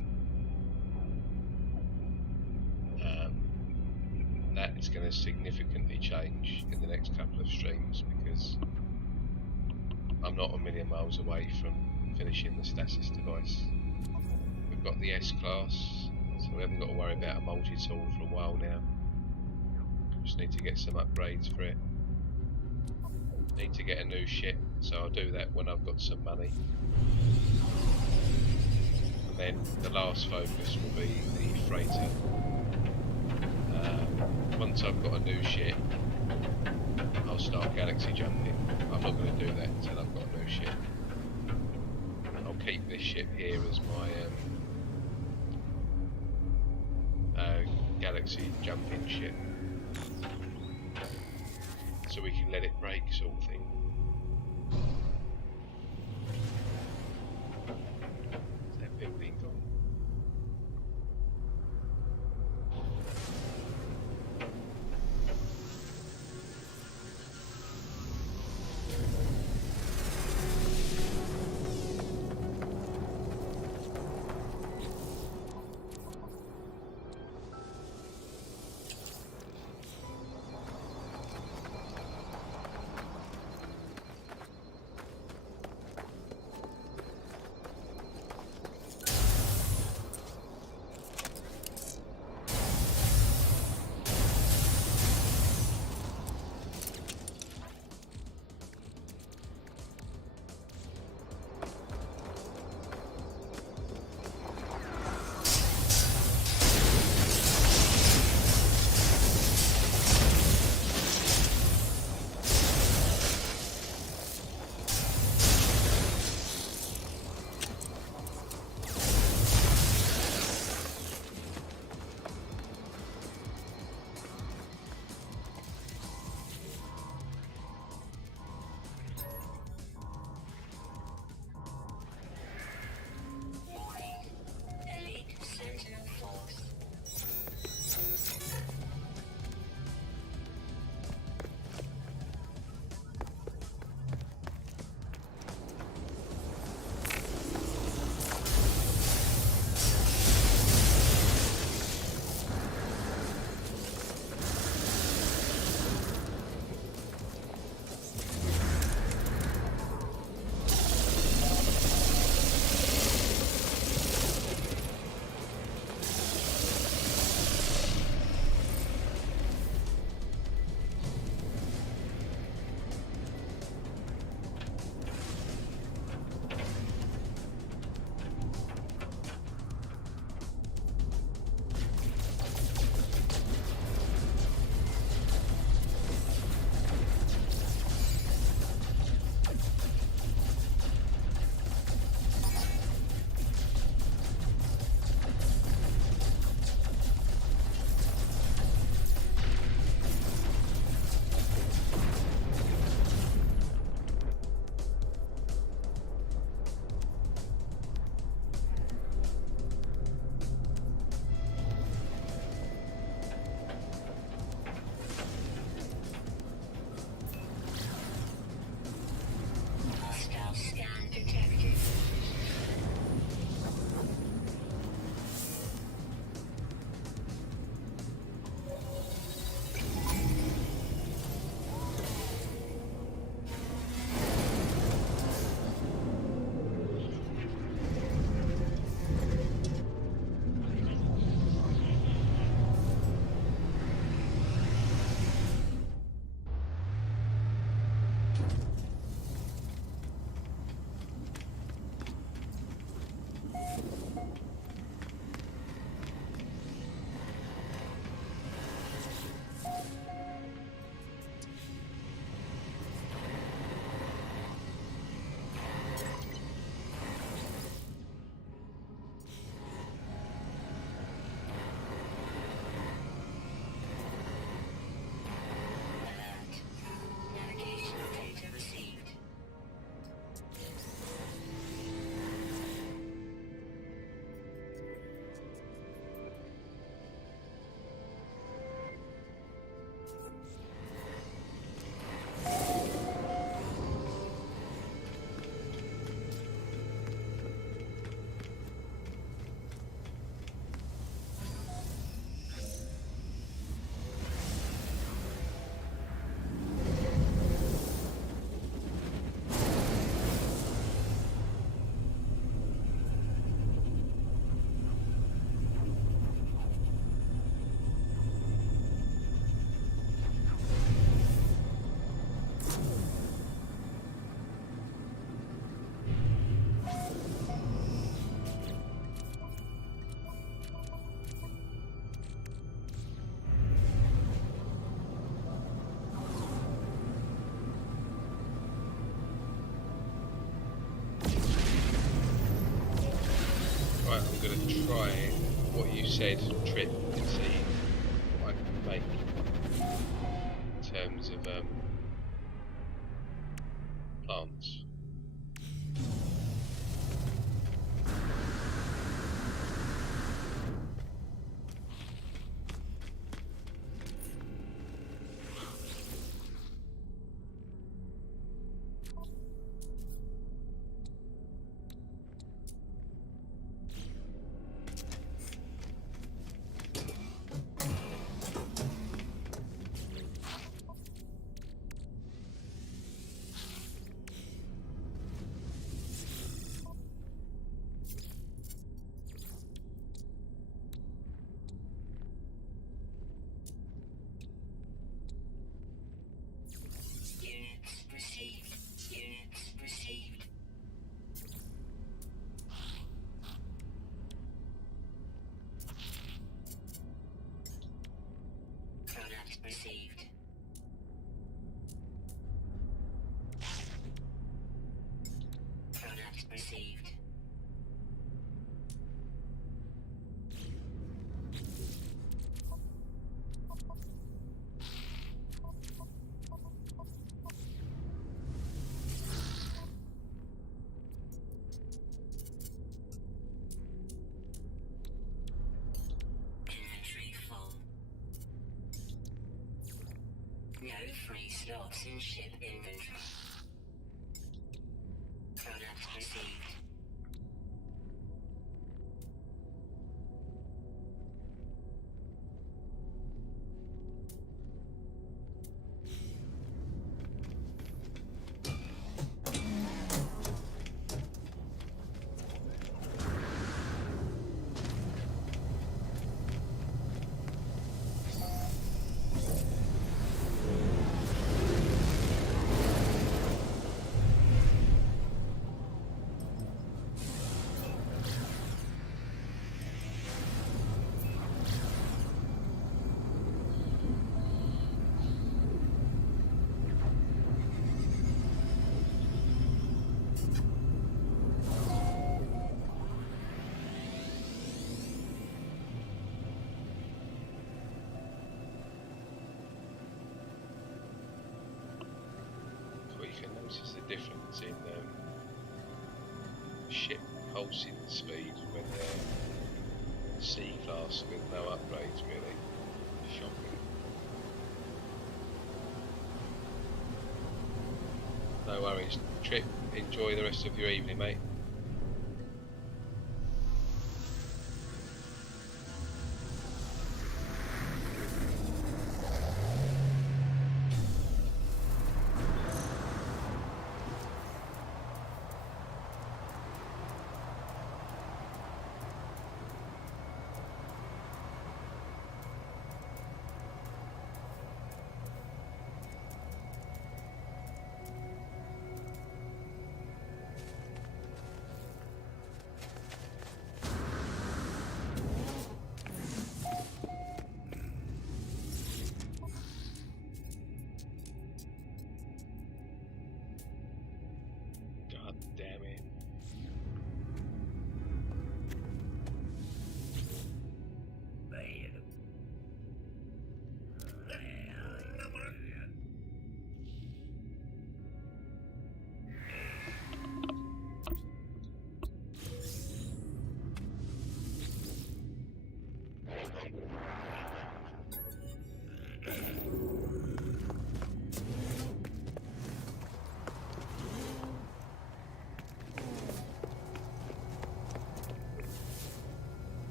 That is going to significantly change in the next couple of streams because I'm not a million miles away from finishing the Stasis device. We've got the S-Class, so we haven't got to worry about a multi-tool for a while now. Just need to get some upgrades for it. Need to get a new ship, so I'll do that when I've got some money. And then the last focus will be the freighter. Once I've got a new ship, I'll start galaxy jumping. I'm not going to do that until I've got a new ship. And I'll keep this ship here as my galaxy jumping ship, so we can let it break, sort of thing. Is that building gone? try what you said, trip, and see what I can make in terms of plants. Units received. Units received. Product received. Product received. Inventory full. No free slots in ship inventory. Product received. You can notice the difference in ship pulsing speed when they're C-class with no upgrades, really. Shocking. No worries. Trip, enjoy the rest of your evening, mate.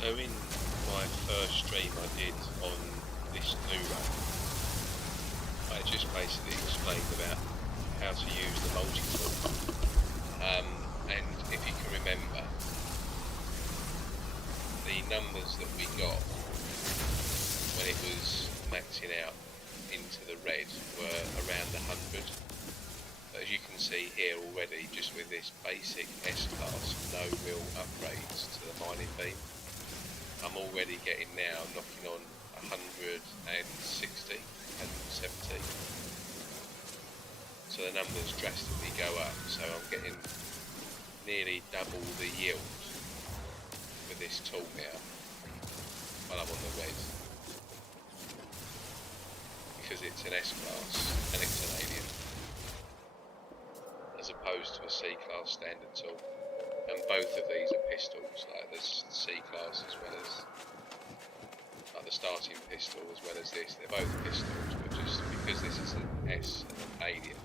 So in my first stream I did on this new run, I just basically explained about how to use the multi-tool. And if you can remember, the numbers that we got when it was maxing out into the red were around 100. But as you can see here already, just with this basic S-class, no real upgrades to the mining beam, I'm already getting now knocking on 160, 170. So the numbers drastically go up, so I'm getting nearly double the yield with this tool now while I'm on the red, because it's an S-class and it's an alien as opposed to a C-class standard tool. And both of these are pistols, like the C-class as well as like the starting pistol as well as this. They're both pistols, but just because this is an S and an alien,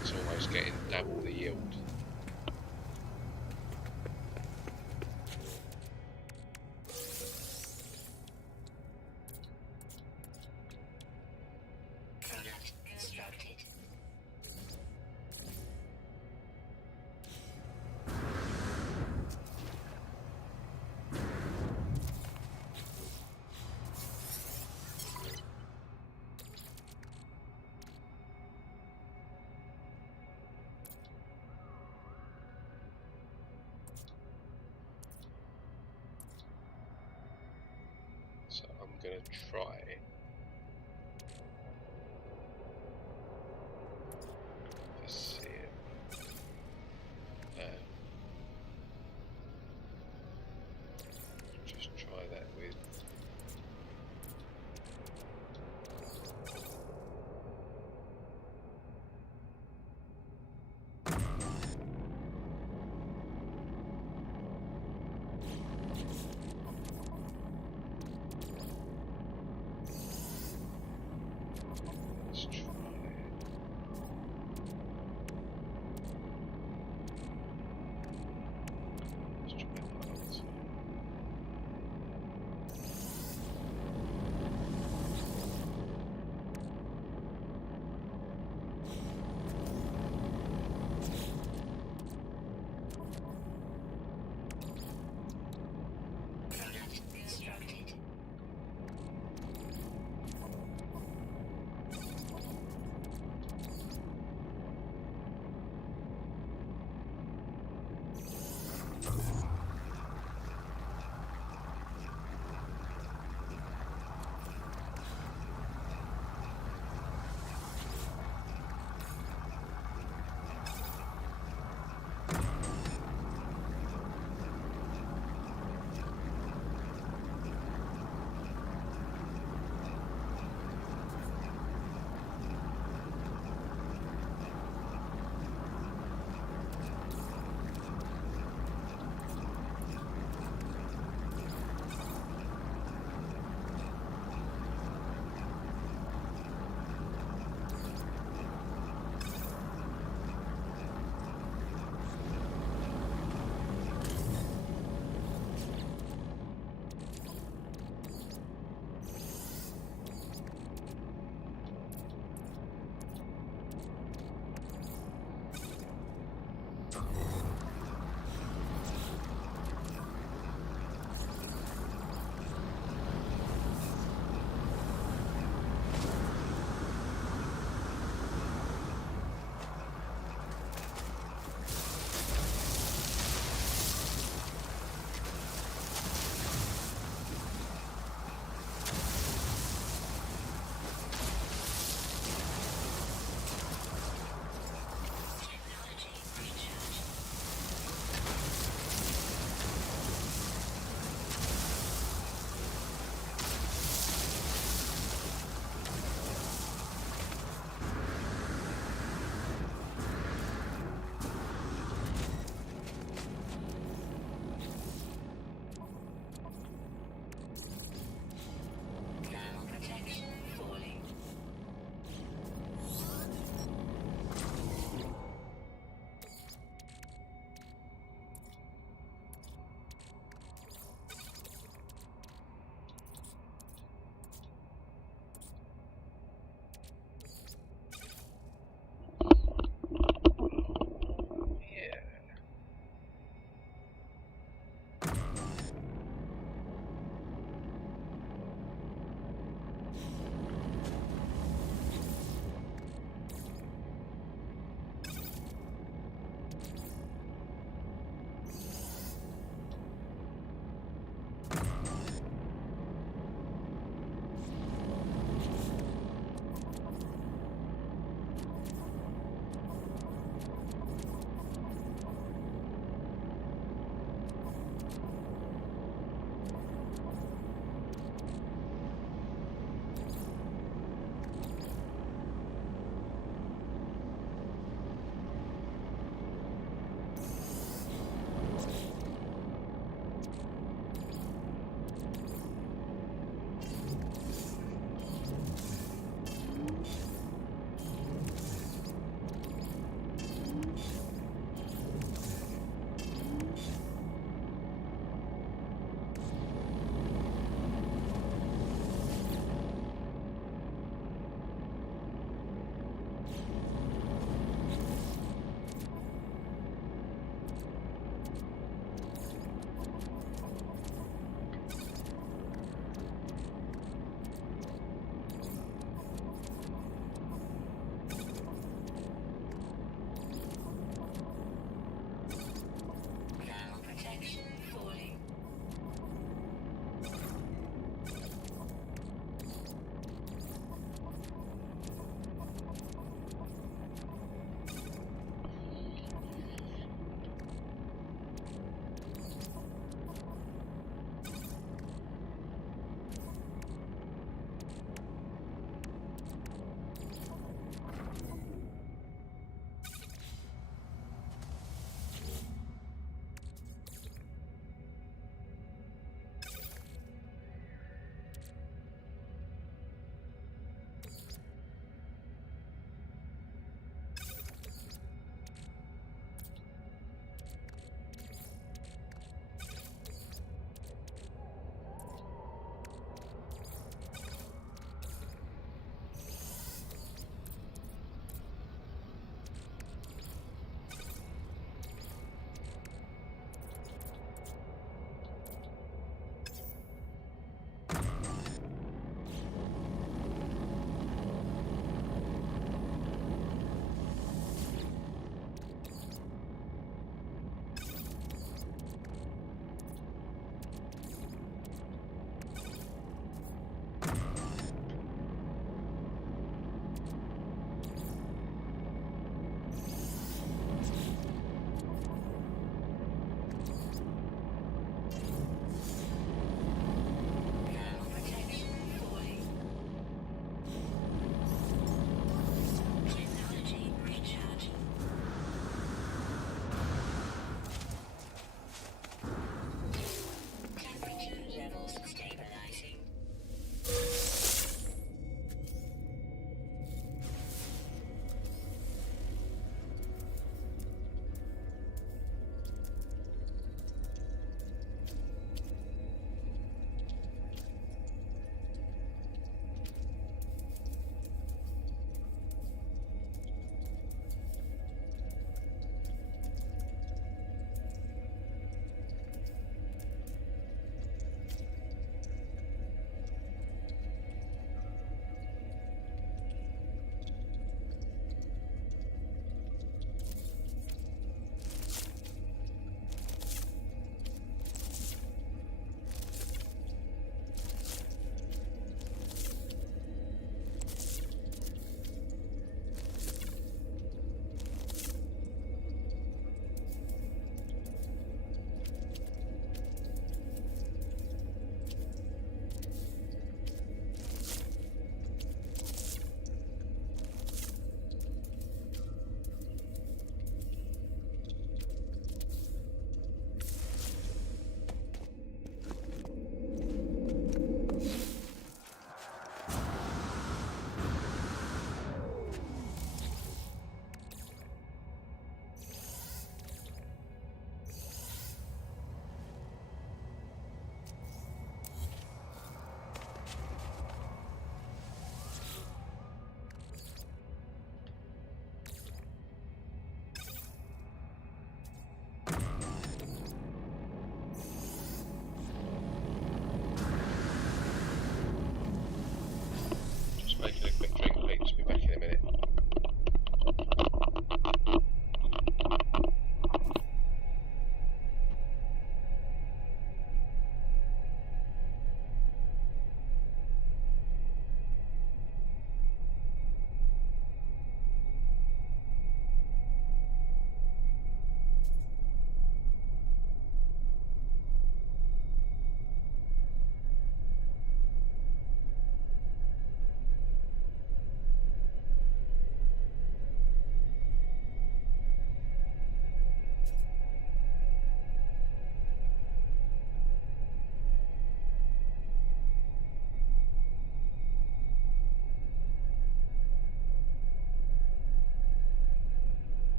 it's almost getting double the yield. Product constructed. So I'm going to try to see it. Just try that with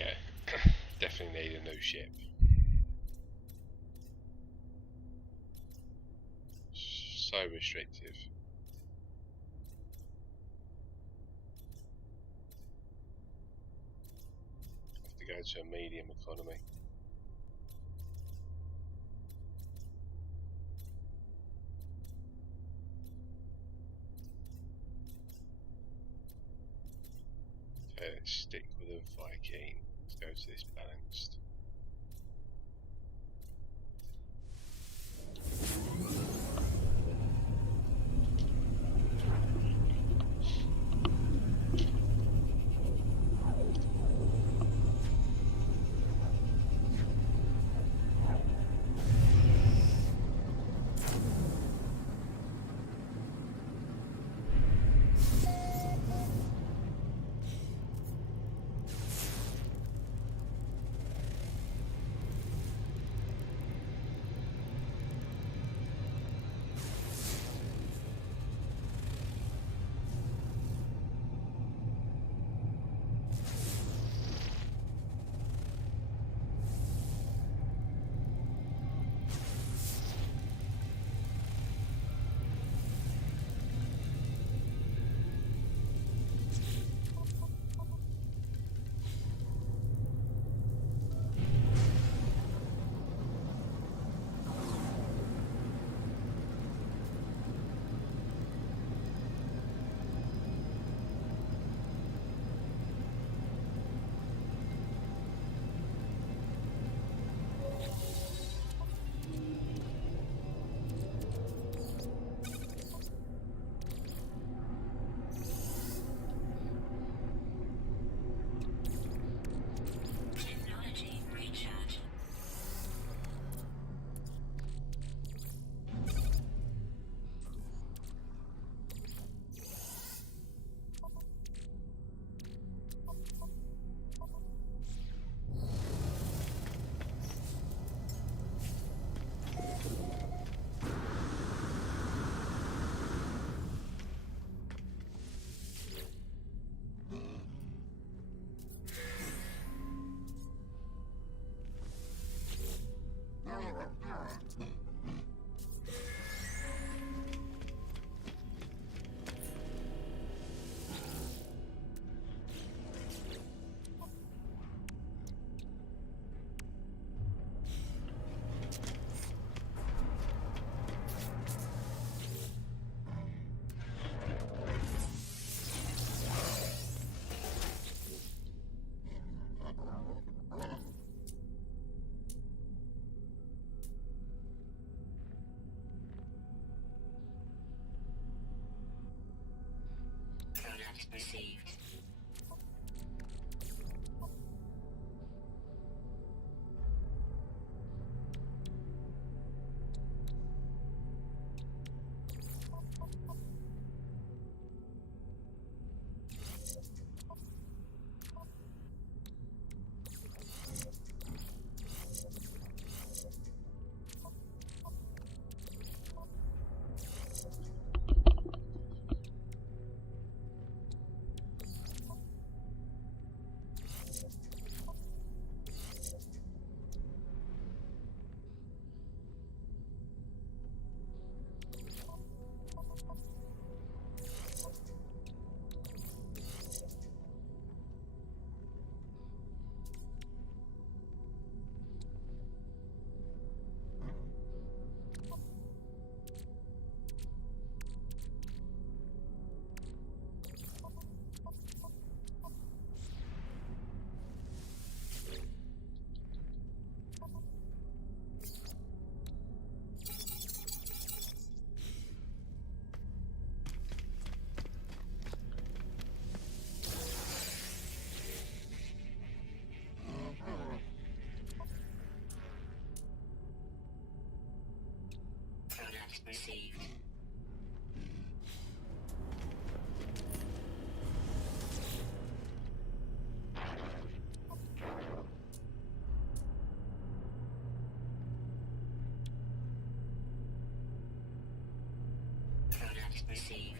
yeah, definitely need a new ship. So restrictive. Have to go to a medium economy. Okay, let's stick with a Viking. Let's go to this balanced. Technology recharge. Product received. Product received. Product received.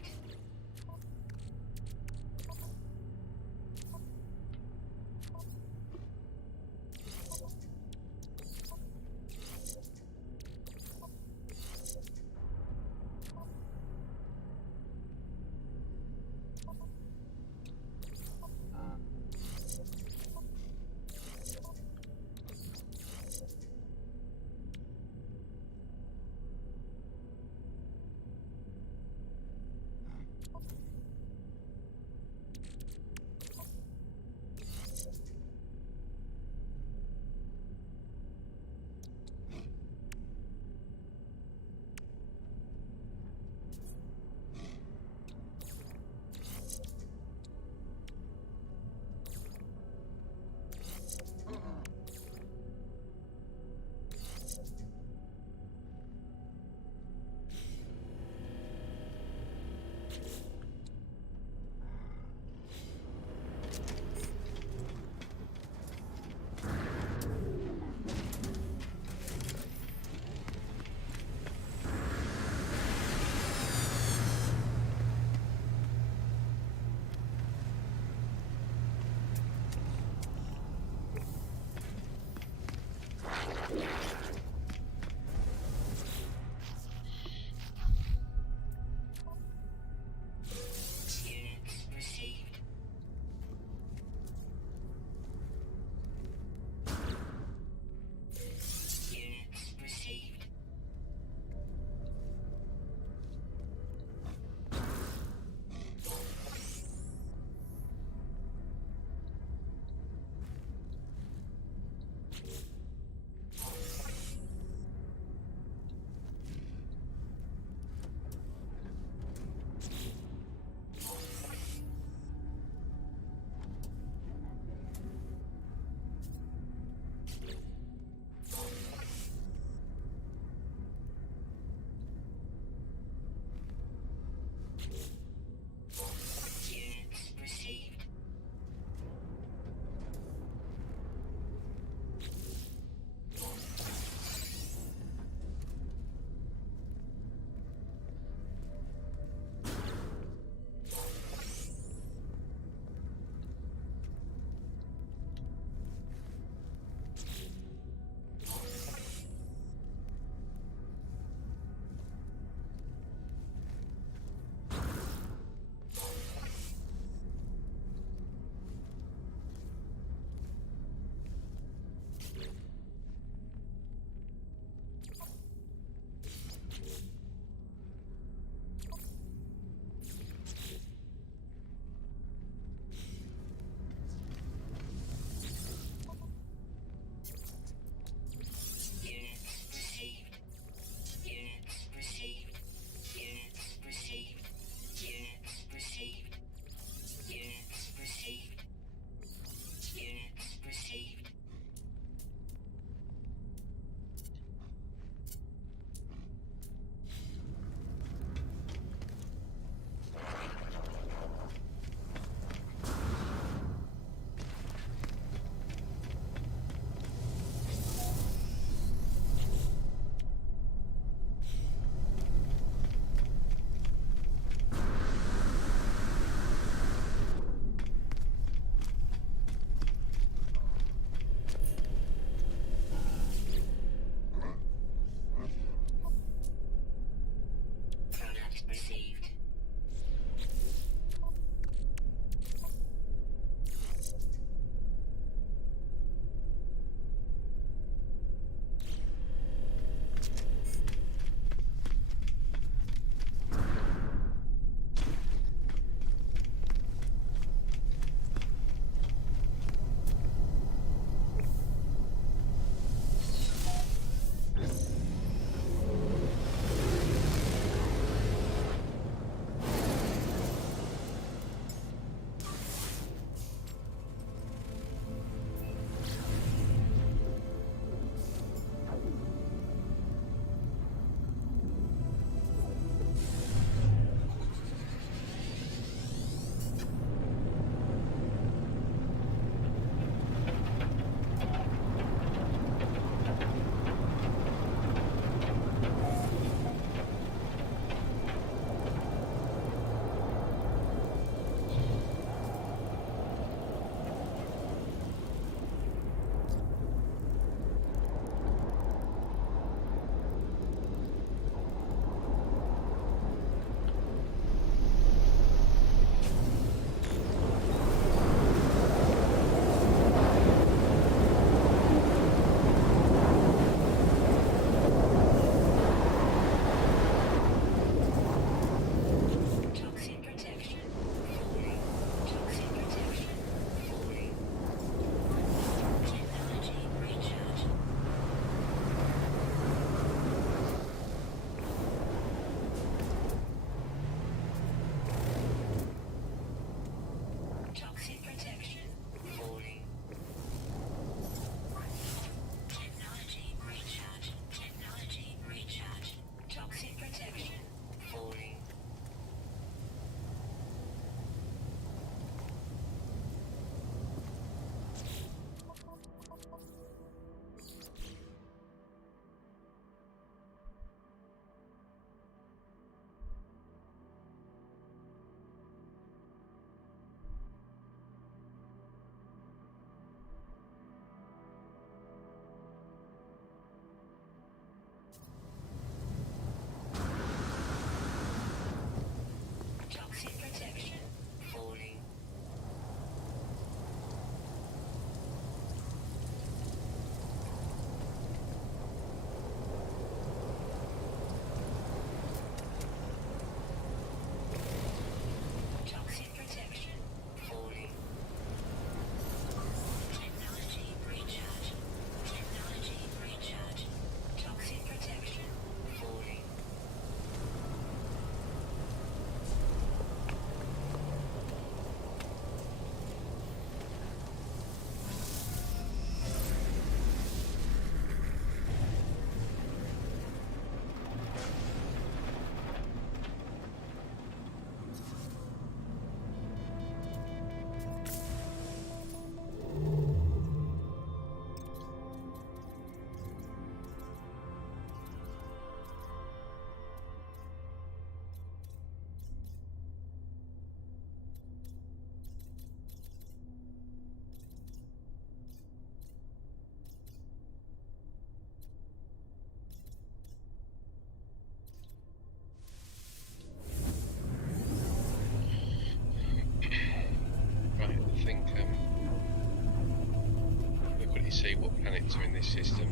you see what planets are in this system.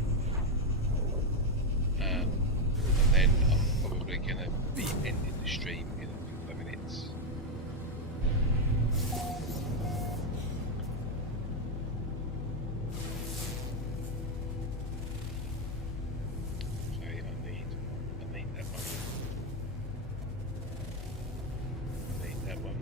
And then I'm probably going to be ending the stream in a couple of minutes. Okay, I need that one. I need that one.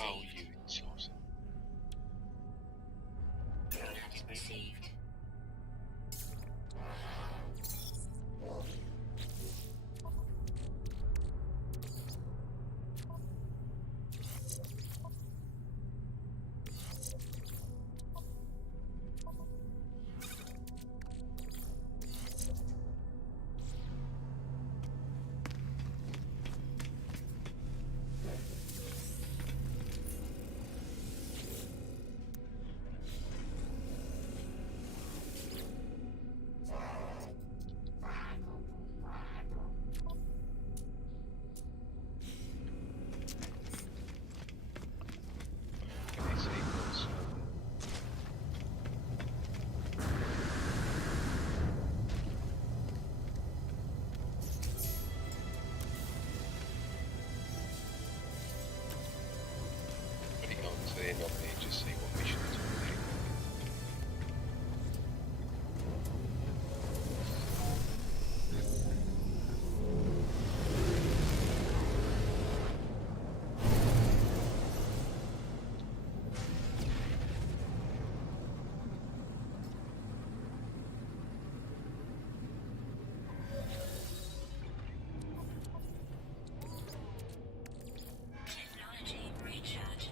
Oh, you sauce. Product received. Normally just see what missions are doing. Technology recharge.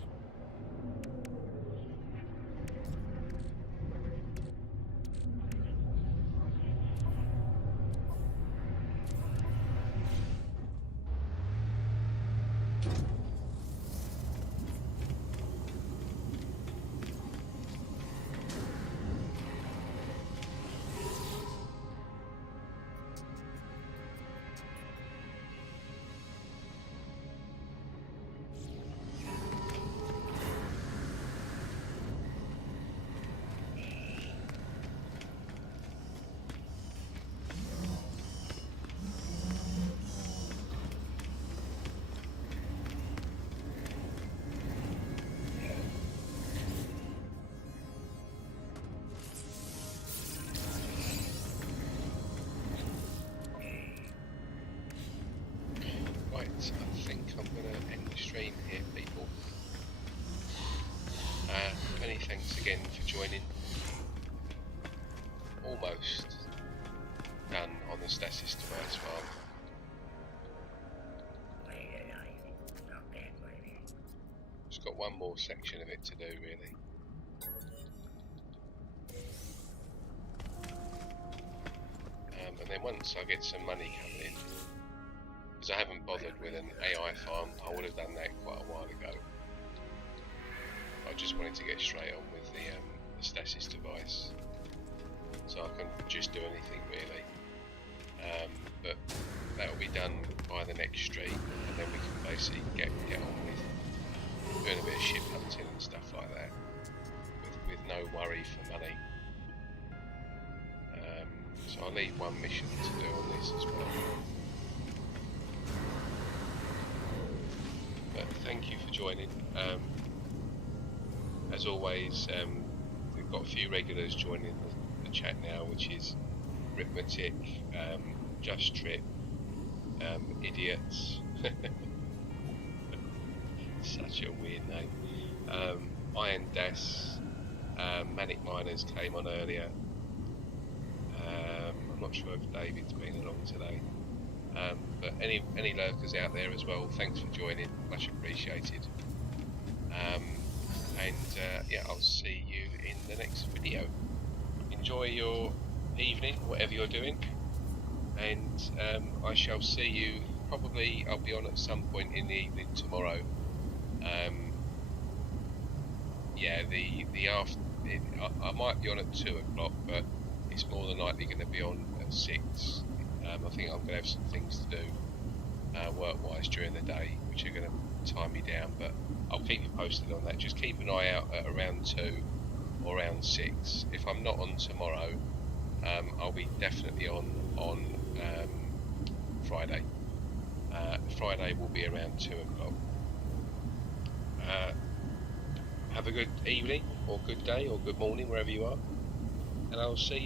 Right, I think I'm going to end the stream here, people. Many thanks again for joining. Almost done on the Stasis device farm. Just got one more section of it to do, really. And then once I get some money coming in, because I haven't bothered with an AI farm. I would have done that quite a while ago. I just wanted to get straight on with the stasis device, so I can just do anything really. But that will be done by the next stream, and then we can basically get on with doing a bit of ship hunting and stuff like that, with no worry for money. So I'll need one mission to do on this as well. But thank you for joining. As always, we've got a few regulars joining the chat now, which is Arithmetic, Just Trip, Idiots, such a weird name, Iron Das, Manic Miners came on earlier. I'm not sure if David's been along today, but any lurkers out there as well, thanks for joining, much appreciated. Yeah, I'll see you in the next video. Enjoy your evening, whatever you're doing, and I shall see you probably. I'll be on at some point in the evening tomorrow. Yeah, I might be on at 2 o'clock, but it's more than likely going to be on at 6. I think I'm going to have some things to do work-wise during the day, which are going to tie me down, but I'll keep you posted on that. Just keep an eye out at around 2 or around 6. If I'm not on tomorrow, I'll be definitely on Friday. Friday will be around 2 o'clock. Have a good evening, or good day, or good morning, wherever you are, and I'll see you